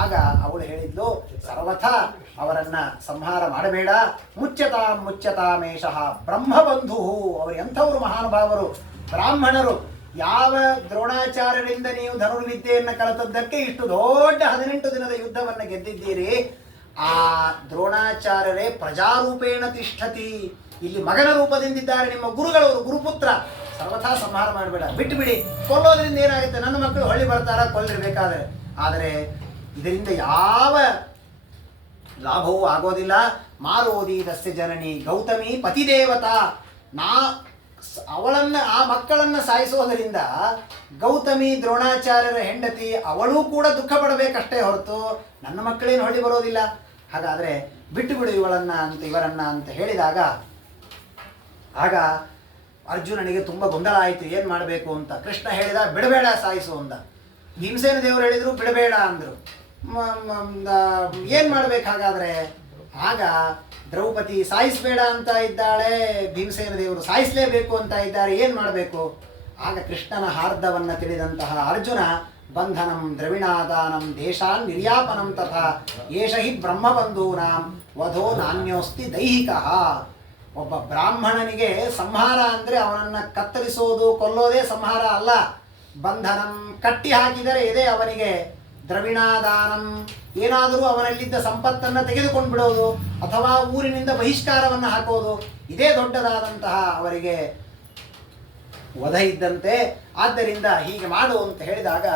ಆಗ ಅವಳು ಹೇಳಿದ್ಲು, ಸರ್ವಥಾ ಅವರನ್ನ ಸಂಹಾರ ಮಾಡಬೇಡ, ಮುಚ್ಚತಾಮೇಷಃ ಬ್ರಹ್ಮಬಂಧು. ಅವರು ಎಂಥವರು ಮಹಾನುಭಾವರು, ಬ್ರಾಹ್ಮಣರು. ಯಾವ ದ್ರೋಣಾಚಾರ್ಯರಿಂದ ನೀವು ಧನುರ್ವಿದ್ಯೆಯನ್ನು ಕಲಿತದ್ದಕ್ಕೆ ಇಷ್ಟು ದೊಡ್ಡ 18 ದಿನದ ಯುದ್ಧವನ್ನು ಗೆದ್ದಿದ್ದೀರಿ. ಆ ದ್ರೋಣಾಚಾರ್ಯರೇ ಪ್ರಜಾರೂಪೇಣ ತಿಷ್ಠತಿ, ಇಲ್ಲಿ ಮಗನ ರೂಪದಿಂದಿದ್ದಾರೆ ನಿಮ್ಮ ಗುರುಗಳವರು, ಗುರುಪುತ್ರ. ಸರ್ವಥಾ ಸಂಹಾರ ಮಾಡಬೇಡ, ಬಿಟ್ಟು ಬಿಡಿ. ಕೊಲ್ಲೋದ್ರಿಂದ ಏನಾಗುತ್ತೆ? ನನ್ನ ಮಕ್ಕಳು ಹೊಳ್ಳಿ ಬರ್ತಾರ, ಕೊಲ್ಲಿರ್ಬೇಕಾದ್ರೆ. ಆದರೆ ಇದರಿಂದ ಯಾವ ಲಾಭವೂ ಆಗೋದಿಲ್ಲ. ಮಾರೋದಿ ದಸ್ಯ ಜನನಿ ಗೌತಮಿ ಪತಿದೇವತಾ. ಅವಳನ್ನು, ಆ ಮಕ್ಕಳನ್ನು ಸಾಯಿಸೋದರಿಂದ ಗೌತಮಿ ದ್ರೋಣಾಚಾರ್ಯರ ಹೆಂಡತಿ ಅವಳೂ ಕೂಡ ದುಃಖ ಪಡಬೇಕಷ್ಟೇ ಹೊರತು ನನ್ನ ಮಕ್ಕಳೇನು ಹೊಳ್ಳಿ ಬರೋದಿಲ್ಲ. ಹಾಗಾದರೆ ಬಿಟ್ಟು ಬಿಡು ಇವರನ್ನ ಅಂತ ಹೇಳಿದಾಗ, ಆಗ ಅರ್ಜುನನಿಗೆ ತುಂಬ ಗೊಂದಲ ಆಯಿತು, ಏನು ಮಾಡಬೇಕು ಅಂತ. ಕೃಷ್ಣ ಹೇಳಿದ, ಬಿಡಬೇಡ ಸಾಯಿಸು ಅಂದ. ಭೀಮಸೇನ ದೇವರು ಹೇಳಿದರು ಬಿಡಬೇಡ ಅಂದರು. ಏನು ಮಾಡಬೇಕು ಹಾಗಾದರೆ? ಆಗ ದ್ರೌಪದಿ ಸಾಯಿಸಬೇಡ ಅಂತ ಇದ್ದಾಳೆ, ಭೀಮಸೇನ ದೇವರು ಸಾಯಿಸಲೇಬೇಕು ಅಂತ ಇದ್ದಾರೆ, ಏನು ಮಾಡಬೇಕು? ಆಗ ಕೃಷ್ಣನ ಹಾರ್ದವನ್ನು ತಿಳಿದಂತಹ ಅರ್ಜುನ, ಬಂಧನಂ ದ್ರವಿಣಾದಾನಂ ದೇಶಾನ್ ನಿರ್ಯಾಪನಂ ತಥಾ ಏಷ ಹಿ ಬ್ರಹ್ಮಬಂಧೂನಾಂ ವಧೋ ನಾನ್ಯೋಸ್ತಿ ದೈಹಿಕಃ. ಒಬ್ಬ ಬ್ರಾಹ್ಮಣನಿಗೆ ಸಂಹಾರ ಅಂದರೆ ಅವನನ್ನು ಕತ್ತರಿಸೋದು, ಕೊಲ್ಲೋದೇ ಸಂಹಾರ ಅಲ್ಲ. ಬಂಧನಂ, ಕಟ್ಟಿ ಹಾಕಿದರೆ ಇದೇ ಅವನಿಗೆ. ದ್ರವಿಣಾದಾನಂ, ಏನಾದರೂ ಅವನಲ್ಲಿದ್ದ ಸಂಪತ್ತನ್ನು ತೆಗೆದುಕೊಂಡು ಬಿಡೋದು ಅಥವಾ ಊರಿನಿಂದ ಬಹಿಷ್ಕಾರವನ್ನು ಹಾಕೋದು, ಇದೇ ದೊಡ್ಡದಾದಂತಹ ಅವರಿಗೆ ವಧ ಇದ್ದಂತೆ. ಆದ್ದರಿಂದ ಹೀಗೆ ಮಾಡು ಅಂತ ಹೇಳಿದಾಗ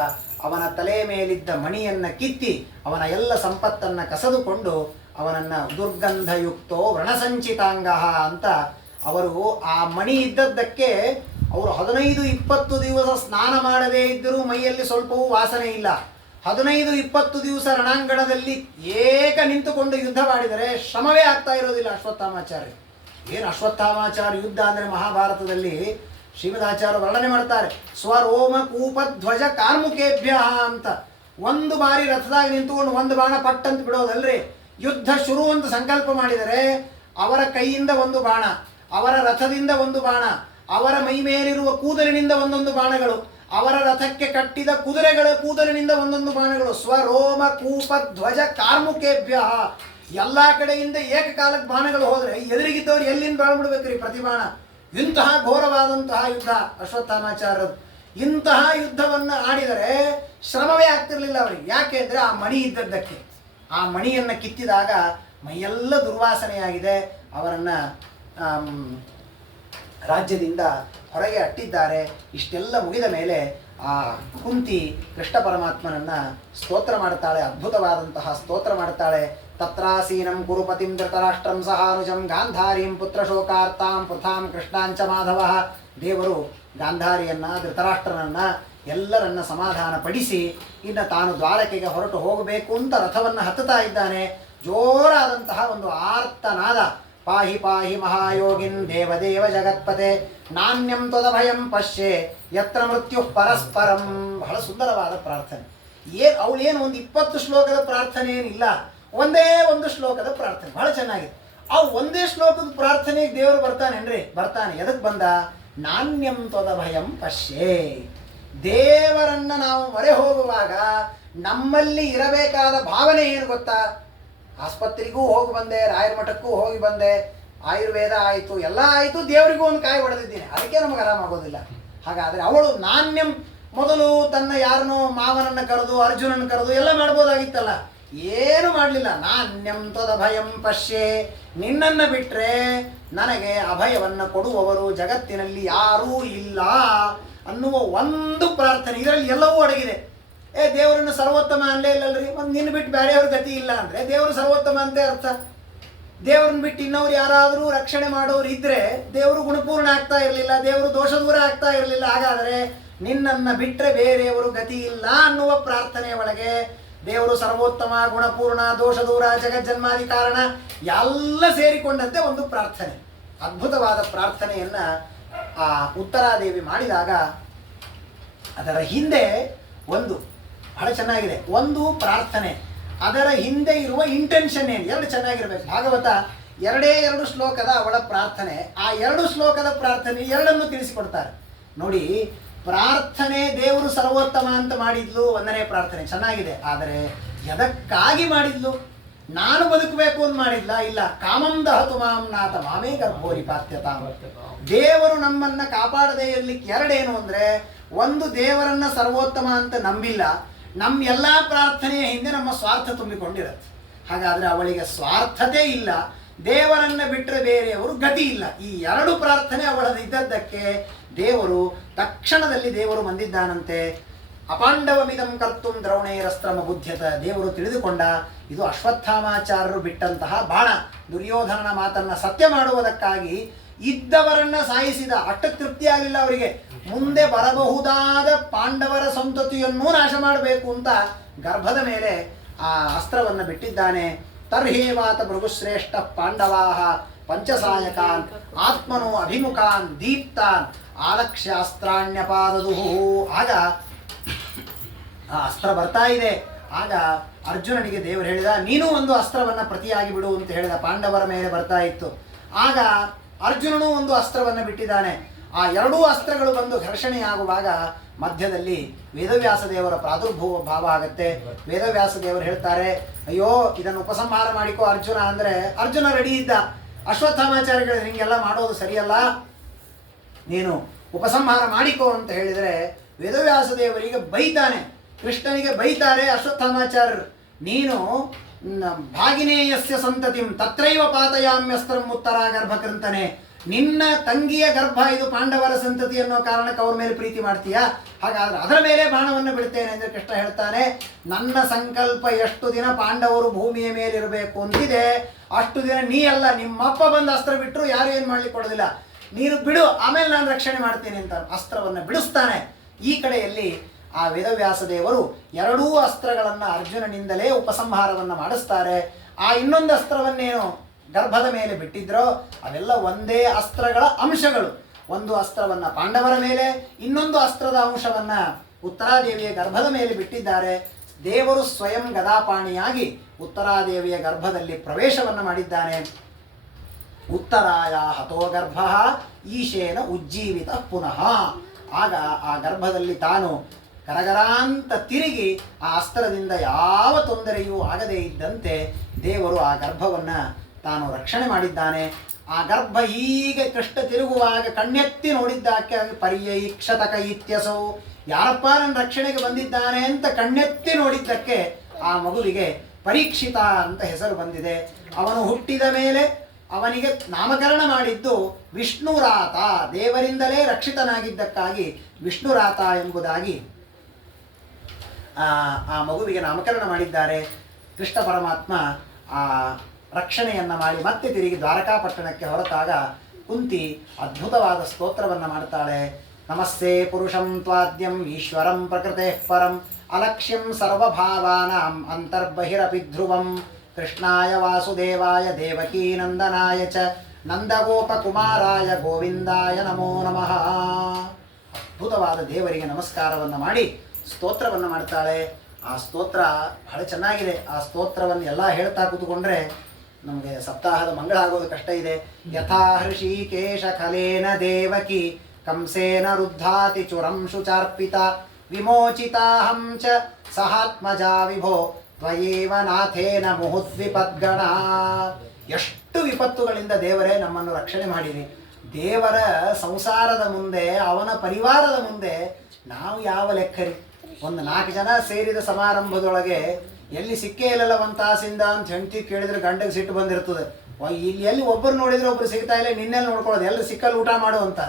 ಅವನ ತಲೆ ಮೇಲಿದ್ದ ಮಣಿಯನ್ನು ಕಿತ್ತಿ ಅವನ ಎಲ್ಲ ಸಂಪತ್ತನ್ನು ಕಸದುಕೊಂಡು ಅವನನ್ನು ದುರ್ಗಂಧಯುಕ್ತೋ ವ್ರಣಸಂಚಿತಾಂಗ ಅಂತ ಅವರು ಆ ಮಣಿ ಇದ್ದದ್ದಕ್ಕೆ ಅವರು 15-20 ದಿವಸ ಸ್ನಾನ ಮಾಡದೇ ಇದ್ದರೂ ಮೈಯಲ್ಲಿ ಸ್ವಲ್ಪವೂ ವಾಸನೆ ಇಲ್ಲ. 15-20 ದಿವಸ ರಣಾಂಗಣದಲ್ಲಿ ಏಕ ನಿಂತುಕೊಂಡು ಯುದ್ಧ ಮಾಡಿದರೆ ಶ್ರಮವೇ ಆಗ್ತಾ ಇರೋದಿಲ್ಲ ಅಶ್ವತ್ಥಾಮಾಚಾರ್ಯ. ಏನು ಅಶ್ವತ್ಥಾಮಾಚಾರ್ಯ ಯುದ್ಧ ಅಂದರೆ ಮಹಾಭಾರತದಲ್ಲಿ ಶ್ರೀಮದಾಚಾರ್ಯ ವರ್ಣನೆ ಮಾಡ್ತಾರೆ. ಸ್ವರೋಮ ಕೂಪ ಧ್ವಜ ಕಾರ್ಮುಕೇಭ್ಯ ಅಂತ. ಒಂದು ಬಾರಿ ರಥದಾಗ ನಿಂತುಕೊಂಡು ಒಂದು ಬಾಣ ಪಟ್ಟಂತ ಬಿಡೋದಲ್ರಿ. ಯುದ್ಧ ಶುರು ಅಂತ ಸಂಕಲ್ಪ ಮಾಡಿದರೆ ಅವರ ಕೈಯಿಂದ ಒಂದು ಬಾಣ, ಅವರ ರಥದಿಂದ ಒಂದು ಬಾಣ, ಅವರ ಮೈ ಮೇಲಿರುವ ಕೂದಲಿನಿಂದ ಒಂದೊಂದು ಬಾಣಗಳು, ಅವರ ರಥಕ್ಕೆ ಕಟ್ಟಿದ ಕುದುರೆಗಳ ಕೂದಲಿನಿಂದ ಒಂದೊಂದು ಬಾಣಗಳು. ಸ್ವರೋಮ ಕೂಪ ಧ್ವಜ ಕಾರ್ಮುಕೇಭ್ಯ. ಎಲ್ಲ ಕಡೆಯಿಂದ ಏಕಕಾಲಕ್ಕೆ ಬಾಣಗಳು ಹೋದರೆ ಎದುರಿಗಿದ್ದವ್ರು ಎಲ್ಲಿಂದ ಬಾಣ ಬಿಡ್ಬೇಕ್ರಿ ಪ್ರತಿ ಬಾಣ. ಇಂತಹ ಘೋರವಾದಂತಹ ಯುದ್ಧ ಅಶ್ವತ್ಥಾಮಾಚಾರ್ಯರು. ಇಂತಹ ಯುದ್ಧವನ್ನು ಆಡಿದರೆ ಶ್ರಮವೇ ಆಗ್ತಿರ್ಲಿಲ್ಲ ಅವರಿಗೆ. ಯಾಕೆ ಅಂದರೆ ಆ ಮಣಿ ಇದ್ದದ್ದಕ್ಕೆ. ಆ ಮಣಿಯನ್ನು ಕಿತ್ತಿದಾಗ ಮೈಯೆಲ್ಲ ದುರ್ವಾಸನೆಯಾಗಿದೆ. ಅವರನ್ನು ರಾಜ್ಯದಿಂದ ಹೊರಗೆ ಅಟ್ಟಿದ್ದಾರೆ. ಇಷ್ಟೆಲ್ಲ ಮುಗಿದ ಮೇಲೆ ಆ ಕುಂತಿ ಕೃಷ್ಣ ಪರಮಾತ್ಮನನ್ನು ಸ್ತೋತ್ರ ಮಾಡ್ತಾಳೆ. ಅದ್ಭುತವಾದಂತಹ ಸ್ತೋತ್ರ ಮಾಡ್ತಾಳೆ. ತತ್ರಾಸೀನಂ ಕುರುಪತಿಂ ಧೃತರಾಷ್ಟ್ರಂ ಸಹಾನುಜಂ ಗಾಂಧಾರೀಂ ಪುತ್ರಶೋಕಾರ್ತಾಂ ಪೃಥಾಂ ಕೃಷ್ಣಾಂಚ ಮಾಧವ. ದೇವರು ಗಾಂಧಾರಿಯನ್ನು, ಧೃತರಾಷ್ಟ್ರನನ್ನು ಎಲ್ಲರನ್ನ ಸಮಾಧಾನ ಪಡಿಸಿ ಇನ್ನು ತಾನು ದ್ವಾರಕೆಗೆ ಹೊರಟು ಹೋಗಬೇಕು ಅಂತ ರಥವನ್ನು ಹತ್ತುತ್ತಾ ಇದ್ದಾನೆ. ಜೋರಾದಂತಹ ಒಂದು ಆರ್ತನಾದ, ಪಾಹಿ ಪಾಹಿ ಮಹಾಯೋಗಿನ್ ದೇವದೇವ ಜಗತ್ಪತೆ ನಾಣ್ಯಂ ತ್ವದಭಯಂ ಪಶ್ಯೆ ಯತ್ರ ಮೃತ್ಯು ಪರಸ್ಪರಂ. ಬಹಳ ಸುಂದರವಾದ ಪ್ರಾರ್ಥನೆ. ಅವಳೇನು ಒಂದು 20 ಶ್ಲೋಕದ ಪ್ರಾರ್ಥನೆ ಏನಿಲ್ಲ, ಒಂದೇ ಒಂದು ಶ್ಲೋಕದ ಪ್ರಾರ್ಥನೆ, ಬಹಳ ಚೆನ್ನಾಗಿದೆ. ಆ ಒಂದೇ ಶ್ಲೋಕದ ಪ್ರಾರ್ಥನೆಗೆ ದೇವರು ಬರ್ತಾನೇನ್ರಿ? ಬರ್ತಾನೆ. ಎದಕ್ಕೆ ಬಂದ? ನಾಣ್ಯಂ ತ್ವದ ಭಯಂ ಪಶ್ಯೇ. ದೇವರನ್ನ ನಾವು ಮೊರೆ ಹೋಗುವಾಗ ನಮ್ಮಲ್ಲಿ ಇರಬೇಕಾದ ಭಾವನೆ ಏನು ಗೊತ್ತಾ? ಆಸ್ಪತ್ರೆಗೂ ಹೋಗಿ ಬಂದೆ, ರಾಯರ ಮಠಕ್ಕೂ ಹೋಗಿ ಬಂದೆ, ಆಯುರ್ವೇದ ಆಯಿತು, ಎಲ್ಲ ಆಯಿತು, ದೇವರಿಗೂ ಒಂದು ಕಾಯಿ ಹೊಡೆದಿದ್ದೀನಿ, ಅದಕ್ಕೆ ನಮಗೆ ಆರಾಮಾಗೋದಿಲ್ಲ. ಹಾಗಾದರೆ ಅವಳು ನಾಣ್ಯಂ, ಮೊದಲು ತನ್ನ ಯಾರನ್ನೋ ಮಾವನನ್ನು ಕರೆದು ಅರ್ಜುನನ ಕರೆದು ಎಲ್ಲ ಮಾಡ್ಬೋದಾಗಿತ್ತಲ್ಲ, ಏನು ಮಾಡಲಿಲ್ಲ. ನಾಣ್ಯಂ ತ್ವದ ಭಯಂ ಪಶ್ಯೆ, ನಿನ್ನನ್ನು ಬಿಟ್ಟರೆ ನನಗೆ ಅಭಯವನ್ನು ಕೊಡುವವರು ಜಗತ್ತಿನಲ್ಲಿ ಯಾರೂ ಇಲ್ಲ ಅನ್ನುವ ಒಂದು ಪ್ರಾರ್ಥನೆ. ಇದರಲ್ಲಿ ಎಲ್ಲವೂ ಅಡಗಿದೆ. ದೇವರನ್ನು ಸರ್ವೋತ್ತಮ ಅಲ್ಲೇ ಇಲ್ಲಲ್ರಿ, ಒಂದು ನಿನ್ನ ಬಿಟ್ಟು ಬೇರೆಯವ್ರ ಗತಿ ಇಲ್ಲ ಅಂದರೆ ದೇವರು ಸರ್ವೋತ್ತಮ ಅಂತೆ ಅರ್ಥ. ದೇವ್ರನ್ನ ಬಿಟ್ಟು ಇನ್ನವ್ರು ಯಾರಾದರೂ ರಕ್ಷಣೆ ಮಾಡೋರು ಇದ್ರೆ ದೇವರು ಗುಣಪೂರ್ಣ ಆಗ್ತಾ ಇರಲಿಲ್ಲ, ದೇವರು ದೋಷ ದೂರ ಆಗ್ತಾ ಇರಲಿಲ್ಲ. ಹಾಗಾದರೆ ನಿನ್ನನ್ನು ಬಿಟ್ಟರೆ ಬೇರೆಯವರು ಗತಿ ಇಲ್ಲ ಅನ್ನುವ ಪ್ರಾರ್ಥನೆಯ ಒಳಗೆ ದೇವರು ಸರ್ವೋತ್ತಮ, ಗುಣಪೂರ್ಣ, ದೋಷ ದೂರ, ಜಗಜ್ಜನ್ಮಾದಿ ಕಾರಣ ಎಲ್ಲ ಸೇರಿಕೊಂಡಂತೆ ಒಂದು ಪ್ರಾರ್ಥನೆ. ಅದ್ಭುತವಾದ ಪ್ರಾರ್ಥನೆಯನ್ನು ಆ ಉತ್ತರಾದೇವಿ ಮಾಡಿದಾಗ ಅದರ ಹಿಂದೆ ಒಂದು ಬಹಳ ಚೆನ್ನಾಗಿದೆ, ಒಂದು ಪ್ರಾರ್ಥನೆ, ಅದರ ಹಿಂದೆ ಇರುವ ಇಂಟೆನ್ಷನ್ ಏನು, ಎರಡು ಚೆನ್ನಾಗಿರ್ಬೇಕು. ಭಾಗವತ 2 ಶ್ಲೋಕದ ಅವಳ ಪ್ರಾರ್ಥನೆ, ಆ 2 ಶ್ಲೋಕದ ಪ್ರಾರ್ಥನೆ ಎರಡನ್ನು ತಿಳಿಸಿಕೊಡ್ತಾರೆ ನೋಡಿ. ಪ್ರಾರ್ಥನೆ ದೇವರು ಸರ್ವೋತ್ತಮ ಅಂತ ಮಾಡಿದ್ಲು, 1ನೇ ಪ್ರಾರ್ಥನೆ ಚೆನ್ನಾಗಿದೆ. ಆದರೆ ಎದಕ್ಕಾಗಿ ಮಾಡಿದ್ಲು? ನಾನು ಬದುಕಬೇಕು ಅಂತ ಮಾಡಿದ್ಲ? ಇಲ್ಲ. ಕಾಮಂ ದಹತು ಮಾಂ ನಾಥ ಮಾಮೇ ಗರ್ಭೋರಿ ಪಾತ್ಯತಾ. ದೇವರು ನಮ್ಮನ್ನ ಕಾಪಾಡದೇ ಇರ್ಲಿಕ್ಕೆ ಎರಡೇನು ಅಂದ್ರೆ, ಒಂದು ದೇವರನ್ನ ಸರ್ವೋತ್ತಮ ಅಂತ ನಂಬಿಲ್ಲ, ನಮ್ಮ ಎಲ್ಲ ಪ್ರಾರ್ಥನೆಯ ಹಿಂದೆ ನಮ್ಮ ಸ್ವಾರ್ಥ ತುಂಬಿಕೊಂಡಿರುತ್ತೆ. ಹಾಗಾದ್ರೆ ಅವಳಿಗೆ ಸ್ವಾರ್ಥತೆ ಇಲ್ಲ, ದೇವರನ್ನ ಬಿಟ್ಟರೆ ಬೇರೆಯವರು ಗತಿ ಇಲ್ಲ. ಈ 2 ಪ್ರಾರ್ಥನೆ ಅವಳದಿದ್ದದ್ದಕ್ಕೆ ದೇವರು ತಕ್ಷಣದಲ್ಲಿ ದೇವರು ಬಂದಿದ್ದಾನಂತೆ. ಅಪಾಂಡವಮಿದಂ ಕರ್ತುಂ ದ್ರೌಣೇರಸ್ತ್ರಮ ಬುದ್ಧ್ಯತ. ದೇವರು ತಿಳಿದುಕೊಂಡ ಇದು ಅಶ್ವತ್ಥಾಮಾಚಾರ್ಯರು ಬಿಟ್ಟಂತಹ ಬಾಣ, ದುರ್ಯೋಧನನ ಮಾತನ್ನ ಸತ್ಯ ಮಾಡುವುದಕ್ಕಾಗಿ ಇದ್ದವರನ್ನ ಸಾಯಿಸಿದ. ಅಷ್ಟು ತೃಪ್ತಿಯಾಗಲಿಲ್ಲ ಅವರಿಗೆ, ಮುಂದೆ ಬರಬಹುದಾದ ಪಾಂಡವರ ಸಂತತಿಯನ್ನೂ ನಾಶ ಮಾಡಬೇಕು ಅಂತ ಗರ್ಭದ ಮೇಲೆ ಆ ಅಸ್ತ್ರವನ್ನು ಬಿಟ್ಟಿದ್ದಾನೆ. ತರ್ಹೇವಾತ ಭೃಗುಶ್ರೇಷ್ಠ ಪಾಂಡವಾಹ ಪಂಚಸಾಯಕಾನ್ ಆತ್ಮನೋ ಅಭಿಮುಖಾನ್ ದೀಪ್ತಾನ್ ಆಲಕ್ಷ್ಯ ಅಸ್ತ್ರಾಣ್ಯಪಾದದು. ಆಗ ಆ ಅಸ್ತ್ರ ಬರ್ತಾ ಇದೆ. ಆಗ ಅರ್ಜುನನಿಗೆ ದೇವರು ಹೇಳಿದ, ನೀನು ಒಂದು ಅಸ್ತ್ರವನ್ನು ಪ್ರತಿಯಾಗಿ ಬಿಡು ಅಂತ ಹೇಳಿದ. ಪಾಂಡವರ ಮೇಲೆ ಬರ್ತಾ ಇತ್ತು. ಆಗ ಅರ್ಜುನನು ಒಂದು ಅಸ್ತ್ರವನ್ನು ಬಿಟ್ಟಿದ್ದಾನೆ. ಆ 2 ಅಸ್ತ್ರಗಳು ಬಂದು ಘರ್ಷಣೆಯಾಗುವಾಗ ಮಧ್ಯದಲ್ಲಿ ವೇದವ್ಯಾಸ ದೇವರ ಪ್ರಾದುರ್ಭಾವ ಆಗುತ್ತೆ. ವೇದವ್ಯಾಸ ದೇವರು ಹೇಳ್ತಾರೆ, ಅಯ್ಯೋ ಇದನ್ನು ಉಪಸಂಹಾರ ಮಾಡಿಕೋ ಅರ್ಜುನ ಅಂದರೆ ಅರ್ಜುನ ರೆಡಿ ಇದ್ದ. ಅಶ್ವತ್ಥಾಮಾಚಾರ್ಯಗಳು ಹಿಂಗೆಲ್ಲ ಮಾಡೋದು ಸರಿಯಲ್ಲ, ನೀನು ಉಪಸಂಹಾರ ಮಾಡಿಕೋ ಅಂತ ಹೇಳಿದರೆ ವೇದವ್ಯಾಸ ದೇವರಿಗೆ ಬೈತಾನೆ, ಕೃಷ್ಣನಿಗೆ ಬೈತಾರೆ ಅಶ್ವತ್ಥಾಮಾಚಾರ್ಯರು. ನೀನು ಭಾಗಿನೇಯಸ್ಯ ಸಂತತಿಂ ತತ್ರೈವ ಪಾತಯಾಮ್ಯಸ್ತ್ರಂ ಉತ್ತರ ಗರ್ಭಕೃಂತನೆ. ನಿನ್ನ ತಂಗಿಯ ಗರ್ಭ ಇದು ಪಾಂಡವರ ಸಂತತಿ ಅನ್ನೋ ಕಾರಣಕ್ಕೆ ಅವ್ರ ಮೇಲೆ ಪ್ರೀತಿ ಮಾಡ್ತೀಯಾ? ಹಾಗಾದ್ರೆ ಅದರ ಮೇಲೆ ಬಾಣವನ್ನು ಬಿಡ್ತೇನೆ ಎಂದು ಕೃಷ್ಣ ಹೇಳ್ತಾನೆ. ನನ್ನ ಸಂಕಲ್ಪ ಎಷ್ಟು ದಿನ ಪಾಂಡವರು ಭೂಮಿಯ ಮೇಲಿರಬೇಕು ಅಂತಿದೆ ಅಷ್ಟು ದಿನ ನೀ ಅಲ್ಲ, ನಿಮ್ಮಪ್ಪ ಬಂದು ಅಸ್ತ್ರ ಬಿಟ್ಟರು ಯಾರು ಏನು ಮಾಡ್ಲಿಕ್ಕೆ ಕೊಡೋದಿಲ್ಲ, ನೀನು ಬಿಡು, ಆಮೇಲೆ ನಾನು ರಕ್ಷಣೆ ಮಾಡ್ತೀನಿ ಅಂತ ಅಸ್ತ್ರವನ್ನು ಬಿಡಿಸ್ತಾನೆ. ಈ ಕಡೆಯಲ್ಲಿ ಆ ವೇದವ್ಯಾಸ ದೇವರು 2 ಅಸ್ತ್ರಗಳನ್ನು ಅರ್ಜುನನಿಂದಲೇ ಉಪಸಂಹಾರವನ್ನು ಮಾಡಿಸ್ತಾರೆ. ಆ ಇನ್ನೊಂದು ಅಸ್ತ್ರವನ್ನೇನು ಗರ್ಭದ ಮೇಲೆ ಬಿಟ್ಟಿದ್ರೋ ಅವೆಲ್ಲ ಒಂದೇ ಅಸ್ತ್ರಗಳ ಅಂಶಗಳು. ಒಂದು ಅಸ್ತ್ರವನ್ನು ಪಾಂಡವರ ಮೇಲೆ, ಇನ್ನೊಂದು ಅಸ್ತ್ರದ ಅಂಶವನ್ನು ಉತ್ತರಾದೇವಿಯ ಗರ್ಭದ ಮೇಲೆ ಬಿಟ್ಟಿದ್ದಾರೆ. ದೇವರು ಸ್ವಯಂ ಗದಾಪಾಣಿಯಾಗಿ ಉತ್ತರಾದೇವಿಯ ಗರ್ಭದಲ್ಲಿ ಪ್ರವೇಶವನ್ನು ಮಾಡಿದ್ದಾನೆ. ಉತ್ತರಾಯ ಹತೋ ಗರ್ಭ ಈಶೇನ ಉಜ್ಜೀವಿತ ಪುನಃ. ಆಗ ಆ ಗರ್ಭದಲ್ಲಿ ತಾನು ಕರಗರಾಂತ ತಿರುಗಿ ಆ ಅಸ್ತ್ರದಿಂದ ಯಾವ ತೊಂದರೆಯೂ ಆಗದೇ ಇದ್ದಂತೆ ದೇವರು ಆ ಗರ್ಭವನ್ನು ತಾನು ರಕ್ಷಣೆ ಮಾಡಿದ್ದಾನೆ. ಆ ಗರ್ಭ ಹೀಗೆ ಕೃಷ್ಣ ತಿರುಗುವಾಗ ಕಣ್ಣೆತ್ತಿ ನೋಡಿದ್ದಕ್ಕೆ ಪರ್ಯೈಕ್ಷತಕ ಇತ್ಯಸೌ, ಯಾರಪ್ಪ ನನ್ನ ರಕ್ಷಣೆಗೆ ಬಂದಿದ್ದಾನೆ ಅಂತ ಕಣ್ಣೆತ್ತಿ ನೋಡಿದ್ದಕ್ಕೆ ಆ ಮಗುವಿಗೆ ಪರೀಕ್ಷಿತ ಅಂತ ಹೆಸರು ಬಂದಿದೆ. ಅವನು ಹುಟ್ಟಿದ ಮೇಲೆ ಅವನಿಗೆ ನಾಮಕರಣ ಮಾಡಿದ್ದು ವಿಷ್ಣುರಾತ, ದೇವರಿಂದಲೇ ರಕ್ಷಿತನಾಗಿದ್ದಕ್ಕಾಗಿ ವಿಷ್ಣುರಾತ ಎಂಬುದಾಗಿ ಆ ಮಗುವಿಗೆ ನಾಮಕರಣ ಮಾಡಿದ್ದಾರೆ. ಕೃಷ್ಣ ಪರಮಾತ್ಮ ಆ ರಕ್ಷಣೆಯನ್ನು ಮಾಡಿ ಮತ್ತೆ ತಿರುಗಿ ದ್ವಾರಕಾಪಟ್ಟಣಕ್ಕೆ ಹೊರತಾಗ ಕುಂತಿ ಅದ್ಭುತವಾದ ಸ್ತೋತ್ರವನ್ನು ಮಾಡ್ತಾಳೆ. ನಮಸ್ತೆ ಪುರುಷಂ ತ್ವಾದ್ಯಂ ಈಶ್ವರಂ ಪ್ರಕೃತೆ ಪರಂ ಅಲಕ್ಷ್ಯಂ ಸರ್ವಭಾವಾನಾಂ ಅಂತರ್ಬಹಿರಪಿ ಧ್ರುವಂ ಕೃಷ್ಣಾಯ ವಾಸುದೇವಾಯ ದೇವಕೀನಂದನಾಯ ಚ ನಂದಗೋಪಕುಮಾರಾಯ ಗೋವಿಂದಾಯ ನಮೋ ನಮಃ. ಅದ್ಭುತವಾದ ದೇವರಿಗೆ ನಮಸ್ಕಾರವನ್ನು ಮಾಡಿ ಸ್ತೋತ್ರವನ್ನು ಮಾಡ್ತಾಳೆ. ಆ ಸ್ತೋತ್ರ ಬಹಳ ಚೆನ್ನಾಗಿದೆ. ಆ ಸ್ತೋತ್ರವನ್ನು ಎಲ್ಲ ಹೇಳ್ತಾ ಕೂತ್ಕೊಂಡ್ರೆ ನಮಗೆ ಸಪ್ತಾಹದ ಮಂಗಳ ಆಗೋದು ಕಷ್ಟ ಇದೆ. ಯಥಾ ಹೃಷಿಕೇಶ ಖಲೇನ ದೇವಕಿ ಕಂಸೇನ ರುದ್ಧಾತಿ ಚುರಂ ಶುಚಾರ್ಪಿತ ವಿಮೋಚಿತಾಹಂ ಚ ಸಹಾತ್ಮಜಾ ವಿಭೋ ತ್ವಯೇವ ನಾಥೇನ ಮುಹುದ್ವಿಪದ್ಗಣ. ಎಷ್ಟು ವಿಪತ್ತುಗಳಿಂದ ದೇವರೇ ನಮ್ಮನ್ನು ರಕ್ಷಣೆ ಮಾಡಿರಿ. ದೇವರ ಸಂಸಾರದ ಮುಂದೆ, ಅವನ ಪರಿವಾರದ ಮುಂದೆ ನಾವು ಯಾವ ಲೆಕ್ಕರಿ? ಒಂದು 4 ಜನ ಸೇರಿದ ಸಮಾರಂಭದೊಳಗೆ ಎಲ್ಲಿ ಸಿಕ್ಕೇ ಇಲ್ಲಲ್ಲ ಒಂದು ತಾಸಿಂದ ಅಂತ ಹೆಂಡತಿ ಕೇಳಿದ್ರೆ ಗಂಡಗೆ ಸಿಟ್ಟು ಬಂದಿರ್ತದೆ. ಇಲ್ಲಿ ಎಲ್ಲಿ ಒಬ್ಬರು ನೋಡಿದ್ರೆ ಒಬ್ರು ಸಿಗ್ತಾ ಇಲ್ಲ, ನಿನ್ನೆಲ್ಲಿ ನೋಡ್ಕೊಳ್ಳೋದು, ಎಲ್ಲರೂ ಸಿಕ್ಕಲ್ಲಿ ಊಟ ಮಾಡು ಅಂತ.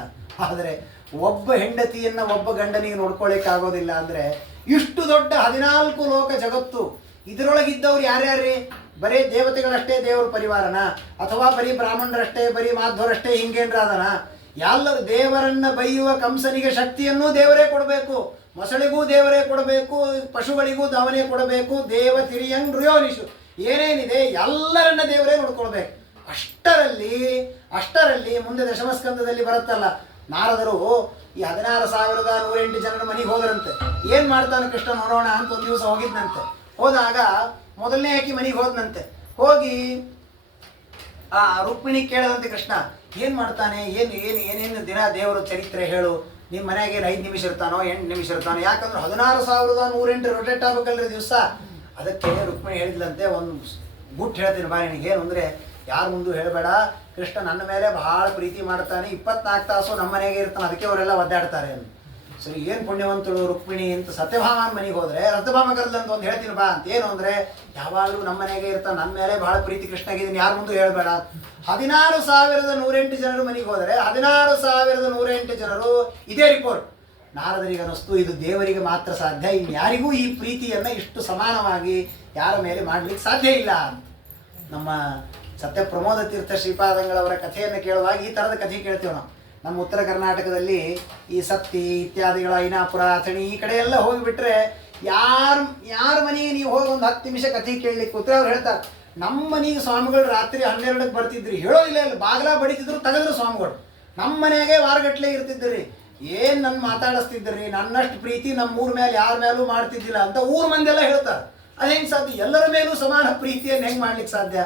ಆದರೆ ಒಬ್ಬ ಹೆಂಡತಿಯನ್ನು ಒಬ್ಬ ಗಂಡನಿಗೆ ನೋಡ್ಕೊಳ್ಳಿಕ್ಕಾಗೋದಿಲ್ಲ ಅಂದರೆ ಇಷ್ಟು ದೊಡ್ಡ 14 ಲೋಕ ಜಗತ್ತು, ಇದರೊಳಗಿದ್ದವ್ರು ಯಾರ್ಯಾರೇ? ಬರೀ ದೇವತೆಗಳಷ್ಟೇ ದೇವರ ಪರಿವಾರನ, ಅಥವಾ ಬರೀ ಬ್ರಾಹ್ಮಣರಷ್ಟೇ, ಬರೀ ಮಾಧ್ವರಷ್ಟೇ, ಹಿಂಗೇನ್ರ ಅದನ? ಎಲ್ಲರೂ ದೇವರನ್ನ ಬೈಯುವ ಕಂಸನಿಗೆ ಶಕ್ತಿಯನ್ನು ದೇವರೇ ಕೊಡಬೇಕು, ಮೊಸಳಿಗೂ ದೇವರೇ ಕೊಡಬೇಕು, ಪಶುಗಳಿಗೂ ಅವನೇ ಕೊಡಬೇಕು. ದೇವ ತಿರಿಯಂಗ್ ರುಯೋನಿಶು ಏನೇನಿದೆ ಎಲ್ಲರನ್ನ ದೇವರೇ ನೋಡ್ಕೊಳ್ಬೇಕು. ಅಷ್ಟರಲ್ಲಿ ಮುಂದೆ ದಶಮಸ್ಕಂದದಲ್ಲಿ ಬರುತ್ತಲ್ಲ, ನಾರದರು ಈ 16,108 ಜನರ ಮನೆಗೆ ಹೋದ್ರಂತೆ. ಏನು ಮಾಡ್ತಾನೆ ಕೃಷ್ಣ ನೋಡೋಣ ಅಂತ ಒಂದು ದಿವಸ ಹೋಗಿದ್ನಂತೆ. ಹೋದಾಗ ಮೊದಲನೇ ಆಕಿ ಮನೆಗೆ ಹೋದ್ನಂತೆ. ಹೋಗಿ ಆ ರುಕ್ಮಿಣಿ ಕೇಳದಂತೆ, ಕೃಷ್ಣ ಏನು ಮಾಡ್ತಾನೆ, ಏನೇನು ದಿನ ದೇವರ ಚರಿತ್ರೆ ಹೇಳು, ನಿಮ್ಮ ಮನೆಯಾಗ ಏನು 5 ನಿಮಿಷ ಇರ್ತಾನೋ 8 ನಿಮಿಷ ಇರ್ತಾನೋ? ಯಾಕಂದ್ರೆ 16,108 ರೊಟೇಟ್ ಆಗ್ಬೇಕಲ್ರಿ ದಿವಸ. ಅದಕ್ಕೆ ರುಕ್ಮಿಣಿ ಹೇಳಿದ್ಲಂತೆ, ಒಂದು ಗುಟ್ಟು ಹೇಳ್ತೀನಿ ಬಾ ನಿನಗೆ. ಏನು ಅಂದರೆ, ಯಾರ ಮುಂದೂ ಹೇಳಬೇಡ, ಕೃಷ್ಣ ನನ್ನ ಮೇಲೆ ಬಹಳ ಪ್ರೀತಿ ಮಾಡ್ತಾನೆ, 24 ತಾಸು ನಮ್ಮ ಮನೆಗೆ ಇರ್ತಾನೆ, ಅದಕ್ಕೆ ಅವರೆಲ್ಲ ಒದ್ದಾಡ್ತಾರೆ ಅಂತ. ಸರಿ, ಏನು ಪುಣ್ಯವಂತಳು ರುಕ್ಮಿಣಿ ಅಂತ ಸತ್ಯಭಾಮನ ಮನೆಗೆ ಹೋದರೆ ರಥಭಾಮ ಕರೆದಂತ ಒಂದು ಹೇಳ್ತೀನಿ ಬಾ ಅಂತ. ಏನು ಅಂದರೆ, ಯಾವಾಗಲೂ ನಮ್ಮ ಮನೆಗೆ ಇರ್ತಾನೆ, ನನ್ನ ಮೇಲೆ ಬಹಳ ಪ್ರೀತಿ ಕೃಷ್ಣಗಿದ್ದೀನಿ, ಯಾರ ಮುಂದೂ ಹೇಳಬೇಡ. 16,108 ಜನರು ಮನೆಗೆ ಹೋದರೆ 16,108 ಜನರು ಇದೇ ರಿಪೋರ್ಟ್. ನಾರದರಿಗೆ ಅನ್ನಿಸ್ತು, ಇದು ದೇವರಿಗೆ ಮಾತ್ರ ಸಾಧ್ಯ, ಇನ್ಯಾರಿಗೂ ಈ ಪ್ರೀತಿಯನ್ನು ಇಷ್ಟು ಸಮಾನವಾಗಿ ಯಾರ ಮೇಲೆ ಮಾಡಲಿಕ್ಕೆ ಸಾಧ್ಯ ಇಲ್ಲ ಅಂತ. ನಮ್ಮ ಸತ್ಯ ಪ್ರಮೋದ ತೀರ್ಥ ಶ್ರೀಪಾದಂಗಳವರ ಕಥೆಯನ್ನು ಕೇಳುವಾಗ ಈ ಥರದ ಕಥೆ ಕೇಳ್ತೇವೆ ನಾವು. ನಮ್ಮ ಉತ್ತರ ಕರ್ನಾಟಕದಲ್ಲಿ ಈ ಸತ್ತಿ ಇತ್ಯಾದಿಗಳ ಐನಾಪುರ ಅಥಣಿ ಈ ಕಡೆ ಎಲ್ಲ ಹೋಗಿಬಿಟ್ರೆ ಯಾರ ಮನೆಗೆ ನೀವು ಹೋಗಿ ಒಂದು 10 ನಿಮಿಷ ಕಥೆ ಕೇಳಲಿಕ್ಕೆ ಕೂತ್ರೆ ಅವ್ರು ಹೇಳ್ತಾರೆ, ನಮ್ಮ ಮನೆಗೆ ಸ್ವಾಮಿಗಳು ರಾತ್ರಿ 12ಕ್ಕೆ ಬರ್ತಿದ್ರಿ, ಹೇಳೋದಿಲ್ಲ, ಇಲ್ಲ ಬಾಗಿಲ ಬಡಿತಿದ್ರು, ತೆಗೆದ್ರು ಸ್ವಾಮಿಗಳು. ನಮ್ಮ ಮನೆಯಾಗೆ ವಾರಗಟ್ಲೆ ಇರ್ತಿದ್ರಿ, ಏನು ನನ್ನ ಮಾತಾಡಿಸ್ತಿದ್ರಿ, ನನ್ನಷ್ಟು ಪ್ರೀತಿ ನಮ್ಮೂರ ಮೇಲೆ ಯಾರ ಮೇಲೂ ಮಾಡ್ತಿದ್ದಿಲ್ಲ ಅಂತ ಊರ ಮಂದೆಲ್ಲ ಹೇಳ್ತಾರೆ. ಅದು ಹೆಂಗೆ ಸಾಧ್ಯ? ಎಲ್ಲರ ಮೇಲೂ ಸಮಾನ ಪ್ರೀತಿಯನ್ನು ಹೆಂಗೆ ಮಾಡ್ಲಿಕ್ಕೆ ಸಾಧ್ಯ?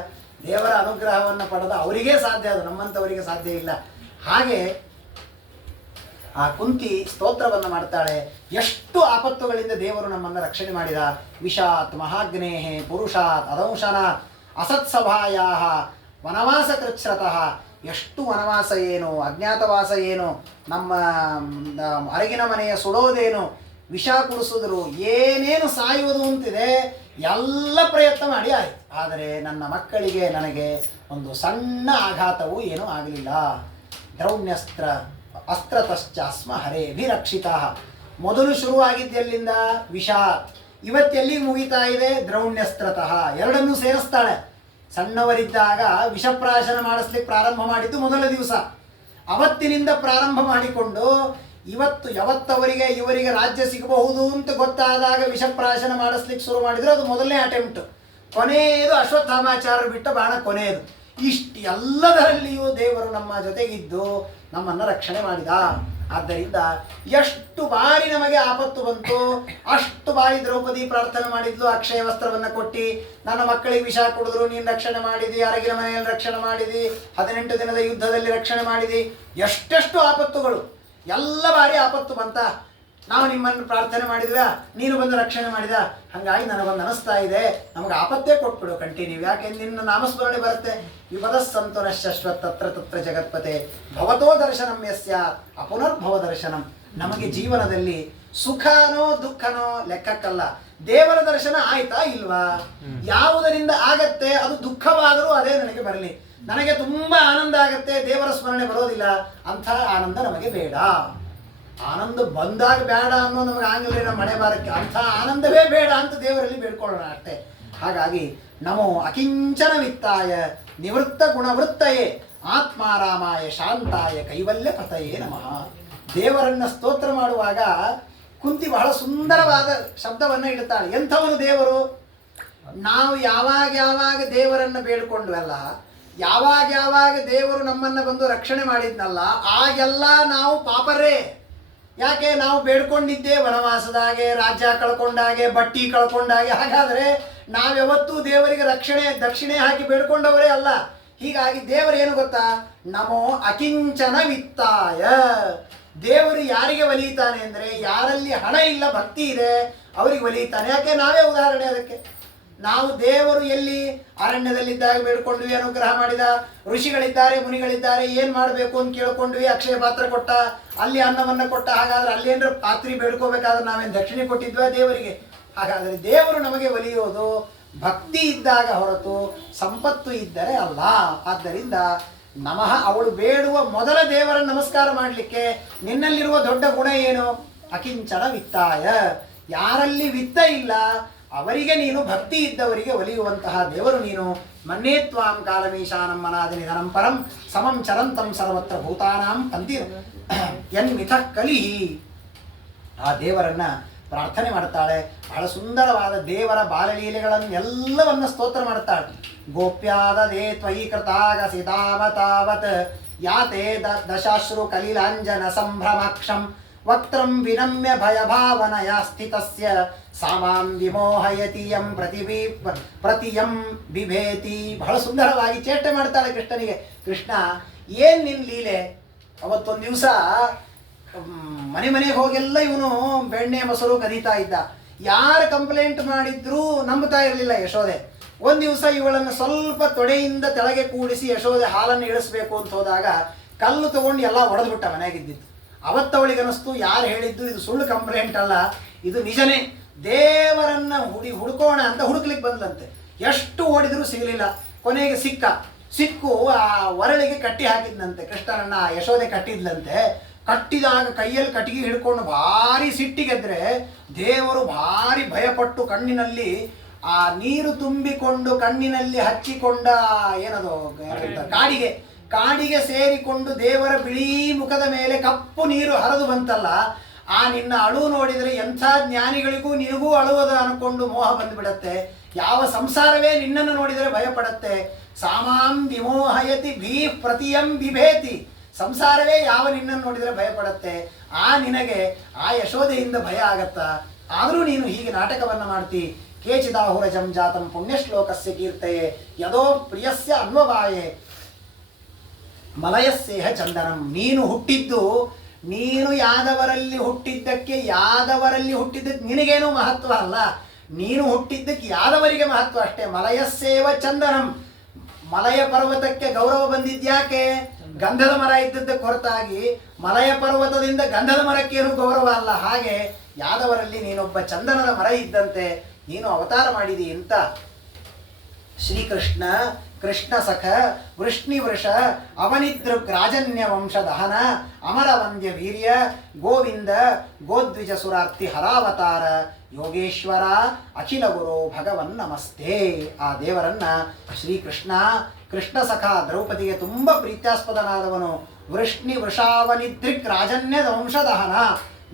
ದೇವರ ಅನುಗ್ರಹವನ್ನು ಪಡೆದ ಅವರಿಗೇ ಸಾಧ್ಯ, ಅದು ನಮ್ಮಂಥವರಿಗೆ ಸಾಧ್ಯ ಇಲ್ಲ. ಹಾಗೆ ಆ ಕುಂತಿ ಸ್ತೋತ್ರವನ್ನು ಮಾಡ್ತಾಳೆ. ಎಷ್ಟು ಆಪತ್ತುಗಳಿಂದ ದೇವರು ನಮ್ಮನ್ನು ರಕ್ಷಣೆ ಮಾಡಿದ. ವಿಷಾತ್ ಮಹಾಗ್ನೇಹೆ ಪುರುಷಾತ್ ಅದಂಶನಾತ್ ಅಸತ್ಸಭಾಯಾ ವನವಾಸ ಕೃಚ್ಛ್ರತಃ. ಎಷ್ಟು ವನವಾಸ ಏನು, ಅಜ್ಞಾತವಾಸ ಏನು, ನಮ್ಮ ಅರಗಿನ ಮನೆಯ ಸುಡೋದೇನು, ವಿಷ ಕುಡಿಸಿದ್ರು, ಏನೇನು ಸಾಯುವುದು ಅಂತಿದೆ ಎಲ್ಲ ಪ್ರಯತ್ನ ಮಾಡಿ ಆಯಿತು. ಆದರೆ ನನ್ನ ಮಕ್ಕಳಿಗೆ ನನಗೆ ಒಂದು ಸಣ್ಣ ಆಘಾತವೂ ಏನೂ ಆಗಲಿಲ್ಲ. ದ್ರೌಣ್ಯಸ್ತ್ರ ಅಸ್ತ್ರತಶ್ಚಾಸ್ಮ ಹರೇಭಿರಕ್ಷಿತ. ಮೊದಲು ಶುರುವಾಗಿದ್ದೆಲ್ಲಿಂದ ವಿಷಾತ್, ಇವತ್ತೆಲ್ಲಿಗೆ ಮುಗಿತಾ ಇದೆ ದ್ರೌಣ್ಯಸ್ತ್ರತಃ. ಎರಡನ್ನೂ ಸೇರಿಸ್ತಾಳೆ. ಸಣ್ಣವರಿದ್ದಾಗ ವಿಷಪ್ರಾಶನ ಮಾಡಿಸ್ಲಿಕ್ಕೆ ಪ್ರಾರಂಭ ಮಾಡಿದ್ದು ಮೊದಲ ದಿವಸ. ಅವತ್ತಿನಿಂದ ಪ್ರಾರಂಭ ಮಾಡಿಕೊಂಡು ಯಾವತ್ತವರಿಗೆ ಇವರಿಗೆ ರಾಜ್ಯ ಸಿಗಬಹುದು ಅಂತ ಗೊತ್ತಾದಾಗ ವಿಷಪ್ರಾಶನ ಮಾಡಿಸ್ಲಿಕ್ಕೆ ಶುರು ಮಾಡಿದ್ರು. ಅದು ಮೊದಲನೇ ಅಟೆಂಪ್ಟ್. ಕೊನೆಯದು ಅಶ್ವತ್ಥಾಮಾಚಾರ್ಯರು ಬಿಟ್ಟ ಬಾಣ ಕೊನೆಯದು. ಇಷ್ಟು ಎಲ್ಲದರಲ್ಲಿಯೂ ದೇವರು ನಮ್ಮ ಜೊತೆಗಿದ್ದು ನಮ್ಮನ್ನು ರಕ್ಷಣೆ ಮಾಡಿದ. ಆದ್ದರಿಂದ ಎಷ್ಟು ಬಾರಿ ನಮಗೆ ಆಪತ್ತು ಬಂತು ಅಷ್ಟು ಬಾರಿ ದ್ರೌಪದಿ ಪ್ರಾರ್ಥನೆ ಮಾಡಿದ್ಲು, ಅಕ್ಷಯ ವಸ್ತ್ರವನ್ನು ಕೊಟ್ಟು ನನ್ನ ಮಕ್ಕಳಿಗೆ ವಿಷ ಕೊಡಿದ್ರು, ನೀನು ರಕ್ಷಣೆ ಮಾಡಿದಿ, ಅರಗಿನ ಮನೆಯಲ್ಲಿ ರಕ್ಷಣೆ ಮಾಡಿದಿ, 18 ದಿನದ ಯುದ್ಧದಲ್ಲಿ ರಕ್ಷಣೆ ಮಾಡಿದಿ. ಎಷ್ಟೆಷ್ಟು ಆಪತ್ತುಗಳು, ಎಲ್ಲ ಬಾರಿ ಆಪತ್ತು ಬಂತ. ನಾವು ನಿಮ್ಮನ್ನು ಪ್ರಾರ್ಥನೆ ಮಾಡಿದ್ವಾ, ನೀನು ಬಂದು ರಕ್ಷಣೆ ಮಾಡಿದ. ಹಾಗಾಗಿ ನನಗೊಂದು ಅನಿಸ್ತಾ ಇದೆ, ನಮಗೆ ಆಪತ್ತೇ ಕೊಟ್ಬಿಡು ಕಂಟಿನ್ಯೂ. ಯಾಕೆ ನಿನ್ನ ನಾಮಸ್ಮರಣೆ ಬರುತ್ತೆ. ವಿಪದ ಸಂತೋನ ಶಾಶ್ವತ ತತ್ರ ತತ್ರ ಜಗತ್ಪತೆ ಭವತೋ ದರ್ಶನಂ ಯಸ್ಯ ಅಪುನರ್ಭವ ದರ್ಶನಂ. ನಮಗೆ ಜೀವನದಲ್ಲಿ ಸುಖನೋ ದುಃಖನೋ ಲೆಕ್ಕಕ್ಕಲ್ಲ, ದೇವರ ದರ್ಶನ ಆಯ್ತಾ ಇಲ್ವಾ? ಯಾವುದರಿಂದ ಆಗತ್ತೆ ಅದು ದುಃಖವಾದರೂ ಅದೇ ನನಗೆ ಬರಲಿ. ನನಗೆ ತುಂಬ ಆನಂದ ಆಗತ್ತೆ, ದೇವರ ಸ್ಮರಣೆ ಬರೋದಿಲ್ಲ, ಅಂಥ ಆನಂದ ನಮಗೆ ಬೇಡ. ಆನಂದ ಬಂದಾಗ ಬೇಡ ಅನ್ನೋ ನಮಗೆ ಆಗಲಿಲ್ಲ ಮಳೆ ಬಾರಕ್ಕೆ, ಅಂಥ ಆನಂದವೇ ಬೇಡ ಅಂತ ದೇವರಲ್ಲಿ ಬೇಡ್ಕೊಳ್ಳೋಣ ಅಷ್ಟೇ. ಹಾಗಾಗಿ ನಮೋ ಅಕಿಂಚನ ವಿತ್ತಾಯ ನಿವೃತ್ತ ಗುಣವೃತ್ತಯೇ ಆತ್ಮಾರಾಮಾಯ ಶಾಂತಾಯ ಕೈವಲ್ಯ ಪತಯೇ ನಮಃ. ದೇವರನ್ನ ಸ್ತೋತ್ರ ಮಾಡುವಾಗ ಕುಂತಿ ಬಹಳ ಸುಂದರವಾದ ಶಬ್ದವನ್ನು ಇಡುತ್ತಾಳೆ. ಎಂಥವನು ದೇವರು? ನಾವು ಯಾವಾಗ ದೇವರನ್ನು ಬೇಡ್ಕೊಂಡ್ವಲ್ಲ, ಯಾವಾಗ ದೇವರು ನಮ್ಮನ್ನು ಬಂದು ರಕ್ಷಣೆ ಮಾಡಿದ್ನಲ್ಲ, ಆಗೆಲ್ಲ ನಾವು ಪಾಪರೇ. ಯಾಕೆ ನಾವು ಬೇಡ್ಕೊಂಡಿದ್ದೆ ವನವಾಸದಾಗೆ, ರಾಜ್ಯ ಕಳ್ಕೊಂಡಾಗೆ, ಬಟ್ಟಿ ಕಳ್ಕೊಂಡಾಗೆ. ಹಾಗಾದರೆ ನಾವ್ಯಾವತ್ತೂ ದೇವರಿಗೆ ದಕ್ಷಿಣೆ ಹಾಕಿ ಬೇಡ್ಕೊಂಡವರೇ ಅಲ್ಲ. ಹೀಗಾಗಿ ದೇವರೇನು ಗೊತ್ತಾ, ನಮೋ ಅಕಿಂಚನ ವಿತ್ತಾಯ. ದೇವರು ಯಾರಿಗೆ ಒಲಿಯುತ್ತಾನೆ ಅಂದರೆ ಯಾರಲ್ಲಿ ಹಣ ಇಲ್ಲ ಭಕ್ತಿ ಇದೆ ಅವರಿಗೆ ಒಲಿಯುತ್ತಾನೆ. ಯಾಕೆ ನಾವೇ ಉದಾಹರಣೆ ಅದಕ್ಕೆ. ನಾವು ದೇವರು ಎಲ್ಲಿ ಅರಣ್ಯದಲ್ಲಿದ್ದಾಗ ಬೇಡ್ಕೊಂಡ್ವಿ, ಅನುಗ್ರಹ ಮಾಡಿದ. ಋಷಿಗಳಿದ್ದಾರೆ, ಮುನಿಗಳಿದ್ದಾರೆ, ಏನು ಮಾಡಬೇಕು ಅಂತ ಕೇಳ್ಕೊಂಡ್ವಿ, ಅಕ್ಷಯ ಪಾತ್ರ ಕೊಟ್ಟ, ಅಲ್ಲಿ ಅನ್ನವನ್ನು ಕೊಟ್ಟ. ಹಾಗಾದ್ರೆ ಅಲ್ಲೇನ್ರ ಪಾತ್ರಿ ಬೇಡ್ಕೋಬೇಕಾದ್ರೆ ನಾವೇನು ದಕ್ಷಿಣೆ ಕೊಟ್ಟಿದ್ವಾ ದೇವರಿಗೆ? ಹಾಗಾದರೆ ದೇವರು ನಮಗೆ ಒಲಿಯೋದು ಭಕ್ತಿ ಇದ್ದಾಗ ಹೊರತು ಸಂಪತ್ತು ಇದ್ದರೆ ಅಲ್ಲ. ಆದ್ದರಿಂದ ನಮಃ, ಅವಳು ಬೇಡುವ ಮೊದಲ ದೇವರನ್ನು ನಮಸ್ಕಾರ ಮಾಡಲಿಕ್ಕೆ ನಿನ್ನಲ್ಲಿರುವ ದೊಡ್ಡ ಗುಣ ಏನು? ಅಕಿಂಚನ ವಿತ್ತಾಯ. ಯಾರಲ್ಲಿ ವಿತ್ತ ಇಲ್ಲ ಅವರಿಗೆ ನೀನು ಭಕ್ತಿ ಇದ್ದವರಿಗೆ ಒಲಿಯುವಂತಹ ದೇವರು ನೀನು. ಮನ್ನೇ ತ್ವಾಂ ಕಾಲಮೀಶಾನಂ ಮನಾದಿ ನಿಧನಂ ಪರಂ ಸಮಂ ಚರಂತಂ ಸರ್ವತ್ರ ಭೂತಾನಾಂ ಪಂತಿ ಯನ್ಮಿಥ ಕಲಿಹಿ. ಆ ದೇವರನ್ನ ಪ್ರಾರ್ಥನೆ ಮಾಡ್ತಾಳೆ. ಬಹಳ ಸುಂದರವಾದ ದೇವರ ಬಾಲಲೀಲೆಗಳನ್ನೆಲ್ಲವನ್ನ ಸ್ತೋತ್ರ ಮಾಡ್ತಾಳೆ. ಗೋಪ್ಯಾದದೇ ತ್ವಯಿ ಕೃತಾಗ ಸಿತಾವತಾವತ್ ಯಾತೆ ದಶಾಶ್ರು ಕಲಿಲಾಂಜನ ಸಂಭ್ರಮಾಕ್ಷಂ ವಕ್ತ್ರಂ ವಿನಮ್ಯ ಭಯಭಾವನಯ ಸ್ಥಿತಸ್ಯ ಸಾಮಾಂ ವಿಮೋಹಯತಿ ಯಂ ಪ್ರತಿಯಂ ಬಿಭೇತಿ. ಬಹಳ ಸುಂದರವಾಗಿ ಚೇಷ್ಟೆ ಮಾಡ್ತಾಳೆ ಕೃಷ್ಣನಿಗೆ. ಕೃಷ್ಣ, ಏನ್ ನಿನ್ ಲೀಲೆ? ಅವತ್ತೊಂದು ದಿವಸ ಮನೆಗೆ ಹೋಗೆಲ್ಲ ಇವನು ಬೆಣ್ಣೆ ಮೊಸರು ಕದೀತಾ ಇದ್ದ. ಯಾರು ಕಂಪ್ಲೇಂಟ್ ಮಾಡಿದ್ರೂ ನಂಬುತ್ತಾ ಇರಲಿಲ್ಲ ಯಶೋದೆ. ಒಂದು ದಿವಸ ಇವಳನ್ನು ಸ್ವಲ್ಪ ತೊಡೆಯಿಂದ ತೆಳಗೆ ಕೂಡಿಸಿ ಯಶೋದೆ ಹಾಲನ್ನು ಇಳಿಸ್ಬೇಕು ಅಂತ ಹೋದಾಗ ಕಲ್ಲು ತಗೊಂಡು ಎಲ್ಲ ಹೊಡೆದ್ಬಿಟ್ಟ ಮನೆಯಾಗಿದ್ದಿತ್ತು. ಅವತ್ತವಳಿಗೆ ಅನಿಸ್ತು, ಯಾರು ಹೇಳಿದ್ದು ಇದು ಸುಳ್ಳು ಕಂಪ್ಲೇಂಟ್ ಅಲ್ಲ, ಇದು ನಿಜನೇ. ದೇವರನ್ನ ಹುಡುಕೋಣ ಅಂತ ಹುಡುಕ್ಲಿಕ್ಕೆ ಬಂದ್ಲಂತೆ. ಎಷ್ಟು ಓಡಿದ್ರೂ ಸಿಗಲಿಲ್ಲ. ಕೊನೆಗೆ ಸಿಕ್ಕು ಆ ಒರಳಿಗೆ ಕಟ್ಟಿ ಹಾಕಿದ್ನಂತೆ. ಕೃಷ್ಣನನ್ನ ಯಶೋದೆ ಕಟ್ಟಿದ್ಲಂತೆ. ಕಟ್ಟಿದಾಗ ಕೈಯಲ್ಲಿ ಕಟ್ಟಿಗೆ ಹಿಡ್ಕೊಂಡು ಭಾರಿ ಸಿಟ್ಟಿಗೆದ್ರೆ ದೇವರು ಭಾರಿ ಭಯಪಟ್ಟು ಕಣ್ಣಿನಲ್ಲಿ ಆ ನೀರು ತುಂಬಿಕೊಂಡು ಕಣ್ಣಿನಲ್ಲಿ ಹಚ್ಚಿಕೊಂಡ ಏನದು ಕಾಡಿಗೆ ಸೇರಿಕೊಂಡು ದೇವರ ಬಿಳಿ ಮುಖದ ಮೇಲೆ ಕಪ್ಪು ನೀರು ಹರಿದು ಬಂತಲ್ಲ, ಆ ನಿನ್ನ ಅಳು ನೋಡಿದರೆ ಎಂಥ ಜ್ಞಾನಿಗಳಿಗೂ ನಿನಗೂ ಅಳುವುದು ಅನ್ಕೊಂಡು ಮೋಹ ಬಂದುಬಿಡತ್ತೆ. ಯಾವ ಸಂಸಾರವೇ ನಿನ್ನನ್ನು ನೋಡಿದರೆ ಭಯಪಡತ್ತೆ. ಸಾಮಾಂ ವಿಮೋಹಯತಿ ಭೀ ಪ್ರತಿಯಂ ಬಿಭೇತಿ. ಸಂಸಾರವೇ ಯಾವ ನಿನ್ನನ್ನು ನೋಡಿದರೆ ಭಯಪಡತ್ತೆ. ನಿನಗೆ ಆ ಯಶೋದೆಯಿಂದ ಭಯ ಆಗತ್ತಾ? ಆದರೂ ನೀನು ಹೀಗೆ ನಾಟಕವನ್ನು ಮಾಡ್ತಿ. ಕೇಚಿದಾಹುರಜಂ ಜಾತಂ ಪುಣ್ಯಶ್ಲೋಕಸ್ಯ ಕೀರ್ತಯೇ ಯದೋ ಪ್ರಿಯಸ್ಯ ಅನ್ವವಾಯೇ ಮಲಯಸ್ಸೇಹ ಚಂದನಂ. ನೀನು ಯಾದವರಲ್ಲಿ ಹುಟ್ಟಿದ್ದಕ್ಕೆ ನಿನಗೇನು ಮಹತ್ವ ಅಲ್ಲ. ನೀನು ಹುಟ್ಟಿದ್ದಕ್ಕೆ ಯಾದವರಿಗೆ ಮಹತ್ವ ಅಷ್ಟೇ. ಮಲಯಸ್ಸೇವ ಚಂದನಂ. ಮಲಯ ಪರ್ವತಕ್ಕೆ ಗೌರವ ಬಂದಿದ್ಯಾಕೆ? ಗಂಧದ ಮರ ಇದ್ದದ್ದಕ್ಕೆ ಹೊರತಾಗಿ ಮಲಯ ಪರ್ವತದಿಂದ ಗಂಧದ ಮರಕ್ಕೇನು ಗೌರವ ಅಲ್ಲ. ಹಾಗೆ ಯಾದವರಲ್ಲಿ ನೀನೊಬ್ಬ ಚಂದನದ ಮರ ಇದ್ದಂತೆ ನೀನು ಅವತಾರ ಮಾಡಿದಿ ಅಂತ ಶ್ರೀಕೃಷ್ಣ ಕೃಷ್ಣ ಸಖ ವೃಷ್ಣಿವೃಷ ಅವನಿದೃಗ್ ರಾಜನ್ಯ ವಂಶದಹನ ಅಮರ ವಂದ್ಯ ವೀರ್ಯ ಗೋವಿಂದ ಗೋದ್ವಿಜ ಸುರಾರ್ತಿ ಹರಾವತಾರ ಯೋಗೇಶ್ವರ ಅಖಿಲ ಗುರು ಭಗವನ್ ನಮಸ್ತೆ. ಆ ದೇವರನ್ನ ಶ್ರೀಕೃಷ್ಣ ಕೃಷ್ಣ ಸಖ ದ್ರೌಪದಿಗೆ ತುಂಬ ಪ್ರೀತ್ಯಾಸ್ಪದನಾದವನು. ವೃಷ್ಣಿ ವೃಷಾವನಿದೃಗ್ ರಾಜನ್ಯದ ವಂಶದಹನ.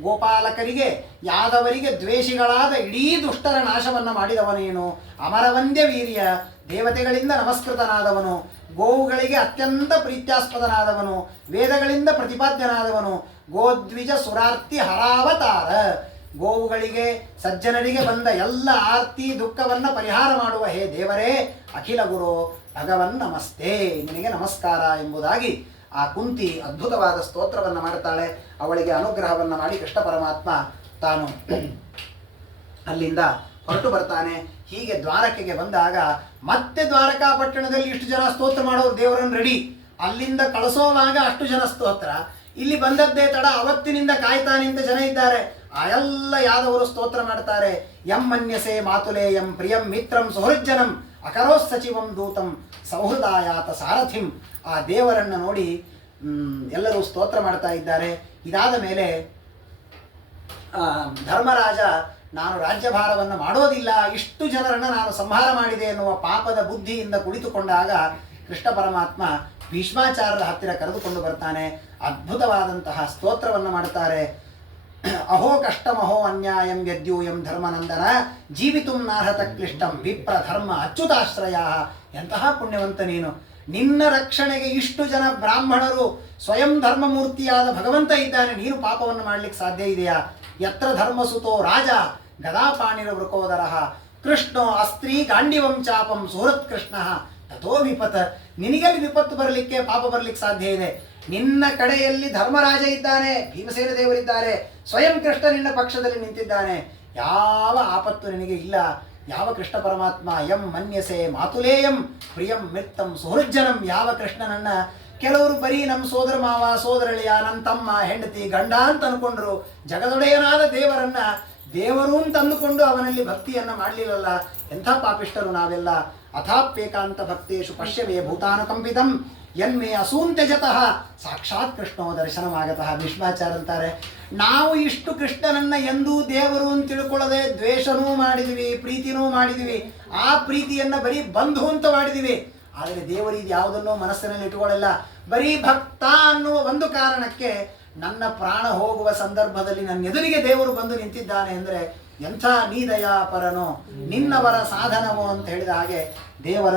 ಗೋಪಾಲಕರಿಗೆ ಯಾದವರಿಗೆ ದ್ವೇಷಿಗಳಾದ ಇಡೀ ದುಷ್ಟರ ನಾಶವನ್ನು ಮಾಡಿದವನೇನು. ಅಮರವಂದ್ಯ ವೀರ್ಯ, ದೇವತೆಗಳಿಂದ ನಮಸ್ಕೃತನಾದವನು. ಗೋವುಗಳಿಗೆ ಅತ್ಯಂತ ಪ್ರೀತ್ಯಾಸ್ಪದನಾದವನು. ವೇದಗಳಿಂದ ಪ್ರತಿಪಾದ್ಯನಾದವನು. ಗೋದ್ವಿಜ ಸುರಾರ್ತಿ ಹರಾವತಾರ. ಗೋವುಗಳಿಗೆ ಸಜ್ಜನರಿಗೆ ಬಂದ ಎಲ್ಲ ಆರ್ತಿ ದುಃಖವನ್ನು ಪರಿಹಾರ ಮಾಡುವ ಹೇ ದೇವರೇ, ಅಖಿಲ ಗುರು ಭಗವನ್ ನಮಸ್ತೆ, ನಿನಗೆ ನಮಸ್ಕಾರ ಎಂಬುದಾಗಿ ಆ ಕುಂತಿ ಅದ್ಭುತವಾದ ಸ್ತೋತ್ರವನ್ನು ಮಾಡುತ್ತಾಳೆ. ಅವಳಿಗೆ ಅನುಗ್ರಹವನ್ನು ಮಾಡಿ ಕೃಷ್ಣ ಪರಮಾತ್ಮ ತಾನು ಅಲ್ಲಿಂದ ಹೊರಟು ಬರ್ತಾನೆ. ಹೀಗೆ ದ್ವಾರಕೆಗೆ ಬಂದಾಗ ಮತ್ತೆ ದ್ವಾರಕಾಪಟ್ಟಣದಲ್ಲಿ ಇಷ್ಟು ಜನ ಸ್ತೋತ್ರ ಮಾಡೋರು ದೇವರನ್ನು ರೆಡಿ. ಅಲ್ಲಿಂದ ಕಳಿಸೋವಾಗ ಅಷ್ಟು ಜನ ಸ್ತೋತ್ರ. ಇಲ್ಲಿ ಬಂದದ್ದೇ ತಡ, ಅವತ್ತಿನಿಂದ ಕಾಯ್ತಾ ನಿಂತ ಜನ ಇದ್ದಾರೆ. ಆ ಎಲ್ಲ ಯಾದವರು ಸ್ತೋತ್ರ ಮಾಡ್ತಾರೆ. ಯಂ ಮನ್ಯಸೆ ಮಾತುಲೇಯಂ ಪ್ರಿಯಂ ಮಿತ್ರಂ ಸುಹೃಜ್ಜನಂ ಅಕರೋಸ್ ಸಚಿವಂ ದೂತಂ ಸೌಹೃದಾಯಾತ ಸಾರಥಿಂ. ಆ ದೇವರನ್ನು ನೋಡಿ ಎಲ್ಲರೂ ಸ್ತೋತ್ರ ಮಾಡ್ತಾ ಇದ್ದಾರೆ. ಇದಾದ ಮೇಲೆ ಧರ್ಮರಾಜ ನಾನು ರಾಜ್ಯಭಾರವನ್ನು ಮಾಡೋದಿಲ್ಲ, ಇಷ್ಟು ಜನರನ್ನು ನಾನು ಸಂಹಾರ ಮಾಡಿದೆ ಎನ್ನುವ ಪಾಪದ ಬುದ್ಧಿಯಿಂದ ಕುಳಿತುಕೊಂಡಾಗ ಕೃಷ್ಣ ಪರಮಾತ್ಮ ಭೀಷ್ಮಾಚಾರ್ಯರ ಹತ್ತಿರ ಕರೆದುಕೊಂಡು ಬರ್ತಾನೆ. ಅದ್ಭುತವಾದಂತಹ ಸ್ತೋತ್ರವನ್ನು ಮಾಡುತ್ತಾರೆ. ಅಹೋ ಕಷ್ಟಮಹೋ ಅನ್ಯಾಯಂ ಯದ್ಯೂಯಂ ಧರ್ಮನಂದನ ಜೀವಿತುಂ ನಾರ್ಹತ ಕ್ಲಿಷ್ಟಂ ವಿಪ್ರ ಧರ್ಮ ಅಚ್ಯುತಾಶ್ರಯ. ಎಂತಹ ಪುಣ್ಯವಂತ ನೀನು. ನಿನ್ನ ರಕ್ಷಣೆಗೆ ಇಷ್ಟು ಜನ ಬ್ರಾಹ್ಮಣರು, ಸ್ವಯಂ ಧರ್ಮಮೂರ್ತಿಯಾದ ಭಗವಂತ ಇದ್ದಾನೆ, ನೀನು ಪಾಪವನ್ನು ಮಾಡಲಿಕ್ಕೆ ಸಾಧ್ಯ ಇದೆಯಾ? ಯತ್ರ ಧರ್ಮಸುತೋ ರಾಜ ಗದಾಪಾಣಿರ ವೃಕೋದರ ಕೃಷ್ಣೋ ಅಸ್ತ್ರೀ ಗಾಂಡಿವಂ ಚಾಪಂ ಸುಹೃತ್ ಕೃಷ್ಣ ತಥೋ ವಿಪತ್. ನಿನಗಲ್ಲಿ ವಿಪತ್ತು ಬರಲಿಕ್ಕೆ, ಪಾಪ ಬರಲಿಕ್ಕೆ ಸಾಧ್ಯ ಇದೆ? ನಿನ್ನ ಕಡೆಯಲ್ಲಿ ಧರ್ಮರಾಜ ಇದ್ದಾನೆ, ಭೀಮಸೇನ ದೇವರಿದ್ದಾರೆ, ಸ್ವಯಂ ಕೃಷ್ಣ ನಿನ್ನ ಪಕ್ಷದಲ್ಲಿ ನಿಂತಿದ್ದಾನೆ, ಯಾವ ಆಪತ್ತು ನಿನಗೆ ಇಲ್ಲ. ಯಾವ ಕೃಷ್ಣ ಪರಮಾತ್ಮ ಯಂ ಮನ್ಯಸೆ ಮಾತುಲೇಯಂ ಪ್ರಿಯಂ ಮಿತ್ತಂ ಸುಹೃಜ್ಜನಂ, ಯಾವ ಕೃಷ್ಣನನ್ನ ಕೆಲವರು ಬರೀ ನಮ್ಮ ಸೋದರ ಮಾವ, ಸೋದರಳಿಯ, ನನ್ನ ತಮ್ಮ, ಹೆಂಡತಿ, ಗಂಡ ಅಂತ ಅನ್ಕೊಂಡ್ರು. ಜಗದೊಡೆಯನಾದ ದೇವರನ್ನ ದೇವರು ಅಂತ ಅಂದುಕೊಂಡು ಅವನಲ್ಲಿ ಭಕ್ತಿಯನ್ನ ಮಾಡಲಿಲ್ಲಲ್ಲ. ಎಂಥ ಪಾಪಿಷ್ಟರು ನಾವೆಲ್ಲ. ಅಥಾಪ್ಯೇಕಾಂತ ಭಕ್ತೇಶು ಪಶ್ಯವೇ ಭೂತಾನುಕಂಪಿತಂ ಯನ್ಮೇ ಅಸೂಂತ್ಯಜತಃ ಸಾಕ್ಷಾತ್ ಕೃಷ್ಣೋ ದರ್ಶನಮಾಗತಃ. ಭೀಷ್ಮಾಚಾರ್ಯ ಅಂತಾರೆ, ನಾವು ಇಷ್ಟು ಕೃಷ್ಣನನ್ನ ಎಂದೂ ದೇವರು ಅಂತ ತಿಳ್ಕೊಳ್ಳದೆ ದ್ವೇಷನೂ ಮಾಡಿದಿವಿ, ಪ್ರೀತಿನೂ ಮಾಡಿದಿವಿ. ಆ ಪ್ರೀತಿಯನ್ನ ಬರೀ ಬಂಧು ಅಂತ ಮಾಡಿದಿವಿ. ಆದರೆ ದೇವರಿಗೆ ಯಾವುದನ್ನೋ ಮನಸ್ಸಿನಲ್ಲಿ ಇಟ್ಟುಕೊಳ್ಳಲ್ಲ. ಬರೀ ಭಕ್ತ ಅನ್ನುವ ಒಂದು ಕಾರಣಕ್ಕೆ ನನ್ನ ಪ್ರಾಣ ಹೋಗುವ ಸಂದರ್ಭದಲ್ಲಿ ನನ್ನ ಎದುರಿಗೆ ದೇವರು ಬಂದು ನಿಂತಿದ್ದಾನೆ ಅಂದರೆ ಎಂಥ ನೀ ದಯಾಪರನೋ, ನಿನ್ನವರ ಸಾಧನವೋ ಅಂತ ಹೇಳಿದ ಹಾಗೆ ದೇವರ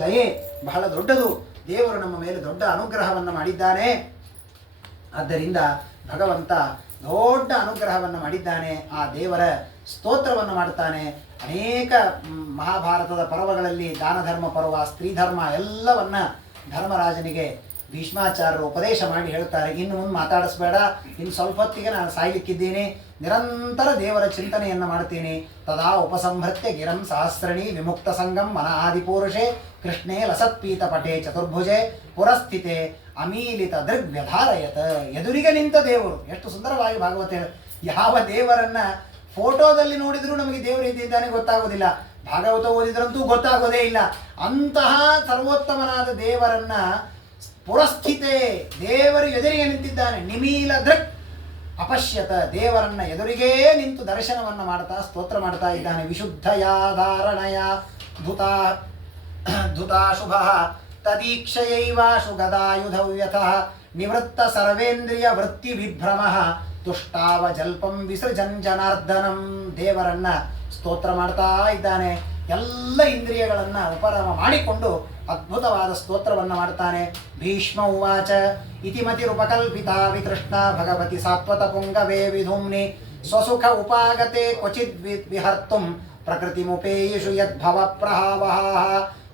ದಯೆ ಬಹಳ ದೊಡ್ಡದು. ದೇವರು ನಮ್ಮ ಮೇಲೆ ದೊಡ್ಡ ಅನುಗ್ರಹವನ್ನು ಮಾಡಿದ್ದಾನೆ. ಆದ್ದರಿಂದ ಭಗವಂತ ದೊಡ್ಡ ಅನುಗ್ರಹವನ್ನು ಮಾಡಿದ್ದಾನೆ. ಆ ದೇವರ ಸ್ತೋತ್ರವನ್ನು ಮಾಡ್ತಾನೆ. ಅನೇಕ ಮಹಾಭಾರತದ ಪರ್ವಗಳಲ್ಲಿ ದಾನ ಧರ್ಮ ಪರ್ವ, ಸ್ತ್ರೀ ಧರ್ಮ ಎಲ್ಲವನ್ನ ಧರ್ಮರಾಜನಿಗೆ ಭೀಷ್ಮಾಚಾರ್ಯರು ಉಪದೇಶ ಮಾಡಿ ಹೇಳ್ತಾರೆ, ಇನ್ನು ಮುಂದೆ ಮಾತಾಡಿಸ್ಬೇಡ, ಇನ್ನು ಸ್ವಲ್ಪ ಹೊತ್ತಿಗೆ ನಾನು ಸಾಯ್ಲಿಕ್ಕಿದ್ದೀನಿ, ನಿರಂತರ ದೇವರ ಚಿಂತನೆಯನ್ನು ಮಾಡ್ತೀನಿ. ತದಾ ಉಪಸಂಹೃತ್ಯ ಗಿರಂ ಸಹಸ್ರಣಿ ವಿಮುಕ್ತ ಸಂಗಂ ಮನ ಆದಿಪುರುಷೇ ಕೃಷ್ಣೇ ಲಸತ್ಪೀತ ಪಟೇ ಚತುರ್ಭುಜೆ ಪುರಸ್ಥಿತೆ ಅಮೀಲಿತ ದೃಗ್ವ್ಯಧಾರಯತ. ಎದುರಿಗೆ ನಿಂತ ದೇವರು. ಎಷ್ಟು ಸುಂದರವಾಗಿ ಭಾಗವತ. ಯಾವ ದೇವರನ್ನ ಫೋಟೋದಲ್ಲಿ ನೋಡಿದ್ರೂ ನಮಗೆ ದೇವರು ಇದ್ದಾನೆ ಗೊತ್ತಾಗೋದಿಲ್ಲ, ಭಾಗವತ ಓದಿದ್ರಂತೂ ಗೊತ್ತಾಗೋದೇ ಇಲ್ಲ. ಅಂತಹ ಸರ್ವೋತ್ತಮನಾದ ದೇವರನ್ನ ಪುರಸ್ಥಿತೆ, ದೇವರು ಎದುರಿಗೆ ನಿಂತಿದ್ದಾನೆ. ನಿಮೀಲ ದೃಕ್ ಅಪಶ್ಯತ, ದೇವರನ್ನ ಎದುರಿಗೇ ನಿಂತು ದರ್ಶನವನ್ನು ಮಾಡ್ತಾ ಸ್ತೋತ್ರ ಮಾಡ್ತಾ ಇದ್ದಾನೆ. ವಿಶುದ್ಧಯಾಧಾರಣಯ ಧುತಾಶುಭ ತದೀಕ್ಷಯೈವಾಶು ಗದಾಯುಧವ್ಯಥಃ ನಿವೃತ್ತ ಸರ್ವೇಂದ್ರಿಯ ವೃತ್ತಿ ವಿಭ್ರಮ ತುಷ್ಟಾವ ಜಲ್ಪಂ ವಿಸೃಜನ್ ಜನಾರ್ದನಂ. ದೇವರನ್ನ ಸ್ತೋತ್ರ ಮಾಡ್ತಾ ಇದ್ದಾನೆ. ಎಲ್ಲ ಇಂದ್ರಿಯಗಳನ್ನ ಉಪರಮ ಮಾಡಿಕೊಂಡು ಅದ್ಭುತವಾದ ಸ್ತೋತ್ರವನ್ನು ಮಾಡ್ತಾನೆ. ಭೀಷ್ಮ ಉವಾಚ ಇತಿಮತಿರುಪಕಲ್ಪಿತಾ ವಿಕೃಷ್ಣ ಭಗವತಿ ಸಾತ್ವತ ಪುಂಗವೇ ವಿಧುಮ್ನಿ ಸ್ವಸುಖ ಉಪಾಗತೆ ಕ್ವಚಿದ್ ವಿಹರ್ತುಂ ಪ್ರಕೃತಿಮುಪೇಯಿಷು ಯದ್ಭವ ಪ್ರಹಾವಹ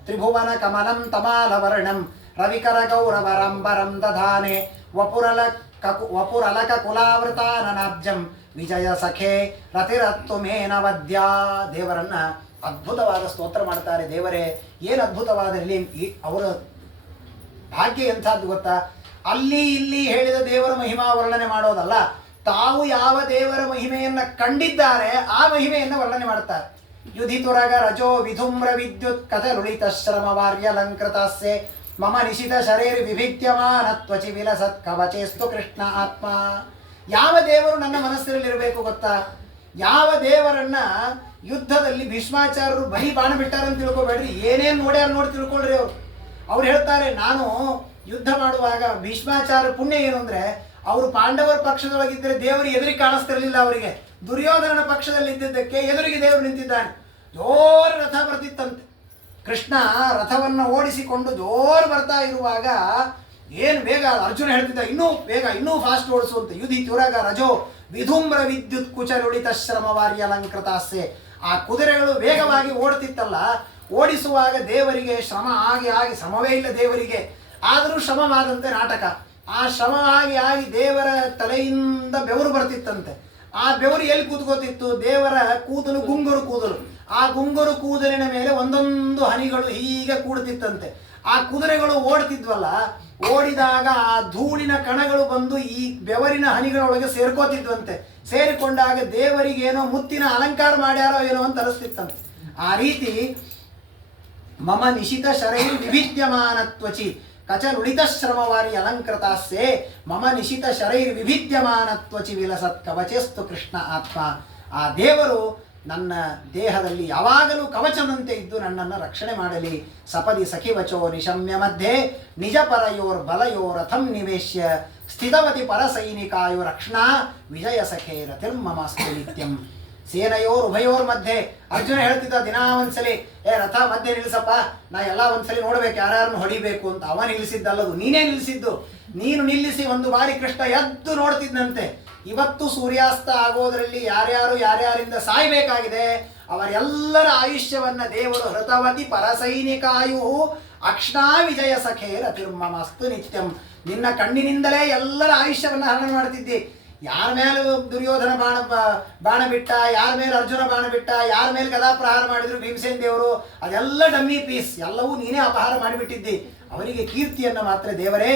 ತ್ರಿಭುವನ ಕಮಲಂ ತಮಾಲವರ್ಣಂ ರವಿಕರ ಗೌರವರಂಬರಂ ದಧಾನೆ ವಪುರಲಕ ಕುಲಾವೃತಾನನಾಬ್ಜಂ ವಿಜಯ ಸಖೇ ರತಿರತ್ತು ಮೇನವದ್ಯಾ. ದೇವರನ್ನ ಅದ್ಭುತವಾದ ಸ್ತೋತ್ರ ಮಾಡ್ತಾರೆ. ದೇವರೇ ಏನು ಅದ್ಭುತವಾದ ಅವರ ಭಾಗ್ಯ ಎಂಥದ್ದು ಗೊತ್ತಾ? ಅಲ್ಲಿ ಇಲ್ಲಿ ಹೇಳಿದ ದೇವರ ಮಹಿಮಾ ವರ್ಣನೆ ಮಾಡೋದಲ್ಲ, ತಾವು ಯಾವ ದೇವರ ಮಹಿಮೆಯನ್ನ ಕಂಡಿದ್ದಾರೆ ಆ ಮಹಿಮೆಯನ್ನ ವರ್ಣನೆ ಮಾಡ್ತಾರೆ. ಯುಧಿತುರಗ ರಜೋ ವಿಧುಮ್ರ ವಿದ್ಯುತ್ ಕಥಲುಳಿತ ಶ್ರಮ ವಾರ್ಯಲಂಕೃತಾಸ್ಯೆ ಮಮ ನಿಶಿತ ಶರೀರ ವಿಭಿದ್ಯಮಾನ ತ್ವಚಿ ವಿಲಸತ್ ಕವಚೇಸ್ತು ಕೃಷ್ಣ ಆತ್ಮ. ಯಾವ ದೇವರು ನನ್ನ ಮನಸ್ಸಿನಲ್ಲಿರಬೇಕು ಗೊತ್ತಾ? ಯಾವ ದೇವರನ್ನ ಯುದ್ಧದಲ್ಲಿ ಭೀಷ್ಮಾಚಾರ್ಯರು ಬರೀ ಬಾಣ ಬಿಟ್ಟಾರಂತ ತಿಳ್ಕೊಬೇಡ್ರಿ, ಏನೇನು ನೋಡಿ ತಿಳ್ಕೊಳ್ರಿ. ಅವ್ರು ಹೇಳ್ತಾರೆ, ನಾನು ಯುದ್ಧ ಮಾಡುವಾಗ ಭೀಷ್ಮಾಚಾರ್ಯ ಪುಣ್ಯ ಏನು ಅಂದ್ರೆ ಅವರು ಪಾಂಡವರ ಪಕ್ಷದೊಳಗಿದ್ದರೆ ದೇವರು ಎದುರಿಗೆ ಕಾಣಿಸ್ತಿರ್ಲಿಲ್ಲ. ಅವರಿಗೆ ದುರ್ಯೋಧನನ ಪಕ್ಷದಲ್ಲಿ ಇದ್ದಿದ್ದಕ್ಕೆ ಎದುರಿಗೆ ದೇವರು ನಿಂತಿದ್ದಾನೆ. ಜೋರು ರಥ ಬರ್ತಿತ್ತಂತೆ. ಕೃಷ್ಣ ರಥವನ್ನು ಓಡಿಸಿಕೊಂಡು ಜೋರು ಬರ್ತಾ ಇರುವಾಗ ಏನು ವೇಗ, ಅರ್ಜುನ ಹೇಳ್ತಿದ್ದ ಇನ್ನೂ ವೇಗ, ಇನ್ನೂ ಫಾಸ್ಟ್ ಓಡಿಸು ಅಂತ. ಯುಧಿ ತುರಗ ರಜೋ ವಿಧುಮ್ರ ವಿದ್ಯುತ್ ಕುಚಲುಳಿತ ಶ್ರಮ ವಾರ್ಯಲಂಕೃತಾಸ್ಯೆ. ಆ ಕುದುರೆಗಳು ವೇಗವಾಗಿ ಓಡ್ತಿತ್ತಲ್ಲ, ಓಡಿಸುವಾಗ ದೇವರಿಗೆ ಶ್ರಮ ಆಗಿ ಶ್ರಮವೇ ಇಲ್ಲ ದೇವರಿಗೆ, ಆದರೂ ಶ್ರಮವಾದಂತೆ ನಾಟಕ. ಆ ಶ್ರಮವಾಗಿ ದೇವರ ತಲೆಯಿಂದ ಬೆವರು ಬರ್ತಿತ್ತಂತೆ. ಆ ಬೆವರು ಎಲ್ಲಿ ಕೂತ್ಕೋತಿತ್ತು? ದೇವರ ಕೂದಲು ಗುಂಗುರು ಕೂದಲು. ಆ ಗುಂಗುರು ಕೂದಲಿನ ಮೇಲೆ ಒಂದೊಂದು ಹನಿಗಳು ಹೀಗೆ ಕೂಡ್ತಿತ್ತಂತೆ. ಆ ಕುದುರೆಗಳು ಓಡ್ತಿದ್ವಲ್ಲ, ಓಡಿದಾಗ ಆ ಧೂಳಿನ ಕಣಗಳು ಬಂದು ಈ ಬೆವರಿನ ಹನಿಗಳೊಳಗೆ ಸೇರ್ಕೋತಿದ್ವಂತೆ. ಸೇರಿಕೊಂಡಾಗ ದೇವರಿಗೇನೋ ಮುತ್ತಿನ ಅಲಂಕಾರ ಮಾಡ್ಯಾರೋ ಏನೋ ಅಂತ ಅನಿಸ್ತಿತ್ತಂತೆ. ಆ ರೀತಿ ಮಮ ನಿಶಿತ ಶರೈರ್ ವಿಭಿದ್ಯಮಾನ ತ್ವಚಿ ಕಚಲುಳಿತ ಶ್ರಮವಾರಿ ಅಲಂಕೃತಾಸ್ಯೆ ಮಮ ನಿಶಿತ ಶರೈರ್ ವಿಭಿದ್ಯಮಾನ ತ್ವಚಿ ವಿಲಸತ್ ಕವಚೇಸ್ತು ಕೃಷ್ಣ ಆತ್ಮ. ಆ ದೇವರು ನನ್ನ ದೇಹದಲ್ಲಿ ಯಾವಾಗಲೂ ಕವಚದಂತೆ ಇದ್ದು ನನ್ನನ್ನು ರಕ್ಷಣೆ ಮಾಡಲಿ. ಸಪದಿ ಸಖಿವಚೋ ನಿಶಮ್ಯ ಮಧ್ಯೆ ನಿಜ ಪರಯೋರ್ ಬಲಯೋರಥಂ ನಿವೇಶ್ಯ ಸ್ಥಿತವತಿ ಪರಸೈನಿಕಾಯು ರಕ್ಷಣಾ ವಿಜಯ ಸಖೇ ರತಿರ್ಮಮಸ್ತು ನಿತ್ಯಂ. ಸೇನೆಯೋರ್ ಉಭಯೋರ್ ಮಧ್ಯೆ ಅರ್ಜುನ ಹೇಳ್ತಿದ್ದ ದಿನಾ ಒಂದ್ಸಲಿ, ರಥ ಮಧ್ಯೆ ನಿಲ್ಲಿಸಪ್ಪ, ನಾ ಎಲ್ಲ ಒಂದ್ಸಲಿ ನೋಡ್ಬೇಕು ಯಾರ್ಯಾರನ್ನು ಹೊಡಿಬೇಕು ಅಂತ. ಅವ ನಿಲ್ಲಿಸಿದ್ದಲ್ಲದು, ನೀನೇ ನಿಲ್ಲಿಸಿದ್ದು. ನೀನು ನಿಲ್ಲಿಸಿ ಒಂದು ಬಾರಿ ಕೃಷ್ಣ ಎದ್ದು ನೋಡ್ತಿದ್ದಂತೆ. ಇವತ್ತು ಸೂರ್ಯಾಸ್ತ ಆಗೋದ್ರಲ್ಲಿ ಯಾರ್ಯಾರಿಂದ ಸಾಯ್ಬೇಕಾಗಿದೆ ಅವರೆಲ್ಲರ ಆಯುಷ್ಯವನ್ನ ದೇವರು ಹೃತವತಿ ಪರಸೈನಿಕಾಯು ಅಕ್ಷಣಾ ವಿಜಯ ಸಖೇ ರತಿರ್ಮಮಸ್ತು ನಿತ್ಯಂ. ನಿನ್ನ ಕಣ್ಣಿನಿಂದಲೇ ಎಲ್ಲರ ಆಯುಷ್ಯವನ್ನ ಹರಣ ಮಾಡ್ತಿದ್ದಿ. ಯಾರ ಮೇಲೆ ದುರ್ಯೋಧನ ಬಾಣ ಬಿಟ್ಟ, ಯಾರ ಮೇಲೆ ಅರ್ಜುನ ಬಾಣ ಬಿಟ್ಟ, ಯಾರ ಮೇಲೆ ಗದಾ ಪ್ರಹಾರ ಮಾಡಿದ್ರು ಭೀಮಸೇನ್ ದೇವರು, ಅದೆಲ್ಲ ಡಮ್ಮಿ ಪೀಸ್, ಎಲ್ಲವೂ ನೀನೇ ಅಪಹಾರ ಮಾಡಿಬಿಟ್ಟಿದ್ದಿ. ಅವರಿಗೆ ಕೀರ್ತಿಯನ್ನು ಮಾತ್ರ ದೇವರೇ,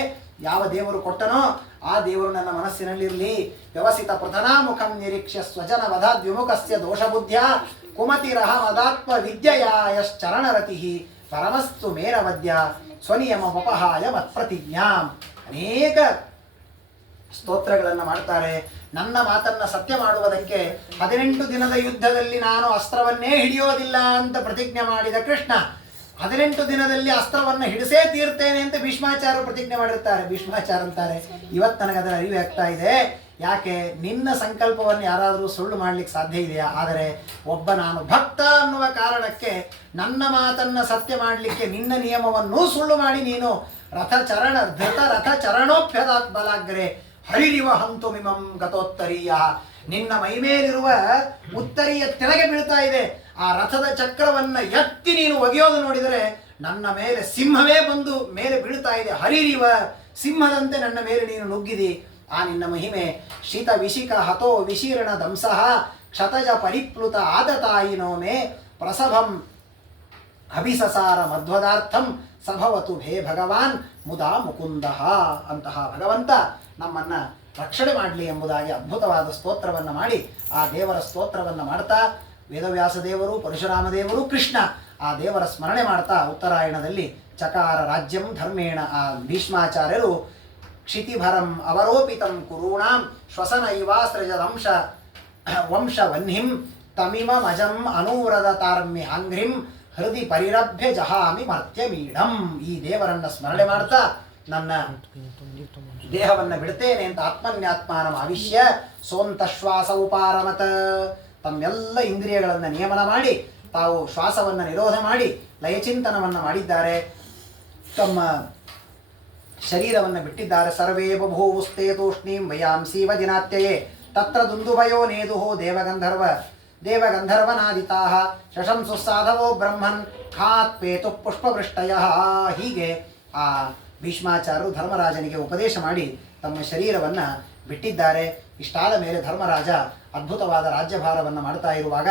ಯಾವ ದೇವರು ಕೊಟ್ಟನೋ ಆ ದೇವರು ನನ್ನ ಮನಸ್ಸಿನಲ್ಲಿರಲಿ. ವ್ಯವಸಿತ ಪ್ರಧನಾ ಮುಖಂ ನಿರೀಕ್ಷ್ಯ ಸ್ವಜನ ವಧಾದ್ವಿಮುಖಸ್ಯ ದೋಷಬುದ್ಧ್ಯ ಕುಮತಿರಹ ಮದಾತ್ಮ ವಿದ್ಯೆಯಾಯಶ್ಚರಣರತಿ ಪರಮಸ್ತು ಮೇರವದ್ಯ ಸ್ವನಿಯಮಪಹಾಯ ಮತ್ಪ್ರತಿಜ್ಞಾ. ಅನೇಕ ಸ್ತೋತ್ರಗಳನ್ನು ಮಾಡ್ತಾರೆ. ನನ್ನ ಮಾತನ್ನ ಸತ್ಯ ಮಾಡುವುದಕ್ಕೆ 18 ದಿನದ ಯುದ್ಧದಲ್ಲಿ ನಾನು ಅಸ್ತ್ರವನ್ನೇ ಹಿಡಿಯೋದಿಲ್ಲ ಅಂತ ಪ್ರತಿಜ್ಞೆ ಮಾಡಿದ ಕೃಷ್ಣ 18 ದಿನದಲ್ಲಿ ಅಸ್ತ್ರವನ್ನು ಹಿಡಿಸೇ ತೀರ್ತೇನೆ ಅಂತ ಭೀಷ್ಮಾಚಾರ್ಯರು ಪ್ರತಿಜ್ಞೆ ಮಾಡಿರ್ತಾರೆ. ಭೀಷ್ಮಾಚಾರ್ಯ ಅಂತಾರೆ, ಇವತ್ತು ನನಗೆ ಅದರ ಅರಿವು ಆಗ್ತಾ ಇದೆ. ಯಾಕೆ? ನಿನ್ನ ಸಂಕಲ್ಪವನ್ನು ಯಾರಾದರೂ ಸುಳ್ಳು ಮಾಡ್ಲಿಕ್ಕೆ ಸಾಧ್ಯ ಇದೆಯಾ? ಆದರೆ ಒಬ್ಬ ನಾನು ಭಕ್ತ ಅನ್ನುವ ಕಾರಣಕ್ಕೆ ನನ್ನ ಮಾತನ್ನ ಸತ್ಯ ಮಾಡಲಿಕ್ಕೆ ನಿನ್ನ ನಿಯಮವನ್ನು ಸುಳ್ಳು ಮಾಡಿ ನೀನು ರಥ ಚರಣೋಭ್ಯದಾತ್ ಬಲಾಗ್ರೆ ಹರಿರಿವ ಹಂತು ಮಿಮಂ ಗತೋತ್ತರೀಯ. ನಿನ್ನ ಮೈಮೇಲಿರುವ ಉತ್ತರಿಯ ತೆಳಗೆ ಬೀಳ್ತಾ ಇದೆ. ಆ ರಥದ ಚಕ್ರವನ್ನ ಎತ್ತಿ ನೀನು ಒಗೆಯೋದು ನೋಡಿದರೆ ನನ್ನ ಮೇಲೆ ಸಿಂಹವೇ ಬಂದು ಮೇಲೆ ಬೀಳ್ತಾ ಇದೆ. ಹರಿರಿವ, ಸಿಂಹದಂತೆ ನನ್ನ ಮೇಲೆ ನೀನು ನುಗ್ಗಿದಿ. ಆ ನಿನ್ನ ಮಹಿಮೆ ಶೀತ ವಿಶಿಕ ಹತೋ ವಿಶೀರ್ಣ ದಂಸಃ ಕ್ಷತಜ ಪರಿಪ್ಲುತ ಆತತಾಯಿನೋ ಮೇ ಪ್ರಸಭಂ ಅಭಿಸಸಾರ ಮಧ್ವದಾರ್ಥಂ ಸಭವತು ಭೇ ಭಗವಾನ್ ಮುದಾ ಮುಕುಂದ. ಅಂತಹ ಭಗವಂತ ನಮ್ಮನ್ನ ರಕ್ಷಣೆ ಮಾಡಲಿ ಎಂಬುದಾಗಿ ಅದ್ಭುತವಾದ ಸ್ತೋತ್ರವನ್ನು ಮಾಡಿ ಆ ದೇವರ ಸ್ತೋತ್ರವನ್ನು ಮಾಡ್ತಾ ವೇದವ್ಯಾಸ ದೇವರು, ಪರಶುರಾಮ ದೇವರು, ಕೃಷ್ಣ ಆ ದೇವರ ಸ್ಮರಣೆ ಮಾಡ್ತಾ ಉತ್ತರಾಯಣದಲ್ಲಿ ಚಕಾರ ರಾಜ್ಯಂ ಧರ್ಮೇಣ ಆ ಭೀಷ್ಮಾಚಾರ್ಯರು ಕ್ಷಿತಿಭರಂ ಅವರೋಪಿತಂ ಕುರುಣಾಂ ಶ್ವಸನ ಇವಾಸ್ರಜದಂಶ ವಂಶವನ್ಹಿಂ ತಮಿಮಜಂ ಅನೂರದ ತಾರಮ್ಯ ಹಾಂಗ್ರಿಂ ಹೃದಯ ಪರಿರಭ್ಯ ಜಹಾಮಿ ಮರ್ತ್ಯಮೀಢಂ. ಈ ದೇವರನ್ನ ಸ್ಮರಣೆ ಮಾಡ್ತಾ ನನ್ನ ದೇಹವನ್ನು ಬಿಡ್ತೇನೆ ಅಂತ ಆತ್ಮನ್ಯಾತ್ಮಾನಂ ಆವಿಶ್ಯ ಸೋಂತಶ್ವಾಸ ಉಪಾರಮತ. ತಮ್ಮೆಲ್ಲ ಇಂದ್ರಿಯಗಳನ್ನು ನಿಯಮನ ಮಾಡಿ ತಾವು ಶ್ವಾಸವನ್ನು ನಿರೋಧ ಮಾಡಿ ಲಯಚಿಂತನವನ್ನು ಮಾಡಿದ್ದಾರೆ. ತಮ್ಮ ಶರೀರವನ್ನು ಬಿಟ್ಟಿದ್ದಾರೆ. ಸರ್ವೇ ಬಭೂವುಸ್ತೆ ತೂಷ್ಣೀಂ ವಯಾಂಸೀವ ದಿನಾತ್ಯಯೇ ತತ್ರ ದುಂದುಭಯೋ ನೇದುಹೋ ದೇವಗಂಧರ್ವನಾದಿತಾಃ ಶಶಂಸು ಸಾಧವೋ ಬ್ರಹ್ಮನ್ ಖಾತ್ ಪೇತು ಪುಷ್ಪವೃಷ್ಟಯಃ. ಹೀಗೆ ಆ ಭೀಷ್ಮಾಚಾರ್ಯರು ಧರ್ಮರಾಜನಿಗೆ ಉಪದೇಶ ಮಾಡಿ ತಮ್ಮ ಶರೀರವನ್ನು ಬಿಟ್ಟಿದ್ದಾರೆ. ಇಷ್ಟಾದ ಮೇಲೆ ಧರ್ಮರಾಜ ಅದ್ಭುತವಾದ ರಾಜ್ಯಭಾರವನ್ನು ಮಾಡ್ತಾ ಇರುವಾಗ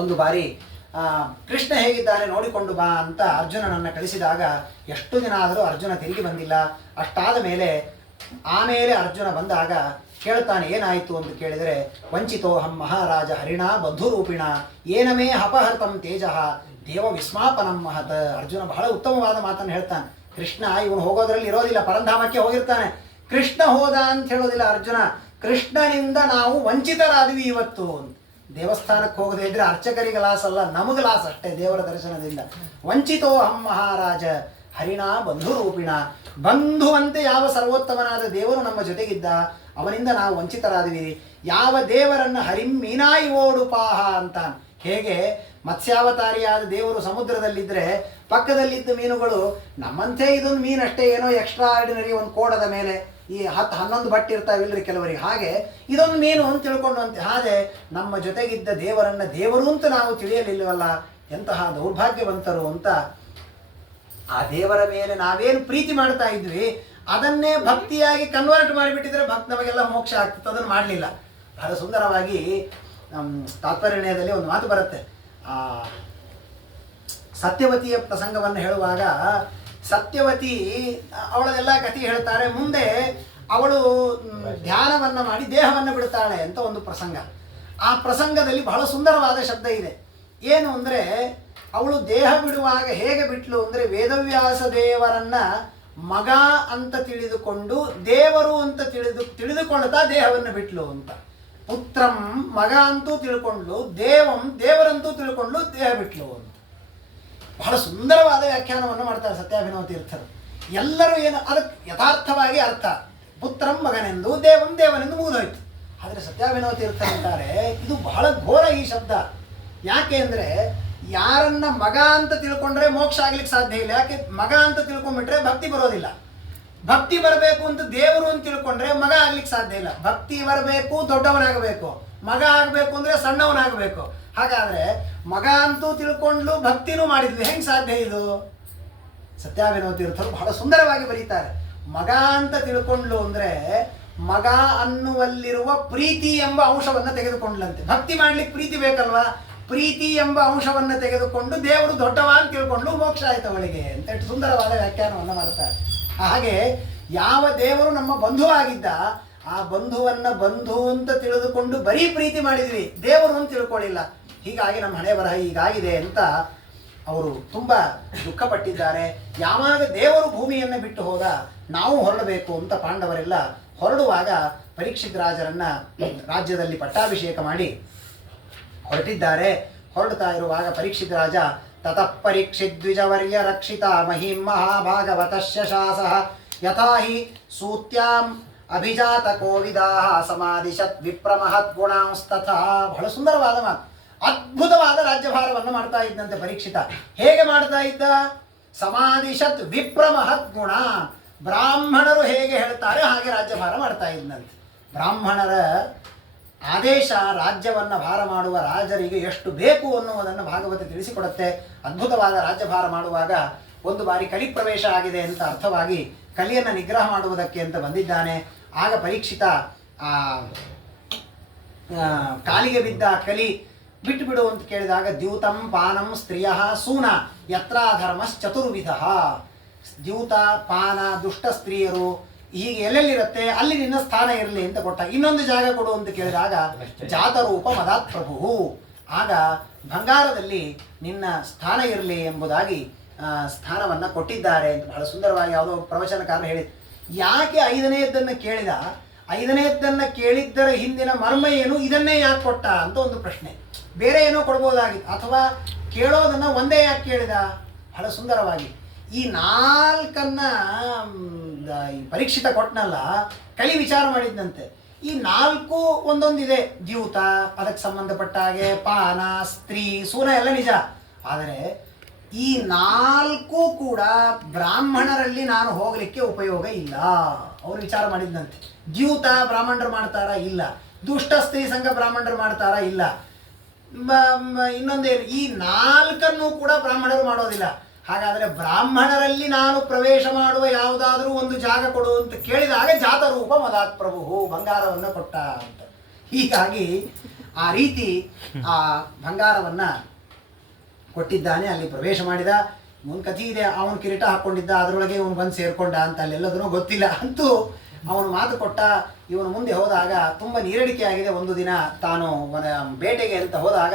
ಒಂದು ಬಾರಿ ಕೃಷ್ಣ ಹೇಗಿದ್ದಾನೆ ನೋಡಿಕೊಂಡು ಬಾ ಅಂತ ಅರ್ಜುನನನ್ನು ಕಳಿಸಿದಾಗ ಎಷ್ಟು ದಿನ ಆದರೂ ಅರ್ಜುನ ತಿರುಗಿ ಬಂದಿಲ್ಲ. ಅಷ್ಟಾದ ಮೇಲೆ ಆಮೇಲೆ ಅರ್ಜುನ ಬಂದಾಗ ಕೇಳ್ತಾನೆ, ಏನಾಯಿತು ಅಂತ ಕೇಳಿದರೆ, ವಂಚಿತೋಹಂ ಮಹಾರಾಜ ಹರಿಣ ಬದ್ಧುರೂಪಿಣ ಏನಮೇ ಅಪಹೃತಂ ತೇಜಃ ದೇವ ವಿಸ್ಮಾಪನಂ ಮಹತ್. ಅರ್ಜುನ ಬಹಳ ಉತ್ತಮವಾದ ಮಾತನ್ನು ಹೇಳ್ತಾನೆ. ಕೃಷ್ಣ ಇವನು ಹೋಗೋದ್ರಲ್ಲಿ ಇರೋದಿಲ್ಲ, ಪರಂಧಾಮಕ್ಕೆ ಹೋಗಿರ್ತಾನೆ. ಕೃಷ್ಣ ಹೋದ ಅಂತ ಹೇಳೋದಿಲ್ಲ ಅರ್ಜುನ, ಕೃಷ್ಣನಿಂದ ನಾವು ವಂಚಿತರಾದ್ವಿ ಇವತ್ತು. ದೇವಸ್ಥಾನಕ್ಕೆ ಹೋಗದೇ ಇದ್ರೆ ಅರ್ಚಕರಿಗೆ ಲಾಸ್ ಅಲ್ಲ, ನಮಗೆ ಲಾಸ್ ಅಷ್ಟೇ ದೇವರ ದರ್ಶನದಿಂದ. ವಂಚಿತೋಹಂ ಮಹಾರಾಜ ಹರಿಣ ಬಂಧುರೂಪಿಣ. ಬಂಧುವಂತೆ ಯಾವ ಸರ್ವೋತ್ತಮನಾದ ದೇವರು ನಮ್ಮ ಜೊತೆಗಿದ್ದ, ಅವನಿಂದ ನಾವು ವಂಚಿತರಾದ್ವಿ. ಯಾವ ದೇವರನ್ನ ಹರಿಂ ಮೀನಾಯಿ ಓಡುಪಾಹ ಅಂತ. ಹೇಗೆ ಮತ್ಸ್ಯಾವತಾರಿಯಾದ ದೇವರು ಸಮುದ್ರದಲ್ಲಿದ್ದರೆ ಪಕ್ಕದಲ್ಲಿದ್ದ ಮೀನುಗಳು ನಮ್ಮಂತೆ ಇದೊಂದು ಮೀನಷ್ಟೇ, ಏನೋ ಎಕ್ಸ್ಟ್ರಾ ಆರ್ಡಿನರಿ ಒಂದು ಕೋಡದ ಮೇಲೆ ಈ 10-11 ಬಟ್ಟೆ ಇರ್ತಾವಿಲ್ರಿ ಕೆಲವರಿಗೆ, ಹಾಗೆ ಇದೊಂದು ಮೀನು ಅಂತ ತಿಳ್ಕೊಂಡಂತೆ. ಹಾಗೆ ನಮ್ಮ ಜೊತೆಗಿದ್ದ ದೇವರನ್ನ ದೇವರು ಅಂತ ನಾವು ತಿಳಿಯಲಿಲ್ಲವಲ್ಲ, ಎಂತಹ ದೌರ್ಭಾಗ್ಯವಂತರು ಅಂತ. ಆ ದೇವರ ಮೇಲೆ ನಾವೇನು ಪ್ರೀತಿ ಮಾಡ್ತಾ ಇದ್ವಿ ಅದನ್ನೇ ಭಕ್ತಿಯಾಗಿ ಕನ್ವರ್ಟ್ ಮಾಡಿಬಿಟ್ಟಿದ್ರೆ ನಮಗೆಲ್ಲ ಮೋಕ್ಷ ಆಗ್ತಿತ್ತು. ಅದನ್ನು ಮಾಡಲಿಲ್ಲ. ಬಹಳ ಸುಂದರವಾಗಿ ತಾತ್ಪರ್ಯದಲ್ಲಿ ಒಂದು ಮಾತು ಬರುತ್ತೆ. ಸತ್ಯವತಿಯ ಪ್ರಸಂಗವನ್ನು ಹೇಳುವಾಗ ಸತ್ಯವತಿ ಅವಳದೆಲ್ಲ ಕಥೆ ಹೇಳ್ತಾರೆ. ಮುಂದೆ ಅವಳು ಧ್ಯಾನವನ್ನು ಮಾಡಿ ದೇಹವನ್ನು ಬಿಡ್ತಾಳೆ ಅಂತ ಒಂದು ಪ್ರಸಂಗ. ಆ ಪ್ರಸಂಗದಲ್ಲಿ ಬಹಳ ಸುಂದರವಾದ ಶಬ್ದ ಇದೆ. ಏನು ಅಂದರೆ, ಅವಳು ದೇಹ ಬಿಡುವಾಗ ಹೇಗೆ ಬಿಟ್ಲು ಅಂದರೆ, ವೇದವ್ಯಾಸ ದೇವರನ್ನ ಮಗ ಅಂತ ತಿಳಿದುಕೊಂಡು ದೇವರು ಅಂತ ತಿಳಿದುಕೊಳ್ತಾ ದೇಹವನ್ನು ಬಿಟ್ಲು ಅಂತ. ಪುತ್ರಂ ಮಗ ಅಂತೂ ತಿಳ್ಕೊಂಡ್ಲು, ದೇವರಂತೂ ತಿಳ್ಕೊಂಡ್ಲು, ದೇಹ ಬಿಟ್ಲು ಅಂತ. ಬಹಳ ಸುಂದರವಾದ ವ್ಯಾಖ್ಯಾನವನ್ನು ಮಾಡ್ತಾರೆ ಸತ್ಯಾಭಿನವ ತೀರ್ಥರು. ಎಲ್ಲರೂ ಏನು ಅದಕ್ಕೆ ಯಥಾರ್ಥವಾಗಿ ಅರ್ಥ, ಪುತ್ರಂ ಮಗನೆಂದು ದೇವನೆಂದು ಮುಗಿದೋಯ್ತು. ಆದರೆ ಸತ್ಯಾಭಿನವ ತೀರ್ಥ ಅಂತಾರೆ ಇದು ಬಹಳ ಘೋರ ಈ ಶಬ್ದ. ಯಾಕೆ ಅಂದರೆ ಯಾರನ್ನ ಮಗ ಅಂತ ತಿಳ್ಕೊಂಡ್ರೆ ಮೋಕ್ಷ ಆಗ್ಲಿಕ್ಕೆ ಸಾಧ್ಯ ಇಲ್ಲ. ಯಾಕೆ ಮಗ ಅಂತ ತಿಳ್ಕೊಂಡ್ಬಿಟ್ರೆ ಭಕ್ತಿ ಬರೋದಿಲ್ಲ. ಭಕ್ತಿ ಬರಬೇಕು ಅಂತ ದೇವರು ಅಂತ ತಿಳ್ಕೊಂಡ್ರೆ ಮಗ ಆಗ್ಲಿಕ್ಕೆ ಸಾಧ್ಯ ಇಲ್ಲ. ಭಕ್ತಿ ಬರಬೇಕು ದೊಡ್ಡವನಾಗಬೇಕು, ಮಗ ಆಗಬೇಕು ಅಂದರೆ ಸಣ್ಣವನಾಗಬೇಕು. ಹಾಗಾದರೆ ಮಗ ಅಂತೂ ತಿಳ್ಕೊಂಡು ಭಕ್ತಿನೂ ಮಾಡಿದ್ವಿ, ಹೆಂಗೆ ಸಾಧ್ಯ ಇದು? ಸತ್ಯಾಭಿನವ ತೀರ್ಥರು ಬಹಳ ಸುಂದರವಾಗಿ ಬರೀತಾರೆ. ಮಗ ಅಂತ ತಿಳ್ಕೊಂಡ್ಲು ಅಂದರೆ ಮಗ ಅನ್ನುವಲ್ಲಿರುವ ಪ್ರೀತಿ ಎಂಬ ಅಂಶವನ್ನು ತೆಗೆದುಕೊಂಡ್ಲಂತೆ. ಭಕ್ತಿ ಮಾಡ್ಲಿಕ್ಕೆ ಪ್ರೀತಿ ಬೇಕಲ್ವಾ? ಪ್ರೀತಿ ಎಂಬ ಅಂಶವನ್ನು ತೆಗೆದುಕೊಂಡು ದೇವರು ದೊಡ್ಡವ ಅಂತ ತಿಳ್ಕೊಂಡು ಮೋಕ್ಷ ಆಯ್ತು ಅವಳಿಗೆ ಅಂತ ಎಷ್ಟು ಸುಂದರವಾದ ವ್ಯಾಖ್ಯಾನವನ್ನು ಮಾಡ್ತಾರೆ. ಹಾಗೆ ಯಾವ ದೇವರು ನಮ್ಮ ಬಂಧು ಆಗಿದ್ದ ಆ ಬಂಧುವನ್ನು ಬಂಧು ಅಂತ ತಿಳಿದುಕೊಂಡು ಬರೀ ಪ್ರೀತಿ ಮಾಡಿದ್ವಿ, ದೇವರು ಅಂತ ತಿಳ್ಕೊಳ್ಳಿಲ್ಲ. ಹೀಗಾಗಿ ನಮ್ಮ ಹಣೆ ಬರಹ ಹೀಗಾಗಿದೆ ಅಂತ ಅವರು ತುಂಬ ದುಃಖಪಟ್ಟಿದ್ದಾರೆ. ಯಾವಾಗ ದೇವರು ಭೂಮಿಯನ್ನು ಬಿಟ್ಟು ಹೋದ ನಾವು ಹೊರಡಬೇಕು ಅಂತ ಪಾಂಡವರೆಲ್ಲ ಹೊರಡುವಾಗ ಪರೀಕ್ಷಿತ್ ರಾಜರನ್ನ ರಾಜ್ಯದಲ್ಲಿ ಪಟ್ಟಾಭಿಷೇಕ ಮಾಡಿ ಹೊರಟಿದ್ದಾರೆ. ಹೊರಡ್ತಾ ಇರುವಾಗ ಪರೀಕ್ಷಿತ್ ರಾಜ ತತಃ ಪರೀಕ್ಷಿತ್ ದ್ವಿಜವರ್ಯ ರಕ್ಷಿತ ಮಹಿಂ ಮಹಾಭಾಗವತಸ್ಯ ಶಾಸಃ ಯಥಾ ಹಿ ಸೂತ್ಯಾಂ ಅಭಿಜಾತ ಕೋವಿದಾಹ ಸಮಾಧಿಶತ್ ವಿಪ್ರಮಹತ್ ಗುಣಾಂಸ್ತಥಾ. ಬಹಳ ಸುಂದರವಾದ ಮಾತು. ಅದ್ಭುತವಾದ ರಾಜ್ಯಭಾರವನ್ನು ಮಾಡ್ತಾ ಇದ್ದಂತೆ ಪರೀಕ್ಷಿತ. ಹೇಗೆ ಮಾಡ್ತಾ ಇದ್ದ? ಸಮಾಧಿಶತ್ ವಿಪ್ರಮಹತ್ ಗುಣ. ಬ್ರಾಹ್ಮಣರು ಹೇಗೆ ಹೇಳ್ತಾರೆ ಹಾಗೆ ರಾಜ್ಯಭಾರ ಮಾಡ್ತಾ ಇದ್ದಂತೆ. ಬ್ರಾಹ್ಮಣರ ಆದೇಶ ರಾಜ್ಯವನ್ನು ಭಾರ ಮಾಡುವ ರಾಜರಿಗೆ ಎಷ್ಟು ಬೇಕು ಅನ್ನುವುದನ್ನು ಭಾಗವತ ತಿಳಿಸಿಕೊಡುತ್ತೆ. ಅದ್ಭುತವಾದ ರಾಜ್ಯಭಾರ ಮಾಡುವಾಗ ಒಂದು ಬಾರಿ ಕಲಿ ಪ್ರವೇಶ ಆಗಿದೆ ಅಂತ ಅರ್ಥವಾಗಿ ಕಲಿಯನ್ನು ನಿಗ್ರಹ ಮಾಡುವುದಕ್ಕೆ ಅಂತ ಬಂದಿದ್ದಾನೆ. ಆಗ ಪರೀಕ್ಷಿತ ಕಾಲಿಗೆ ಬಿದ್ದ ಕಲಿ ಬಿಟ್ಟು ಬಿಡು ಅಂತ ಕೇಳಿದಾಗ ದ್ಯೂತಂ ಪಾನಂ ಸ್ತ್ರೀಯ ಸೂನ ಯತ್ರ ಧರ್ಮಶ್ಚತುರ್ವಿಧ. ದ್ಯೂತ ಪಾನ ದುಷ್ಟ ಸ್ತ್ರೀಯರು ಹೀಗೆ ಎಲ್ಲೆಲ್ಲಿರುತ್ತೆ ಅಲ್ಲಿ ನಿನ್ನ ಸ್ಥಾನ ಇರಲಿ ಅಂತ ಕೊಟ್ಟ. ಇನ್ನೊಂದು ಜಾಗ ಕೊಡು ಅಂತ ಕೇಳಿದಾಗ ಜಾತರೂಪ ಮದಾತ್ ಪ್ರಭು. ಆಗ ಬಂಗಾರದಲ್ಲಿ ನಿನ್ನ ಸ್ಥಾನ ಇರಲಿ ಎಂಬುದಾಗಿ ಸ್ಥಾನವನ್ನು ಕೊಟ್ಟಿದ್ದಾರೆ ಅಂತ ಬಹಳ ಸುಂದರವಾಗಿ ಯಾವುದೋ ಪ್ರವಚನಕಾರ ಹೇಳಿದ. ಯಾಕೆ ಐದನೆಯದ್ದನ್ನು ಕೇಳಿದ? ಐದನೆಯದ್ದನ್ನು ಕೇಳಿದ್ದರ ಹಿಂದಿನ ಮರ್ಮ ಏನು, ಇದನ್ನೇ ಯಾಕೆ ಕೊಟ್ಟ ಅಂತ ಒಂದು ಪ್ರಶ್ನೆ. ಬೇರೆ ಏನೋ ಕೊಡ್ಬೋದಾಗಿತ್ತು, ಅಥವಾ ಕೇಳೋದನ್ನು ಒಂದೇ ಯಾಕೆ ಕೇಳಿದ? ಬಹಳ ಸುಂದರವಾಗಿ ಈ ನಾಲ್ಕನ್ನ ಪರೀಕ್ಷಿತ ಕೊಟ್ಟನಲ್ಲ, ಕಲಿ ವಿಚಾರ ಮಾಡಿದ್ದಂತೆ. ಈ ನಾಲ್ಕು ಒಂದೊಂದಿದೆ. ದ್ಯೂತ ಅದಕ್ಕೆ ಸಂಬಂಧಪಟ್ಟ ಹಾಗೆ, ಪಾನ ಸ್ತ್ರೀ ಸೂನ ಎಲ್ಲ ನಿಜ. ಆದರೆ ಈ ನಾಲ್ಕು ಕೂಡ ಬ್ರಾಹ್ಮಣರಲ್ಲಿ ನಾನು ಹೋಗಲಿಕ್ಕೆ ಉಪಯೋಗ ಇಲ್ಲ ಅವರು ವಿಚಾರ ಮಾಡಿದ್ದಂತೆ. ದ್ಯೂತ ಬ್ರಾಹ್ಮಣರು ಮಾಡ್ತಾರಾ? ಇಲ್ಲ. ದುಷ್ಟ ಸ್ತ್ರೀ ಸಂಘ ಬ್ರಾಹ್ಮಣರು ಮಾಡ್ತಾರಾ? ಇಲ್ಲ. ಇನ್ನೊಂದೇನು, ಈ ನಾಲ್ಕನ್ನು ಕೂಡ ಬ್ರಾಹ್ಮಣರು ಮಾಡೋದಿಲ್ಲ. ಹಾಗಾದರೆ ಬ್ರಾಹ್ಮಣರಲ್ಲಿ ನಾನು ಪ್ರವೇಶ ಮಾಡುವ ಯಾವುದಾದ್ರೂ ಒಂದು ಜಾಗ ಕೊಡು ಅಂತ ಕೇಳಿದಾಗ ಜಾತರೂಪ ಮದಾತ್ ಪ್ರಭು, ಬಂಗಾರವನ್ನು ಕೊಟ್ಟ ಅಂತ. ಹೀಗಾಗಿ ಆ ರೀತಿ ಆ ಬಂಗಾರವನ್ನು ಕೊಟ್ಟಿದ್ದಾನೆ. ಅಲ್ಲಿ ಪ್ರವೇಶ ಮಾಡಿದ. ಇವನು ಕಥೆ ಇದೆ, ಅವನು ಕಿರೀಟ ಹಾಕ್ಕೊಂಡಿದ್ದ, ಅದರೊಳಗೆ ಇವನು ಬಂದು ಸೇರ್ಕೊಂಡ ಅಂತ ಅಲ್ಲೆಲ್ಲದೂ ಗೊತ್ತಿಲ್ಲ. ಅಂತೂ ಅವನು ಮಾತು ಕೊಟ್ಟ. ಇವನು ಮುಂದೆ ಹೋದಾಗ ತುಂಬ ನೀರಡಿಕೆ ಆಗಿದೆ. ಒಂದು ದಿನ ತಾನು ಬೇಟೆಗೆ ಅಂತ ಹೋದಾಗ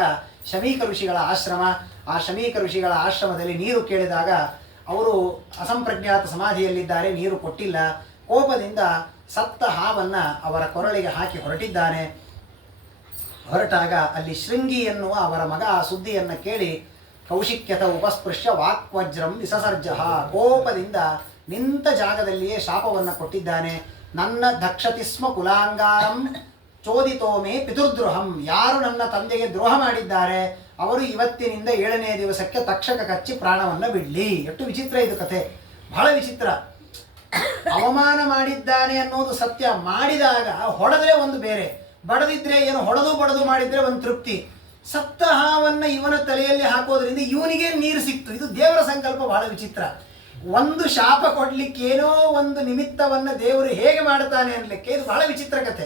ಶಮೀಕ ಋಷಿಗಳ ಆಶ್ರಮ, ಆ ಶಮೀಕ ಋಷಿಗಳ ಆಶ್ರಮದಲ್ಲಿ ನೀರು ಕೇಳಿದಾಗ ಅವರು ಅಸಂಪ್ರಜ್ಞಾತ ಸಮಾಧಿಯಲ್ಲಿದ್ದಾರೆ, ನೀರು ಕೊಟ್ಟಿಲ್ಲ. ಕೋಪದಿಂದ ಸತ್ತ ಹಾವನ್ನು ಅವರ ಕೊರಳಿಗೆ ಹಾಕಿ ಹೊರಟಿದ್ದಾನೆ. ಹೊರಟಾಗ ಅಲ್ಲಿ ಶೃಂಗಿ ಎನ್ನುವ ಅವರ ಮಗ ಆ ಸುದ್ದಿಯನ್ನು ಕೇಳಿ ಕೌಶಿಕ್ಯತ ಉಪಸ್ಪೃಶ್ಯ ವಾಕ್ವಜ್ರಂ ವಿಸಸರ್ಜ. ಕೋಪದಿಂದ ನಿಂತ ಜಾಗದಲ್ಲಿಯೇ ಶಾಪವನ್ನು ಕೊಟ್ಟಿದ್ದಾನೆ. ನನ್ನ ದಕ್ಷತಿಸ್ಮ ಕುಲಾಂಗಾರಂ ಚೋದಿತೋಮೆ ಪಿತುರ್ದ್ರೋಹಂ. ಯಾರು ನನ್ನ ತಂದೆಗೆ ದ್ರೋಹ ಮಾಡಿದ್ದಾರೆ ಅವರು ಇವತ್ತಿನಿಂದ 7ನೇ ದಿವಸಕ್ಕೆ ತಕ್ಷಕ ಕಚ್ಚಿ ಪ್ರಾಣವನ್ನು ಬಿಡಲಿ. ಎಷ್ಟು ವಿಚಿತ್ರ ಇದು ಕಥೆ, ಬಹಳ ವಿಚಿತ್ರ. ಅವಮಾನ ಮಾಡಿದ್ದಾನೆ ಅನ್ನೋದು ಸತ್ಯ. ಮಾಡಿದಾಗ ಹೊಡೆದ್ರೆ ಒಂದು ಬೇರೆ, ಬಡದಿದ್ರೆ ಏನು, ಹೊಡೆದು ಬಡದು ಮಾಡಿದ್ರೆ ಒಂದು ತೃಪ್ತಿ. ಸತ್ತ ಹಾವನ್ನು ಇವನ ತಲೆಯಲ್ಲಿ ಹಾಕೋದ್ರಿಂದ ಇವನಿಗೆ ನೀರು ಸಿಕ್ತು. ಇದು ದೇವರ ಸಂಕಲ್ಪ. ಬಹಳ ವಿಚಿತ್ರ. ಒಂದು ಶಾಪ ಕೊಡ್ಲಿಕ್ಕೇನೋ ಒಂದು ನಿಮಿತ್ತವನ್ನು ದೇವರು ಹೇಗೆ ಮಾಡ್ತಾನೆ ಅನ್ಲಿಕ್ಕೆ ಇದು ಬಹಳ ವಿಚಿತ್ರ ಕಥೆ.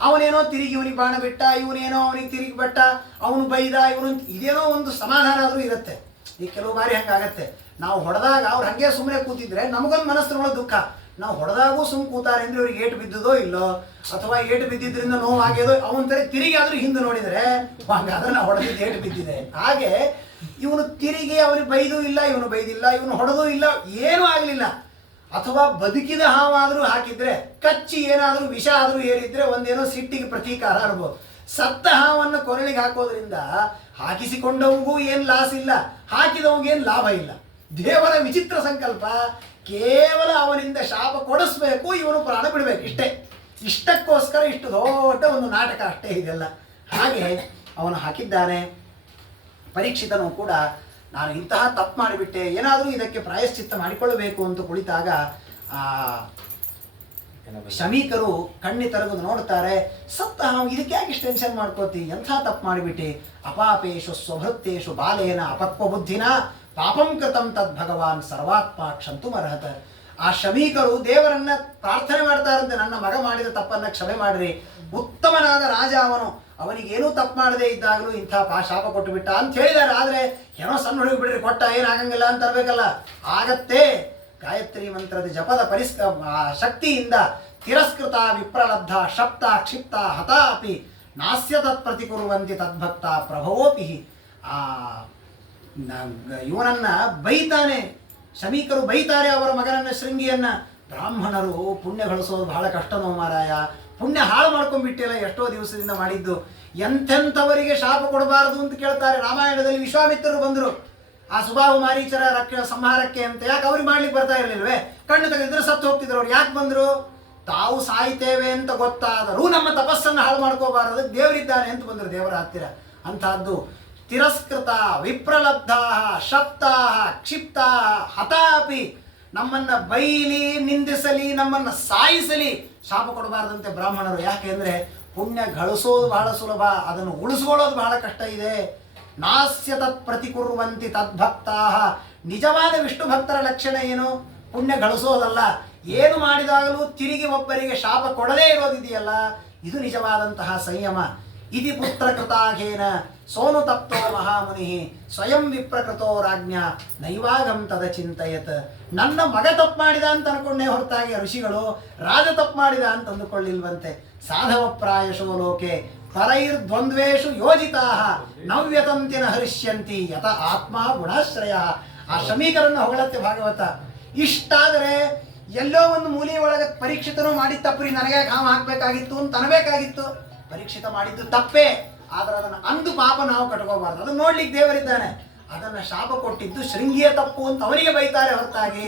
ಅವನೇನೋ ತಿರುಗಿ ಇವನಿಗೆ ಬಾಣ ಬಿಟ್ಟ, ಇವನೇನೋ ಅವನಿಗೆ ತಿರುಗಿ ಬಟ್ಟ, ಅವನು ಬೈದ, ಇವನು ಇದೇನೋ ಒಂದು ಸಮಾಧಾನ ಆದರೂ ಇರುತ್ತೆ. ಈಗ ಕೆಲವು ಬಾರಿ ಹಂಗಾಗತ್ತೆ. ನಾವು ಹೊಡೆದಾಗ ಅವ್ರು ಹಾಗೆ ಸುಮ್ಮನೆ ಕೂತಿದ್ರೆ ನಮಗೊಂದು ಮನಸ್ಸಿನೊಳಗೆ ದುಃಖ. ನಾವು ಹೊಡೆದಾಗೂ ಸುಮ್ಮನೆ ಕೂತಾರೆ ಅಂದರೆ ಇವ್ರಿಗೆ ಏಟು ಬಿದ್ದದೋ ಇಲ್ಲೋ, ಅಥವಾ ಏಟು ಬಿದ್ದಿದ್ರಿಂದ ನೋವಾಗ್ಯದೋ, ಅವನ ತರ ತಿರುಗಿ ಆದರೂ ಹಿಂದೆ ನೋಡಿದರೆ ಹಾಗಾದ್ರೆ ನಾವು ಹೊಡೆದಿದ್ದು ಏಟು ಬಿದ್ದಿದೆ. ಹಾಗೆ ಇವನು ತಿರುಗಿ ಅವನಿಗೆ ಬೈದೂ ಇಲ್ಲ, ಇವನು ಬೈದಿಲ್ಲ, ಇವನು ಹೊಡೆದೂ ಇಲ್ಲ, ಏನೂ ಆಗಲಿಲ್ಲ. ಅಥವಾ ಬದುಕಿದ ಹಾವಾದರೂ ಹಾಕಿದ್ರೆ, ಕಚ್ಚಿ ಏನಾದರೂ ವಿಷ ಆದರೂ ಏರಿದ್ರೆ ಒಂದೇನೋ ಸಿಟ್ಟಿಗೆ ಪ್ರತೀಕಾರ ಅನ್ಬೋದು. ಸತ್ತ ಹಾವನ್ನು ಕೊರಳಿಗೆ ಹಾಕೋದ್ರಿಂದ ಹಾಕಿಸಿಕೊಂಡವನಿಗೂ ಏನು ಲಾಸ್ ಇಲ್ಲ, ಹಾಕಿದವನಿಗೇನು ಲಾಭ ಇಲ್ಲ. ದೇವರ ವಿಚಿತ್ರ ಸಂಕಲ್ಪ. ಕೇವಲ ಅವನಿಂದ ಶಾಪ ಕೊಡಿಸ್ಬೇಕು, ಇವನು ಪ್ರಾಣ ಬಿಡಬೇಕು, ಇಷ್ಟೇ. ಇಷ್ಟಕ್ಕೋಸ್ಕರ ಇಷ್ಟು ದೊಡ್ಡ ಒಂದು ನಾಟಕ ಅಷ್ಟೇ ಇದೆಲ್ಲ. ಹಾಗೆ ಅವನು ಹಾಕಿದ್ದಾನೆ. ಪರೀಕ್ಷಿತನು ಕೂಡ ನಾನು ಇಂತಹ ತಪ್ಪು ಮಾಡಿಬಿಟ್ಟೆ, ಏನಾದರೂ ಇದಕ್ಕೆ ಪ್ರಾಯಶ್ಚಿತ್ತ ಮಾಡಿಕೊಳ್ಳಬೇಕು ಅಂತ ಕುಳಿತಾಗ ಆ ಶಮೀಕರು ಕಣ್ಣಿ ತೆರೆದು ನೋಡ್ತಾರೆ. ಸತ್ತ ನಾವು ಇದಕ್ಕೆ ಯಾಕೆ ಇಷ್ಟು ಟೆನ್ಷನ್ ಮಾಡ್ಕೋತಿ, ಎಂಥ ತಪ್ಪು ಮಾಡಿಬಿಟ್ಟೆ. ಅಪಾಪೇಶು ಸ್ವಭೃತ್ತೇಶು ಬಾಲೇನ ಅಪಕ್ವ ಬುದ್ಧಿನ ಪಾಪಂ ಕೃತಂ ತದ್ ಭಗವಾನ್ ಸರ್ವಾತ್ಮ ಕ್ಷಂತು ಅರ್ಹತ. ಆ ಶಮೀಕರು ದೇವರನ್ನ ಪ್ರಾರ್ಥನೆ ಮಾಡ್ತಾರಂತೆ, ನನ್ನ ಮಗ ಮಾಡಿದ ತಪ್ಪನ್ನ ಕ್ಷಮೆ ಮಾಡ್ರಿ. ಉತ್ತಮನಾದ ರಾಜ ಅವನು, ಅವನಿಗೇನೂ ತಪ್ಪು ಮಾಡದೇ ಇದ್ದಾಗಲೂ ಇಂಥ ಶಾಪ ಕೊಟ್ಟು ಬಿಟ್ಟ ಅಂತ ಹೇಳಿದ್ದಾರೆ. ಆದರೆ ಏನೋ ಸಣ್ಣ ಹುಡುಗಿ ಬಿಡ್ರಿ, ಕೊಟ್ಟ ಏನಾಗಂಗಿಲ್ಲ ಅಂತ ಅನ್ಬೇಕಲ್ಲ, ಆಗತ್ತೇ. ಗಾಯತ್ರಿ ಮಂತ್ರದ ಜಪದ ಶಕ್ತಿಯಿಂದ ತಿರಸ್ಕೃತ ವಿಪ್ರಲಬ್ಧ ಶಪ್ತ ಕ್ಷಿಪ್ತ ಹತ ಅಪಿ ನಾಸ್ಯ ತತ್ ಪ್ರತಿಕುರುವಂತಿ ತದ್ಭಕ್ತ ಪ್ರಭವೋಪಿ. ಇವನನ್ನ ಬೈತಾನೆ, ಶಮೀಕರು ಬೈತಾರೆ ಅವರ ಮಗನನ್ನ ಶೃಂಗಿಯನ್ನ. ಬ್ರಾಹ್ಮಣರು ಪುಣ್ಯ ಗಳಿಸೋದು ಬಹಳ ಕಷ್ಟನೋ ಮಾರಾಯ, ಪುಣ್ಯ ಹಾಳು ಮಾಡ್ಕೊಂಡ್ಬಿಟ್ಟಿಲ್ಲ ಎಷ್ಟೋ ದಿವಸದಿಂದ ಮಾಡಿದ್ದು. ಎಂಥೆಂಥವರಿಗೆ ಶಾಪ ಕೊಡಬಾರದು ಅಂತ ಕೇಳ್ತಾರೆ. ರಾಮಾಯಣದಲ್ಲಿ ವಿಶ್ವಾಮಿತ್ರರು ಬಂದರು ಆ ಸುಬಾಹು ಮಾರೀಚರ ಸಂಹಾರಕ್ಕೆ ಅಂತ. ಯಾಕೆ ಅವ್ರಿಗೆ ಮಾಡ್ಲಿಕ್ಕೆ ಬರ್ತಾ ಇರಲಿಲ್ವೇ? ಕಣ್ಣು ತೆಗೆದಿದ್ರೆ ಸತ್ತು ಹೋಗ್ತಿದ್ರು. ಅವ್ರು ಯಾಕೆ ಬಂದರು? ತಾವು ಸಾಯ್ತೇವೆ ಅಂತ ಗೊತ್ತಾದರೂ ನಮ್ಮ ತಪಸ್ಸನ್ನು ಹಾಳು ಮಾಡ್ಕೋಬಾರದು, ದೇವರಿದ್ದಾನೆ ಅಂತ ಬಂದರು ದೇವರ ಹತ್ತಿರ. ಅಂತಹದ್ದು ತಿರಸ್ಕೃತ ವಿಪ್ರಲಬ್ಧ ಶಪ್ತಾ ಕ್ಷಿಪ್ತಾ ಹತಾಪಿ, ನಮ್ಮನ್ನ ಬೈಲಿ ನಿಂದಿಸಲಿ ನಮ್ಮನ್ನ ಸಾಯಿಸಲಿ ಶಾಪ ಕೊಡಬಾರದಂತೆ ಬ್ರಾಹ್ಮಣರು. ಯಾಕೆಂದ್ರೆ ಪುಣ್ಯ ಗಳಿಸೋದು ಬಹಳ ಸುಲಭ, ಅದನ್ನು ಉಳಿಸ್ಕೊಳ್ಳೋದು ಬಹಳ ಕಷ್ಟ ಇದೆ. ನಾಸ್ಯ ತತ್ ಪ್ರತಿಕುರುವಂತಿ ತದ್ಭಕ್ತಾ. ನಿಜವಾದ ವಿಷ್ಣು ಭಕ್ತರ ಲಕ್ಷಣ ಏನು? ಪುಣ್ಯ ಗಳಿಸೋದಲ್ಲ, ಏನು ಮಾಡಿದಾಗಲೂ ತಿರುಗಿ ಒಬ್ಬರಿಗೆ ಶಾಪ ಕೊಡದೇ ಇರೋದಿದೆಯಲ್ಲ, ಇದು ನಿಜವಾದಂತಹ ಸಂಯಮ. ಇತಿ ಪುತ್ರಕೃತಾಘೇನ ಸೋನು ತಪ್ತೋ ಮಹಾಮುನಿ ಸ್ವಯಂ ವಿಪ್ರಕೃತೋ ರಾಜ್ಞ ನೈವಾಗಂ ತದ ಚಿಂತಯತ್. ನನ್ನ ಮಗ ತಪ್ಪು ಮಾಡಿದ ಅಂತ ಅನ್ಕೊಂಡೇ ಹೊರತಾಗಿ ಋಷಿಗಳು ರಾಜ ತಪ್ಪು ಮಾಡಿದ ಅಂತ ಅಂದುಕೊಳ್ಳಿಲ್ವಂತೆ. ಸಾಧವ ಪ್ರಾಯಶೋ ಲೋಕೆ ಪರೈರ್ದ್ವಂದ್ವೇಷು ಯೋಜಿತಾ ನವ್ಯತಂತಿನ ಹರಿಷ್ಯಂತಿ ಯತ ಆತ್ಮ ಗುಣಾಶ್ರಯ. ಆ ಶಮೀಕರನ್ನು ಹೊಗಳತ್ತೆ ಭಾಗವತ. ಇಷ್ಟಾದರೆ ಎಲ್ಲೋ ಒಂದು ಮೂಲೆಯ ಒಳಗೆ ಪರೀಕ್ಷಿತನು ಮಾಡಿದ ತಪ್ಪರಿ, ನನಗೆ ಕಾಮ ಹಾಕಬೇಕಾಗಿತ್ತು ಅಂತ ಅನ್ಬೇಕಾಗಿತ್ತು. ಪರೀಕ್ಷಿತ ಮಾಡಿದ್ದು ತಪ್ಪೇ, ಆದ್ರೆ ಅದನ್ನು ಅಂದು ಪಾಪ ನಾವು ಕಟ್ಕೋಬಾರ್ದು. ಅದನ್ನು ನೋಡ್ಲಿಕ್ಕೆ ದೇವರಿದ್ದಾನೆ. ಅದನ್ನು ಶಾಪ ಕೊಟ್ಟಿದ್ದು ಶೃಂಗಿಯ ತಪ್ಪು ಅಂತ ಅವರಿಗೆ ಬೈತಾರೆ ಹೊರತಾಗಿ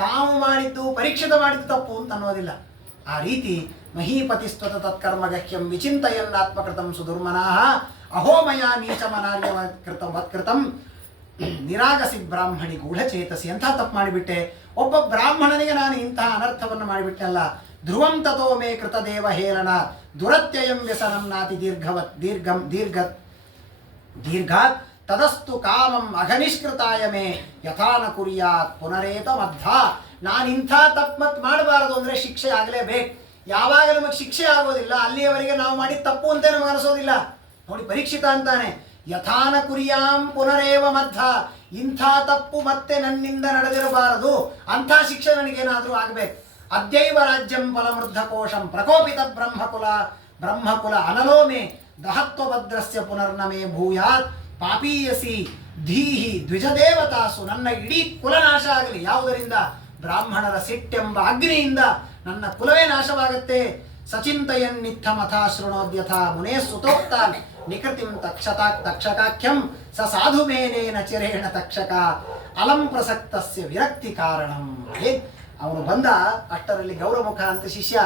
ತಾವು ಮಾಡಿದ್ದು ಪರೀಕ್ಷಿತ ಮಾಡಿದ್ದು ತಪ್ಪು ಅಂತ ಅನ್ನೋದಿಲ್ಲ. ಆ ರೀತಿ ಮಹೀಪತಿಸ್ತ್ವತ ತತ್ಕರ್ಮ ಗಹ್ಯಂ ವಿಚಿಂತಯನ್ನಾತ್ಮಕೃತಂ ಸುದುರ್ಮನಾಹ ಅಹೋಮಯ ನೀಚಮನಾರ್ಯ ವತ್ಕೃತಂ ನಿರಾಗಸಿ ಬ್ರಾಹ್ಮಣಿ ಗೂಢಚೇತಸಿ. ಎಂಥ ತಪ್ಪು ಮಾಡಿಬಿಟ್ಟೆ, ಒಬ್ಬ ಬ್ರಾಹ್ಮಣನಿಗೆ ನಾನು ಇಂತಹ ಅನರ್ಥವನ್ನು ಮಾಡಿಬಿಟ್ಟೆಲ್ಲ. ಧ್ರುವಂ ತಥೋ ಮೇ ಕೃತದೇವ ಹೇರಣ ದುರತ್ಯಯಂ ವ್ಯಸನಂ ನಾತಿ ದೀರ್ಘಾತ್ ತದಸ್ತು ಕಾಮಂ ಅಘನಿಷ್ಕೃತಾಯ ಮೇ ಯಥಾನ ಕುರ್ಯಾತ್ ಪುನರೇತ ಮಧ್ಯ. ನಾನು ಇಂಥ ತಪ್ಪು ಮಾಡಬಾರದು ಅಂದರೆ ಶಿಕ್ಷೆ ಆಗಲೇಬೇಕು. ಯಾವಾಗ ನಮಗೆ ಶಿಕ್ಷೆ ಆಗೋದಿಲ್ಲ ಅಲ್ಲಿಯವರೆಗೆ ನಾವು ಮಾಡಿದ ತಪ್ಪು ಅಂತ ನಮಗೆ ಅನಿಸೋದಿಲ್ಲ. ನೋಡಿ ಪರೀಕ್ಷಿತ ಅಂತಾನೆ, ಯಥಾನ ಕುರ್ಯಾಂ ಪುನರೇವ ಮಧ್ಯ, ಇಂಥ ತಪ್ಪು ಮತ್ತೆ ನನ್ನಿಂದ ನಡೆದಿರಬಾರದು, ಅಂಥ ಶಿಕ್ಷೆ ನನಗೇನಾದರೂ ಆಗಬೇಕು. ಅದ್ಯೈವ ರಾಜ್ಯಂ ಫಲಮೃದ್ಧಕೋಶಂ ಪ್ರಕೋಪಿತ ಬ್ರಹ್ಮಕುಲ ಅನಲೋಮೆ ದಹತ್ವಭದ್ರಸ್ಯ ಪುನರ್ನಮೇ ಭೂಯಾತ್ ಪಾಪೀಯಸಿ ಧೀಹಿ ದ್ವಿಜದೇವತಾಸು. ನನ್ನ ಇಡೀ ಕುಲ ನಾಶ ಆಗಲಿ. ಯಾವುದರಿಂದ? ಬ್ರಾಹ್ಮಣರ ಸಿಟ್ಟೆಂಬ ಅಗ್ನಿಯಿಂದ ನನ್ನ ಕುಲವೇ ನಾಶವಾಗುತ್ತೆ. ಸಚಿಂತಯನ್ನಿತ್ತಮಥಾ ಶೃಣೋದ್ಯಥ ಮುನೇ ಸುತೋಕ್ತಾನ್ ನಿಕೃತಿಂ ತಕ್ಷಕಾಖ್ಯಂ ಸ ಸಾಧುಮೇನೇನ ಚಿರೇಣ ತಕ್ಷಕ ಅಲಂ ಪ್ರಸಕ್ತಸ್ಯ ವಿರಕ್ತಿ ಕಾರಣಂ. ಅವನು ಬಂದ ಅಷ್ಟರಲ್ಲಿ ಗೌರಮುಖ ಅಂತ ಶಿಷ್ಯ,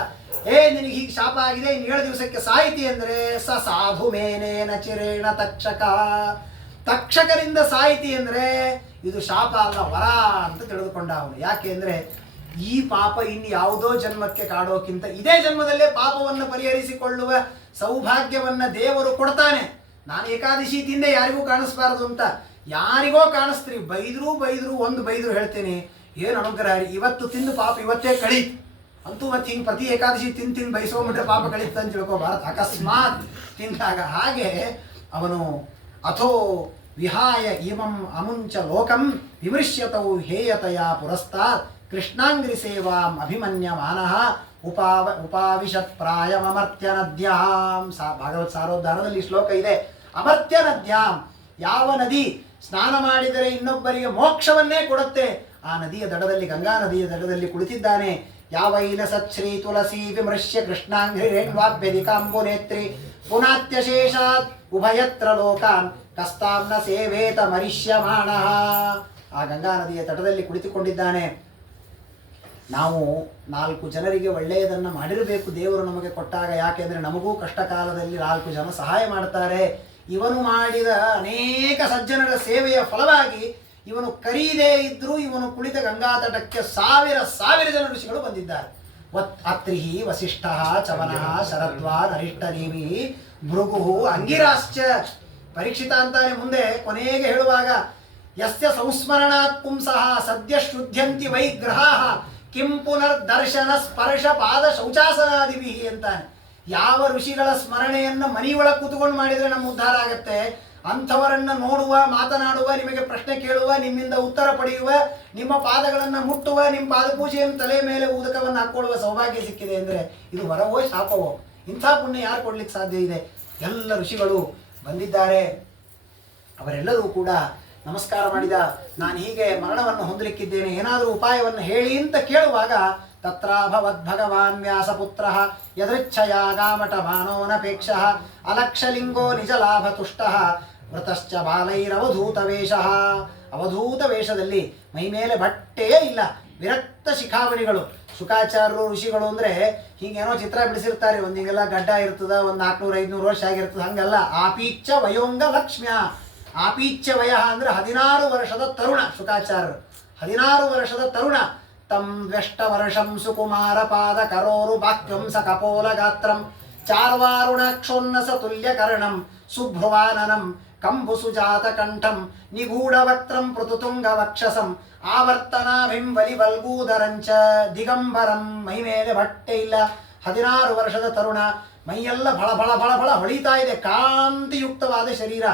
ನಿನಗೆ ಹೀಗೆ ಶಾಪ ಆಗಿದೆ, ಇನ್ನು 7 ದಿವಸಕ್ಕೆ ಸಾಯಿತಿ ಅಂದರೆ ಸ ಸಾಧುಮೇನೇನ ಚಿರೇಣ ತಕ್ಷಕ, ತಕ್ಷಕರಿಂದ ಸಾಯಿತಿ ಅಂದರೆ ಇದು ಶಾಪ ಅಲ್ಲ ವರ ಅಂತ ತಿಳಿದುಕೊಂಡ ಅವನು. ಯಾಕೆ ಅಂದರೆ ಈ ಪಾಪ ಇನ್ನು ಯಾವುದೋ ಜನ್ಮಕ್ಕೆ ಕಾಡೋಕ್ಕಿಂತ ಇದೇ ಜನ್ಮದಲ್ಲೇ ಪಾಪವನ್ನು ಪರಿಹರಿಸಿಕೊಳ್ಳುವ ಸೌಭಾಗ್ಯವನ್ನ ದೇವರು ಕೊಡ್ತಾನೆ. ನಾನು ಏಕಾದಶಿ ತಿಂದೆ ಯಾರಿಗೂ ಕಾಣಿಸ್ಬಾರದು ಅಂತ, ಯಾರಿಗೋ ಕಾಣಿಸ್ತೀರಿ, ಬೈದ್ರು ಒಂದು ಬೈದ್ರು ಹೇಳ್ತೇನೆ, ಏನು ಅನುಗ್ರಹ, ಇವತ್ತು ತಿಂದು ಪಾಪ ಇವತ್ತೇ ಕಳೀತು ಅಂತೂ. ಮತ್ತೆ ಹಿಂಗೆ ಪ್ರತಿ ಏಕಾದಶಿ ತಿಂದು ಬೈಸೋಬಿಟ್ರೆ ಪಾಪ ಕಳೀತು ಅಂತ ತಿಳ್ಕೋಬಾರದು, ಅಕಸ್ಮಾತ್ ತಿಂದಾಗ. ಹಾಗೆ ಅವನು ಅಥೋ ವಿಹಾಯ ಇಮಂ ಅಮುಂಚ ಲೋಕಂ ವಿಮೃಶ್ಯತೌ ಹೇಯತಯ ಪುರಸ್ತಾತ್ ಕೃಷ್ಣಾಂಗ್ರಿ ಸೇವಾಂ ಅಭಿಮನ್ಯಮಾನಃ ಉಪಾವಿಶತ್ ಪ್ರಾಯಮರ್ತ್ಯ ನದ್ಯಾಂ. ಭಾಗವತ್ ಸಾರೋದ್ಧಾರದಲ್ಲಿ ಶ್ಲೋಕ ಇದೆ. ಅಮರ್ತ್ಯ ನದ್ಯಾಂ, ಯಾವ ನದಿ ಸ್ನಾನ ಮಾಡಿದರೆ ಇನ್ನೊಬ್ಬರಿಗೆ ಮೋಕ್ಷವನ್ನೇ ಕೊಡುತ್ತೆ, ಆ ನದಿಯ ದಡದಲ್ಲಿ, ಗಂಗಾ ನದಿಯ ದಡದಲ್ಲಿ ಕುಳಿತಿದ್ದಾನೆ. ಯಾವೈನ ಸಚ್ಛ್ರೀ ತುಳಸಿ ವಿಮೃಶ್ಯ ಕೃಷ್ಣಾಂಗ್ರಿ ರೇಣ್ವಾಭ್ಯಧಿಕಾಂಬು ನೇತ್ರಿ ಪುನಾತ್ಯಶೇಷಾತ್ ಉಭಯತ್ರ ಲೋಕಾನ್ ಕಸ್ತಾಂನ ಸೇವೇತ ಮರಿಷ್ಯಮಾಣಃ. ಆ ಗಂಗಾ ನದಿಯ ತಟದಲ್ಲಿ ಕುಳಿತುಕೊಂಡಿದ್ದಾನೆ. ನಾವು 4 ಜನರಿಗೆ ಒಳ್ಳೆಯದನ್ನು ಮಾಡಿರಬೇಕು ದೇವರು ನಮಗೆ ಕೊಟ್ಟಾಗ. ಯಾಕೆಂದರೆ ನಮಗೂ ಕಷ್ಟ ಕಾಲದಲ್ಲಿ 4 ಜನ ಸಹಾಯ ಮಾಡ್ತಾರೆ. ಇವನು ಮಾಡಿದ ಅನೇಕ ಸಜ್ಜನರ ಸೇವೆಯ ಫಲವಾಗಿ ಇವನು ಕರೀದೇ ಇದ್ದರೂ ಇವನು ಕುಳಿತ ಗಂಗಾತಟಕ್ಕೆ ಸಾವಿರ ಜನ ಋಷಿಗಳು ಬಂದಿದ್ದಾರೆ. ಅತ್ರಿಹಿ ವಸಿಷ್ಠ ಚವನಃ ಶರದ್ವಾನ್ ಅರಿಷ್ಟನೇಮಿ ಭೃಗು ಅಂಗಿರಾಶ್ಚ. ಪರೀಕ್ಷಿತ ಅಂತಾನೆ ಮುಂದೆ ಕೊನೆಗೆ ಹೇಳುವಾಗ, ಯಸ್ಯ ಸಂಸ್ಮರಣಾತ್ ಪುಂಸಃ ಸದ್ಯ ಶುದ್ಧ್ಯಂತಿ ವೈಗ್ರಹಾಃ ಕಿಂ ಪುನರ್ದರ್ಶನ ಸ್ಪರ್ಶ ಪಾದ ಶೌಚಾಸನಾದಿಭಿ ಅಂತಾನೆ. ಯಾವ ಋಷಿಗಳ ಸ್ಮರಣೆಯನ್ನು ಮನೆಯೊಳಗೆ ಕೂತ್ಕೊಂಡು ಮಾಡಿದರೆ ನಮ್ಮ ಉದ್ಧಾರ ಆಗತ್ತೆ, ಅಂಥವರನ್ನು ನೋಡುವ, ಮಾತನಾಡುವ, ನಿಮಗೆ ಪ್ರಶ್ನೆ ಕೇಳುವ, ನಿಮ್ಮಿಂದ ಉತ್ತರ ಪಡೆಯುವ, ನಿಮ್ಮ ಪಾದಗಳನ್ನು ಮುಟ್ಟುವ, ನಿಮ್ಮ ಪಾದಪೂಜೆಯನ್ನು ತಲೆ ಮೇಲೆ ಉದಕವನ್ನು ಹಾಕ್ಕೊಳ್ಳುವ ಸೌಭಾಗ್ಯ ಸಿಕ್ಕಿದೆ ಅಂದರೆ ಇದು ವರವೋ ಶಾಪವೋ? ಇಂಥ ಪುಣ್ಯ ಯಾರು ಕೊಡ್ಲಿಕ್ಕೆ ಸಾಧ್ಯ ಇದೆ? ಎಲ್ಲ ಋಷಿಗಳು ಬಂದಿದ್ದಾರೆ. ಅವರೆಲ್ಲರೂ ಕೂಡ ನಮಸ್ಕಾರ ಮಾಡಿದ. ನಾನು ಹೀಗೆ ಮರಣವನ್ನು ಹೊಂದಲಿಕ್ಕಿದ್ದೇನೆ, ಏನಾದರೂ ಉಪಾಯವನ್ನು ಹೇಳಿ ಅಂತ ಕೇಳುವಾಗ, ತತ್ರಾಭವದ್ ಭಗವಾನ್ ವ್ಯಾಸಪುತ್ರಃ ಯದೃಚ್ಛಯಾಗಾಮಟ ಮಾನೋನಪೇಕ್ಷಃ ಅಲಕ್ಷಲಿಂಗೋ ನಿಜ ಲಾಭ ತುಷ್ಟಃ ವೃತಶ್ಚ ಬಾಲೈರವಧೂತ ವೇಷಃ. ಅವಧೂತ ವೇಷದಲ್ಲಿ ಮೈ ಮೇಲೆ ಬಟ್ಟೆಯೇ ಇಲ್ಲ, ವಿರಕ್ತ ಶಿಖಾಮಣಿಗಳು. ಶುಕಾಚಾರ್ಯರು ಋಷಿಗಳು ಅಂದರೆ ಹೀಗೇನೋ ಚಿತ್ರ ಬಿಡಿಸಿರ್ತಾರೆ, ಒಂದಿಗೆಲ್ಲ ಗಡ್ಡ ಇರ್ತದ, ಒಂದು 400-500 ವರ್ಷ ಆಗಿರ್ತದೆ, ಹಂಗಲ್ಲ. ಆಪೀಚ್ಯ ವಯೋಂಗ ಲಕ್ಷ್ಮ್ಯ. ಆಪೀಚ್ಯ ವಯ ಅಂದರೆ 16 ವರ್ಷದ ತರುಣ. ಶುಕಾಚಾರ್ಯರು 16 ವರ್ಷದ ತರುಣ. ತಂ ವ್ಯಷ್ಟ ವರ್ಷಂ ಸುಕುಮಾರ ಪಾದ ಕರೋರು ಬಾಕ್ಯಂ ಸ ಕಪೋಲ ಗಾತ್ರಂ ಚಾರ್ವಾರುಣಾಕ್ಷೋನ್ನಸ ತುಲ್ಯ ಕರ್ಣಂ ಸುಭ್ರುವಾನನಂ ಕಂಬು ಸುಜಾತ ಕಂಠಂ ನಿಗೂಢವಕ್ತ್ರಂ ಪೃತುತುಂಗ ವಕ್ಷಸಂ ಆವರ್ತನಾಭಿಂ ಬಲಿಬಲ್ಗೂದರಂಚ ದಿಗಂಬರಂ. ಮೈ ಮೇಲೆ ಬಟ್ಟೆ ಇಲ್ಲ, 16 ವರ್ಷದ ತರುಣ, ಮೈಯೆಲ್ಲ ಭಳ ಭಳ ಭಳ ಭಳ ಹೊಳಿತಾ ಇದೆ, ಕಾಂತಿಯುಕ್ತವಾದ ಶರೀರ.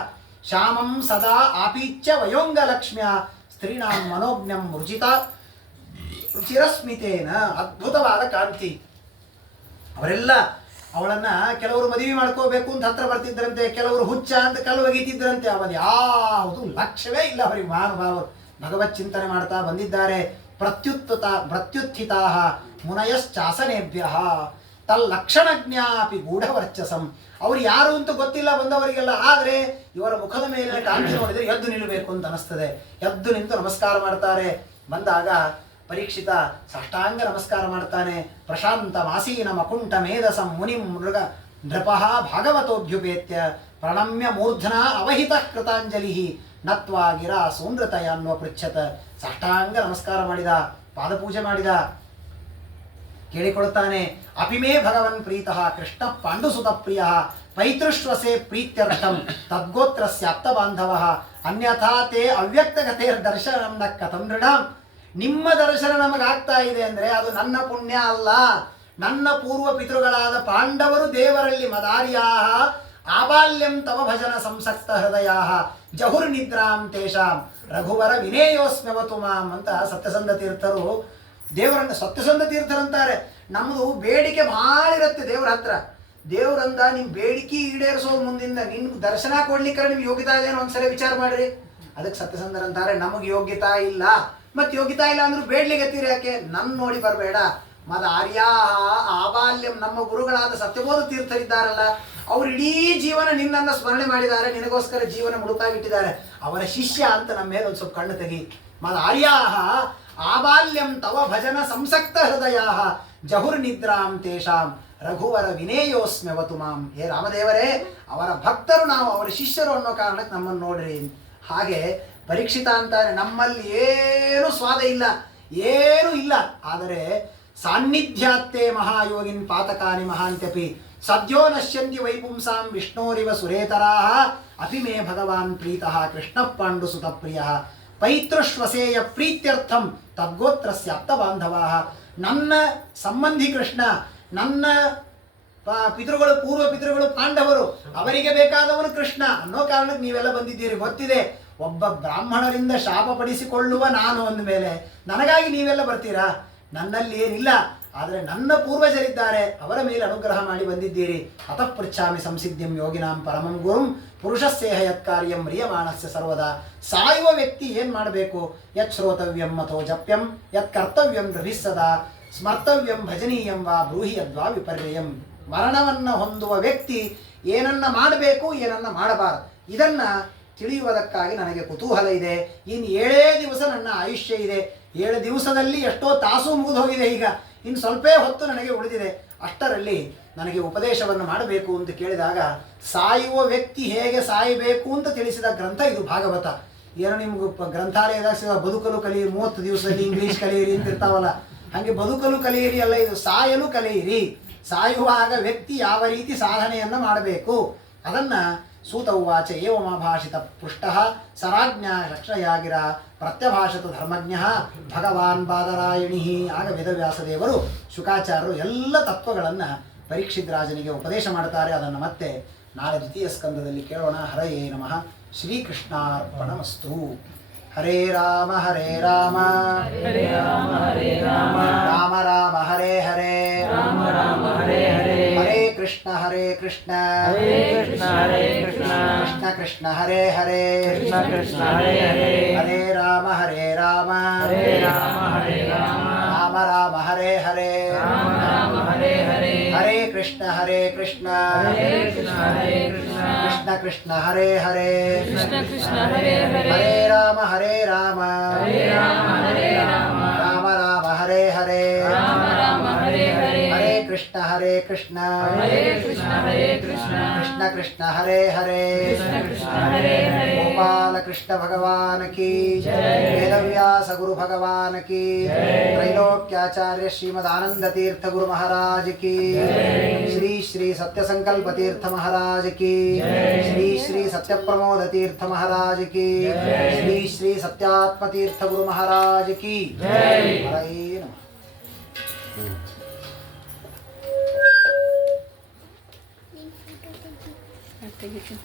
ಶ್ಯಾಮಂ ಸದಾ ಆಪೀಚ್ಯ ವಯೋಂಗ ಲಕ್ಷ್ಮ್ಯ ಸ್ತ್ರೀಣಾಂ ಮನೋಜ್ಞಂ ರುಚಿರಸ್ಮಿತೇನ. ಅದ್ಭುತವಾದ ಕಾಂತಿ. ಅವರೆಲ್ಲ ಅವಳನ್ನು ಕೆಲವರು ಮದುವೆ ಮಾಡ್ಕೋಬೇಕು ಅಂತ ಹತ್ರ ಬರ್ತಿದ್ರಂತೆ, ಕೆಲವರು ಹುಚ್ಚ ಅಂತ ಕಲ್ಲು ಒಗೀತಿದ್ರಂತೆ. ಅವನು ಯಾವುದು ಲಕ್ಷ್ಯವೇ ಇಲ್ಲ ಅವರಿಗೆ. ಮಹಾನುಭಾವರು ಭಗವತ್ ಚಿಂತನೆ ಮಾಡ್ತಾ ಬಂದಿದ್ದಾರೆ. ಪ್ರತ್ಯುತ್ಥಿತಾ ಮುನಯಶ್ಚಾಸನೇಭ್ಯ ತಲ್ಲಕ್ಷಣಜ್ಞಾಪಿ ಗೂಢವರ್ಚಸಂ. ಅವರು ಯಾರು ಅಂತ ಗೊತ್ತಿಲ್ಲ ಬಂದವರಿಗೆಲ್ಲ, ಆದರೆ ಇವರ ಮುಖದ ಮೇಲೆ ಕಾಂತಿ ನೋಡಿದರೆ ಎದ್ದು ನಿಲ್ಲಬೇಕು ಅಂತ ಅನಿಸ್ತದೆ. ಎದ್ದು ನಿಂತು ನಮಸ್ಕಾರ ಮಾಡ್ತಾರೆ. ಬಂದಾಗ ಪರೀಕ್ಷಿತ ಸಾಷ್ಟಾಂಗ ನಮಸ್ಕಾರ ಮಾಡ್ತಾನೆ. ಪ್ರಶಾಂತ ಮಾಸೀನ ಮಕುಂಠ ಮೇಧಸಂ ಮುನಿಂ ಮೃಗ ನೃಪಃ ಭಾಗವತೋಭ್ಯುಪೇತ್ಯ ಪ್ರಣಮ್ಯ ಮೂರ್ಧನ ಅವಹಿತ ಕೃತಾಂಜಲಿ ನತ್ವಾ ಗಿರ ಸೌಂದ್ರತಯ ಅನ್ನುವ ಪೃಚ್ಛತ. ಸಾಷ್ಟಾಂಗ ನಮಸ್ಕಾರ ಮಾಡಿದ, ಪಾದಪೂಜೆ ಮಾಡಿದ. ಕೇಳಿಕೊಳ್ಳುತ್ತಾನೆ, ಅಪಿಮೇ ಭಗವನ್ ಪ್ರೀತಃ ಕೃಷ್ಣ ಪಾಂಡುಸುತ ಪ್ರಿಯ ಪೈತೃಶ್ವಸೆ ಪ್ರೀತ್ಯರ್ಥಂ ತದ್ಗೋತ್ರಸ್ಯಾಪ್ತ ಬಾಂಧವಃ ಅನ್ಯಥಾ ತೇ ಅವ್ಯಕ್ತಗತೇರ್ ದರ್ಶನಂ ನ ಕಥಂ ನೃಣಾಂ. ನಿಮ್ಮ ದರ್ಶನ ನಮಗಾಗ್ತಾ ಇದೆ ಅಂದರೆ ಅದು ನನ್ನ ಪುಣ್ಯ ಅಲ್ಲ, ನನ್ನ ಪೂರ್ವ ಪಿತೃಗಳಾದ ಪಾಂಡವರು ದೇವರಲ್ಲಿ ಮದಾರ್ಯಾಹ ಆಬಾಲ್ಯಂ ತವ ಭಜನ ಸಂಸಕ್ತ ಹೃದಯಾಹ ಜಹುರ್ನಿದ್ರಾಂ ತೇಷಾಂ ರಘುವರ ವಿನೇಯೋಸ್ಮ್ಯವತು ಮಾಂ ಅಂತ ಸತ್ಯಸಂಧ ತೀರ್ಥರು ದೇವರನ್ನು ಸತ್ಯಸಂಧ ತೀರ್ಥರಂತಾರೆ. ನಮ್ಮದು ಬೇಡಿಕೆ ಭಾಳ ಇರುತ್ತೆ ದೇವರ ಹತ್ರ. ದೇವರಂದ ನಿಮ್ಮ ಬೇಡಿಕೆ ಈಡೇರಿಸೋದು ಮುಂದಿಂದ ನಿನ್ಗೆ ದರ್ಶನ ಕೊಡ್ಲಿಕ್ಕೆ ನಿಮ್ಗೆ ಯೋಗ್ಯತಾ ಇದೇನೋ ಒಂದ್ಸಲ ವಿಚಾರ ಮಾಡ್ರಿ. ಅದಕ್ಕೆ ಸತ್ಯಸಂಧರಂತಾರೆ, ನಮಗೆ ಯೋಗ್ಯತಾ ಇಲ್ಲ. ಮತ್ತು ಯೋಗ್ಯತಾ ಇಲ್ಲ ಅಂದ್ರೂ ಬೇಡ್ಲಿಗತ್ತೀರಿ ಯಾಕೆ? ನನ್ನ ನೋಡಿ ಬರಬೇಡ. ಮದ ಆರ್ಯಾಹ ಆಬಾಲ್ಯಂ. ನಮ್ಮ ಗುರುಗಳಾದ ಸತ್ಯಬೋಧ ತೀರ್ಥರಿದ್ದಾರಲ್ಲ, ಅವರು ಇಡೀ ಜೀವನ ನಿನ್ನನ್ನು ಸ್ಮರಣೆ ಮಾಡಿದ್ದಾರೆ, ನಿನಗೋಸ್ಕರ ಜೀವನ ಮುಡುಪಾಗಿಟ್ಟಿದ್ದಾರೆ. ಅವರ ಶಿಷ್ಯ ಅಂತ ನಮ್ಮ ಮೇಲೆ ಒಂದು ಸ್ವಲ್ಪ ಕಣ್ಣು ತೆಗಿ. ಮದ ಆರ್ಯಾಹ ಆಬಾಲ್ಯಂ ತವ ಭಜನ ಸಂಸಕ್ತ ಹೃದಯಾಹ ಜಹುರ್ನಿದ್ರಾಂ ತೇಷಾಂ ರಘುವರ ವಿನೇಯೋಸ್ಮ್ಯವತು ಮಾಂ. ಹೇ ರಾಮದೇವರೇ, ಅವರ ಭಕ್ತರು ನಾವು, ಅವರ ಶಿಷ್ಯರು ಅನ್ನೋ ಕಾರಣಕ್ಕೆ ನಮ್ಮನ್ನು ನೋಡ್ರಿ. ಹಾಗೆ ಪರೀಕ್ಷಿತ ಅಂತಾರೆ, ನಮ್ಮಲ್ಲಿ ಏನು ಸ್ವಾದ ಇಲ್ಲ, ಏನೂ ಇಲ್ಲ, ಆದರೆ ಸಾನ್ನಿಧ್ಯಾತ್ತೇ ಮಹಾಯೋಗಿನ್ ಪಾತಕಾನಿ ಮಹಾಂತ್ಯಪಿ ಸದ್ಯೋ ನಶ್ಯಂತಿ ವೈಪುಂಸಾಂ ವಿಷ್ಣೋರಿವ ಸುರೇತರಾಹ ಅಪಿ ಮೇ ಭಗವಾನ್ ಪ್ರೀತಃ ಕೃಷ್ಣ ಪಾಂಡು ಸುತ ಪ್ರಿಯ ಪೈತೃಶ್ವಸೇಯ ಪ್ರೀತ್ಯರ್ಥಂ ತದ್ಗೋತ್ರಸ್ಯಾಪ್ತ ಬಾಂಧವಾಹ. ನನ್ನ ಸಂಬಂಧಿ ಕೃಷ್ಣ, ನನ್ನ ಪಿತೃಗಳು, ಪೂರ್ವ ಪಿತೃಗಳು ಪಾಂಡವರು, ಅವರಿಗೆ ಬೇಕಾದವನು ಕೃಷ್ಣ ಅನ್ನೋ ಕಾರಣಕ್ಕೆ ನೀವೆಲ್ಲ ಬಂದಿದ್ದೀರಿ. ಗೊತ್ತಿದೆ, ಒಬ್ಬ ಬ್ರಾಹ್ಮಣರಿಂದ ಶಾಪ ಪಡಿಸಿಕೊಳ್ಳುವ ನಾನು ಒಂದು ಮೇಲೆ ನನಗಾಗಿ ನೀವೆಲ್ಲ ಬರ್ತೀರಾ? ನನ್ನಲ್ಲಿ ಏನಿಲ್ಲ, ಆದರೆ ನನ್ನ ಪೂರ್ವಜರಿದ್ದಾರೆ, ಅವರ ಮೇಲೆ ಅನುಗ್ರಹ ಮಾಡಿ ಬಂದಿದ್ದೀರಿ. ಅತಃ ಪೃಚ್ಛಾಮಿ ಸಂಸಿದ್ಧಿಂ ಯೋಗಿನಾಂ ಪರಮಂ ಗುರುಂ ಪುರುಷಸ್ಸೇಹ ಯತ್ಕಾರ್ಯಂ ಮ್ರಿಯಮಾಣಸ್ಯ ಸರ್ವದಾ. ಸಾಯುವ ವ್ಯಕ್ತಿ ಏನು ಮಾಡಬೇಕು? ಯತ್ ಶ್ರೋತವ್ಯಂ ಮತೋ ಜಪ್ಯಂ ಯತ್ ಕರ್ತವ್ಯಂ ರಭಿಸ್ಸದಾ ಸ್ಮರ್ತವ್ಯಂ ಭಜನೀಯಂ ವಾ ಬ್ರೂಹಿ ಯದ್ವಾ ವಿಪರ್ಯಯಂ. ಮರಣವನ್ನು ಹೊಂದುವ ವ್ಯಕ್ತಿ ಏನನ್ನ ಮಾಡಬೇಕು, ಏನನ್ನ ಮಾಡಬಾರದು, ಇದನ್ನು ತಿಳಿಯುವುದಕ್ಕಾಗಿ ನನಗೆ ಕುತೂಹಲ ಇದೆ. ಇನ್ನು 7 ದಿವಸ ನನ್ನ ಆಯುಷ್ಯ ಇದೆ. 7 ದಿವಸದಲ್ಲಿ ಎಷ್ಟೋ ತಾಸು ಮುಗಿದು ಹೋಗಿದೆ, ಈಗ ಇನ್ನು ಸ್ವಲ್ಪೇ ಹೊತ್ತು ನನಗೆ ಉಳಿದಿದೆ, ಅಷ್ಟರಲ್ಲಿ ನನಗೆ ಉಪದೇಶವನ್ನು ಮಾಡಬೇಕು ಅಂತ ಕೇಳಿದಾಗ ಸಾಯುವ ವ್ಯಕ್ತಿ ಹೇಗೆ ಸಾಯಬೇಕು ಅಂತ ತಿಳಿಸಿದ ಗ್ರಂಥ ಇದು ಭಾಗವತ. ಏನೋ ನಿಮ್ಗೆ ಗ್ರಂಥಾಲಯದಾಗ ಬದುಕಲು ಕಲಿಯಿರಿ 30 ದಿವಸದಲ್ಲಿ ಇಂಗ್ಲೀಷ್ ಕಲಿಯಿರಿ ಅಂತ ಇರ್ತಾವಲ್ಲ, ಹಾಗೆ ಬದುಕಲು ಕಲಿಯಿರಿ ಅಲ್ಲ, ಇದು ಸಾಯಲು ಕಲಿಯಿರಿ. ಸಾಯುವಾಗ ವ್ಯಕ್ತಿ ಯಾವ ರೀತಿ ಸಾಧನೆಯನ್ನು ಮಾಡಬೇಕು ಅದನ್ನು ಸೂತ ಉವಾಚ ಏವಮಾಭಾಷಿತ ಪೃಷ್ಟ ಸರಾಜ್ಞ ರಕ್ಷಯಾಗಿರ ಪ್ರತ್ಯಭಾಷತ ಧರ್ಮಜ್ಞ ಭಗವಾನ್ ಬಾದರಾಯಣಿ. ಆಗ ವೇದವ್ಯಾಸದೇವರು ಶುಕಾಚಾರ್ಯರು ಎಲ್ಲ ತತ್ವಗಳನ್ನು ಪರೀಕ್ಷಿತ್ ರಾಜನಿಗೆ ಉಪದೇಶ ಮಾಡ್ತಾರೆ. ಅದನ್ನು ಮತ್ತೆ ನಾಳೆ ದ್ವಿತೀಯ ಸ್ಕಂದದಲ್ಲಿ ಕೇಳೋಣ. ಹರಯೇ ನಮಃ. ಶ್ರೀಕೃಷ್ಣಾರ್ಪಣಮಸ್ತು. ಹರೇ ರಾಮ ಹರೇ ರಾಮ ಹರೇ ರಾಮ ಹರೇ ರಾಮ ರಾಮ ರಾಮ ಹರೇ ಹರೇ ರಾಮ ರಾಮ ಹರೇ ಹರೇ ಹರೇ ಕೃಷ್ಣ ಹರೇ ಕೃಷ್ಣ ಹರೇ ಕೃಷ್ಣ ಹರೇ ಕೃಷ್ಣ ಕೃಷ್ಣ ಕೃಷ್ಣ ಹರೇ ಹರೇ ಕೃಷ್ಣ ಕೃಷ್ಣ ಹರೇ ಹರೇ ಹರೇ ರಾಮ ಹರೇ ರಾಮ ಹರೇ ರಾಮ ಹರೇ ರಾಮ ರಾಮ ರಾಮ ಹರೇ ಹರೇ ರಾಮ ರಾಮ ಹರೇ ಹರೇ ಹರೇ ಕೃಷ್ಣ ಹರೇ ಕೃಷ್ಣ ಹರೇ ಕೃಷ್ಣ ಹರೇ ಕೃಷ್ಣ ಕೃಷ್ಣ ಕೃಷ್ಣ ಹರೇ ಹರೇ ಕೃಷ್ಣ ಕೃಷ್ಣ ಹರೇ ಹರೇ ಹರೇ ರಾಮ ಹರೇ ರಾಮ ಹರೇ ರಾಮ ಹರೇ ರಾಮ ರಾಮ ರಾಮ ಹರೇ ಹರೇ ರಾಮ ರಾಮ ಹರೇ ಹರೇ ಹರೇ ಕೃಷ್ಣ ಹರೇ ಕೃಷ್ಣ ಹರೇ ಕೃಷ್ಣ ಹರೇ ಕೃಷ್ಣ ಕೃಷ್ಣ ಕೃಷ್ಣ ಹರೇ ಹರೇ ಕೃಷ್ಣ ಕೃಷ್ಣ ಹರೇ ಹರೇ ಗೋಪಾಲ ಕೃಷ್ಣ ಭಗವಾನ್ ಕಿ ವೇದವ್ಯಾಸ ಗುರು ಭಗವಾನ್ ಕಿ ತ್ರೈಲೋಕ್ಯಾಚಾರ್ಯ ಶ್ರೀಮದ್ ಆನಂದ ತೀರ್ಥ ಗುರು ಮಹಾರಾಜ್ ಕಿ ಶ್ರೀ ಶ್ರೀ ಸತ್ಯ ಸಂಕಲ್ಪ ತೀರ್ಥ ಮಹಾರಾಜ್ ಕಿ ಶ್ರೀ ಶ್ರೀ ಸತ್ಯ ಪ್ರಮೋದ ತೀರ್ಥ ಮಹಾರಾಜ್ ಕಿ ಶ್ರೀ ಶ್ರೀ ಸತ್ಯಾತ್ಮ ತೀರ್ಥ ಗುರು ಮಹಾರಾಜ್ ಕಿ. ಹರಯೇ ನಮಃ. ತೆಗಿತೀನಿ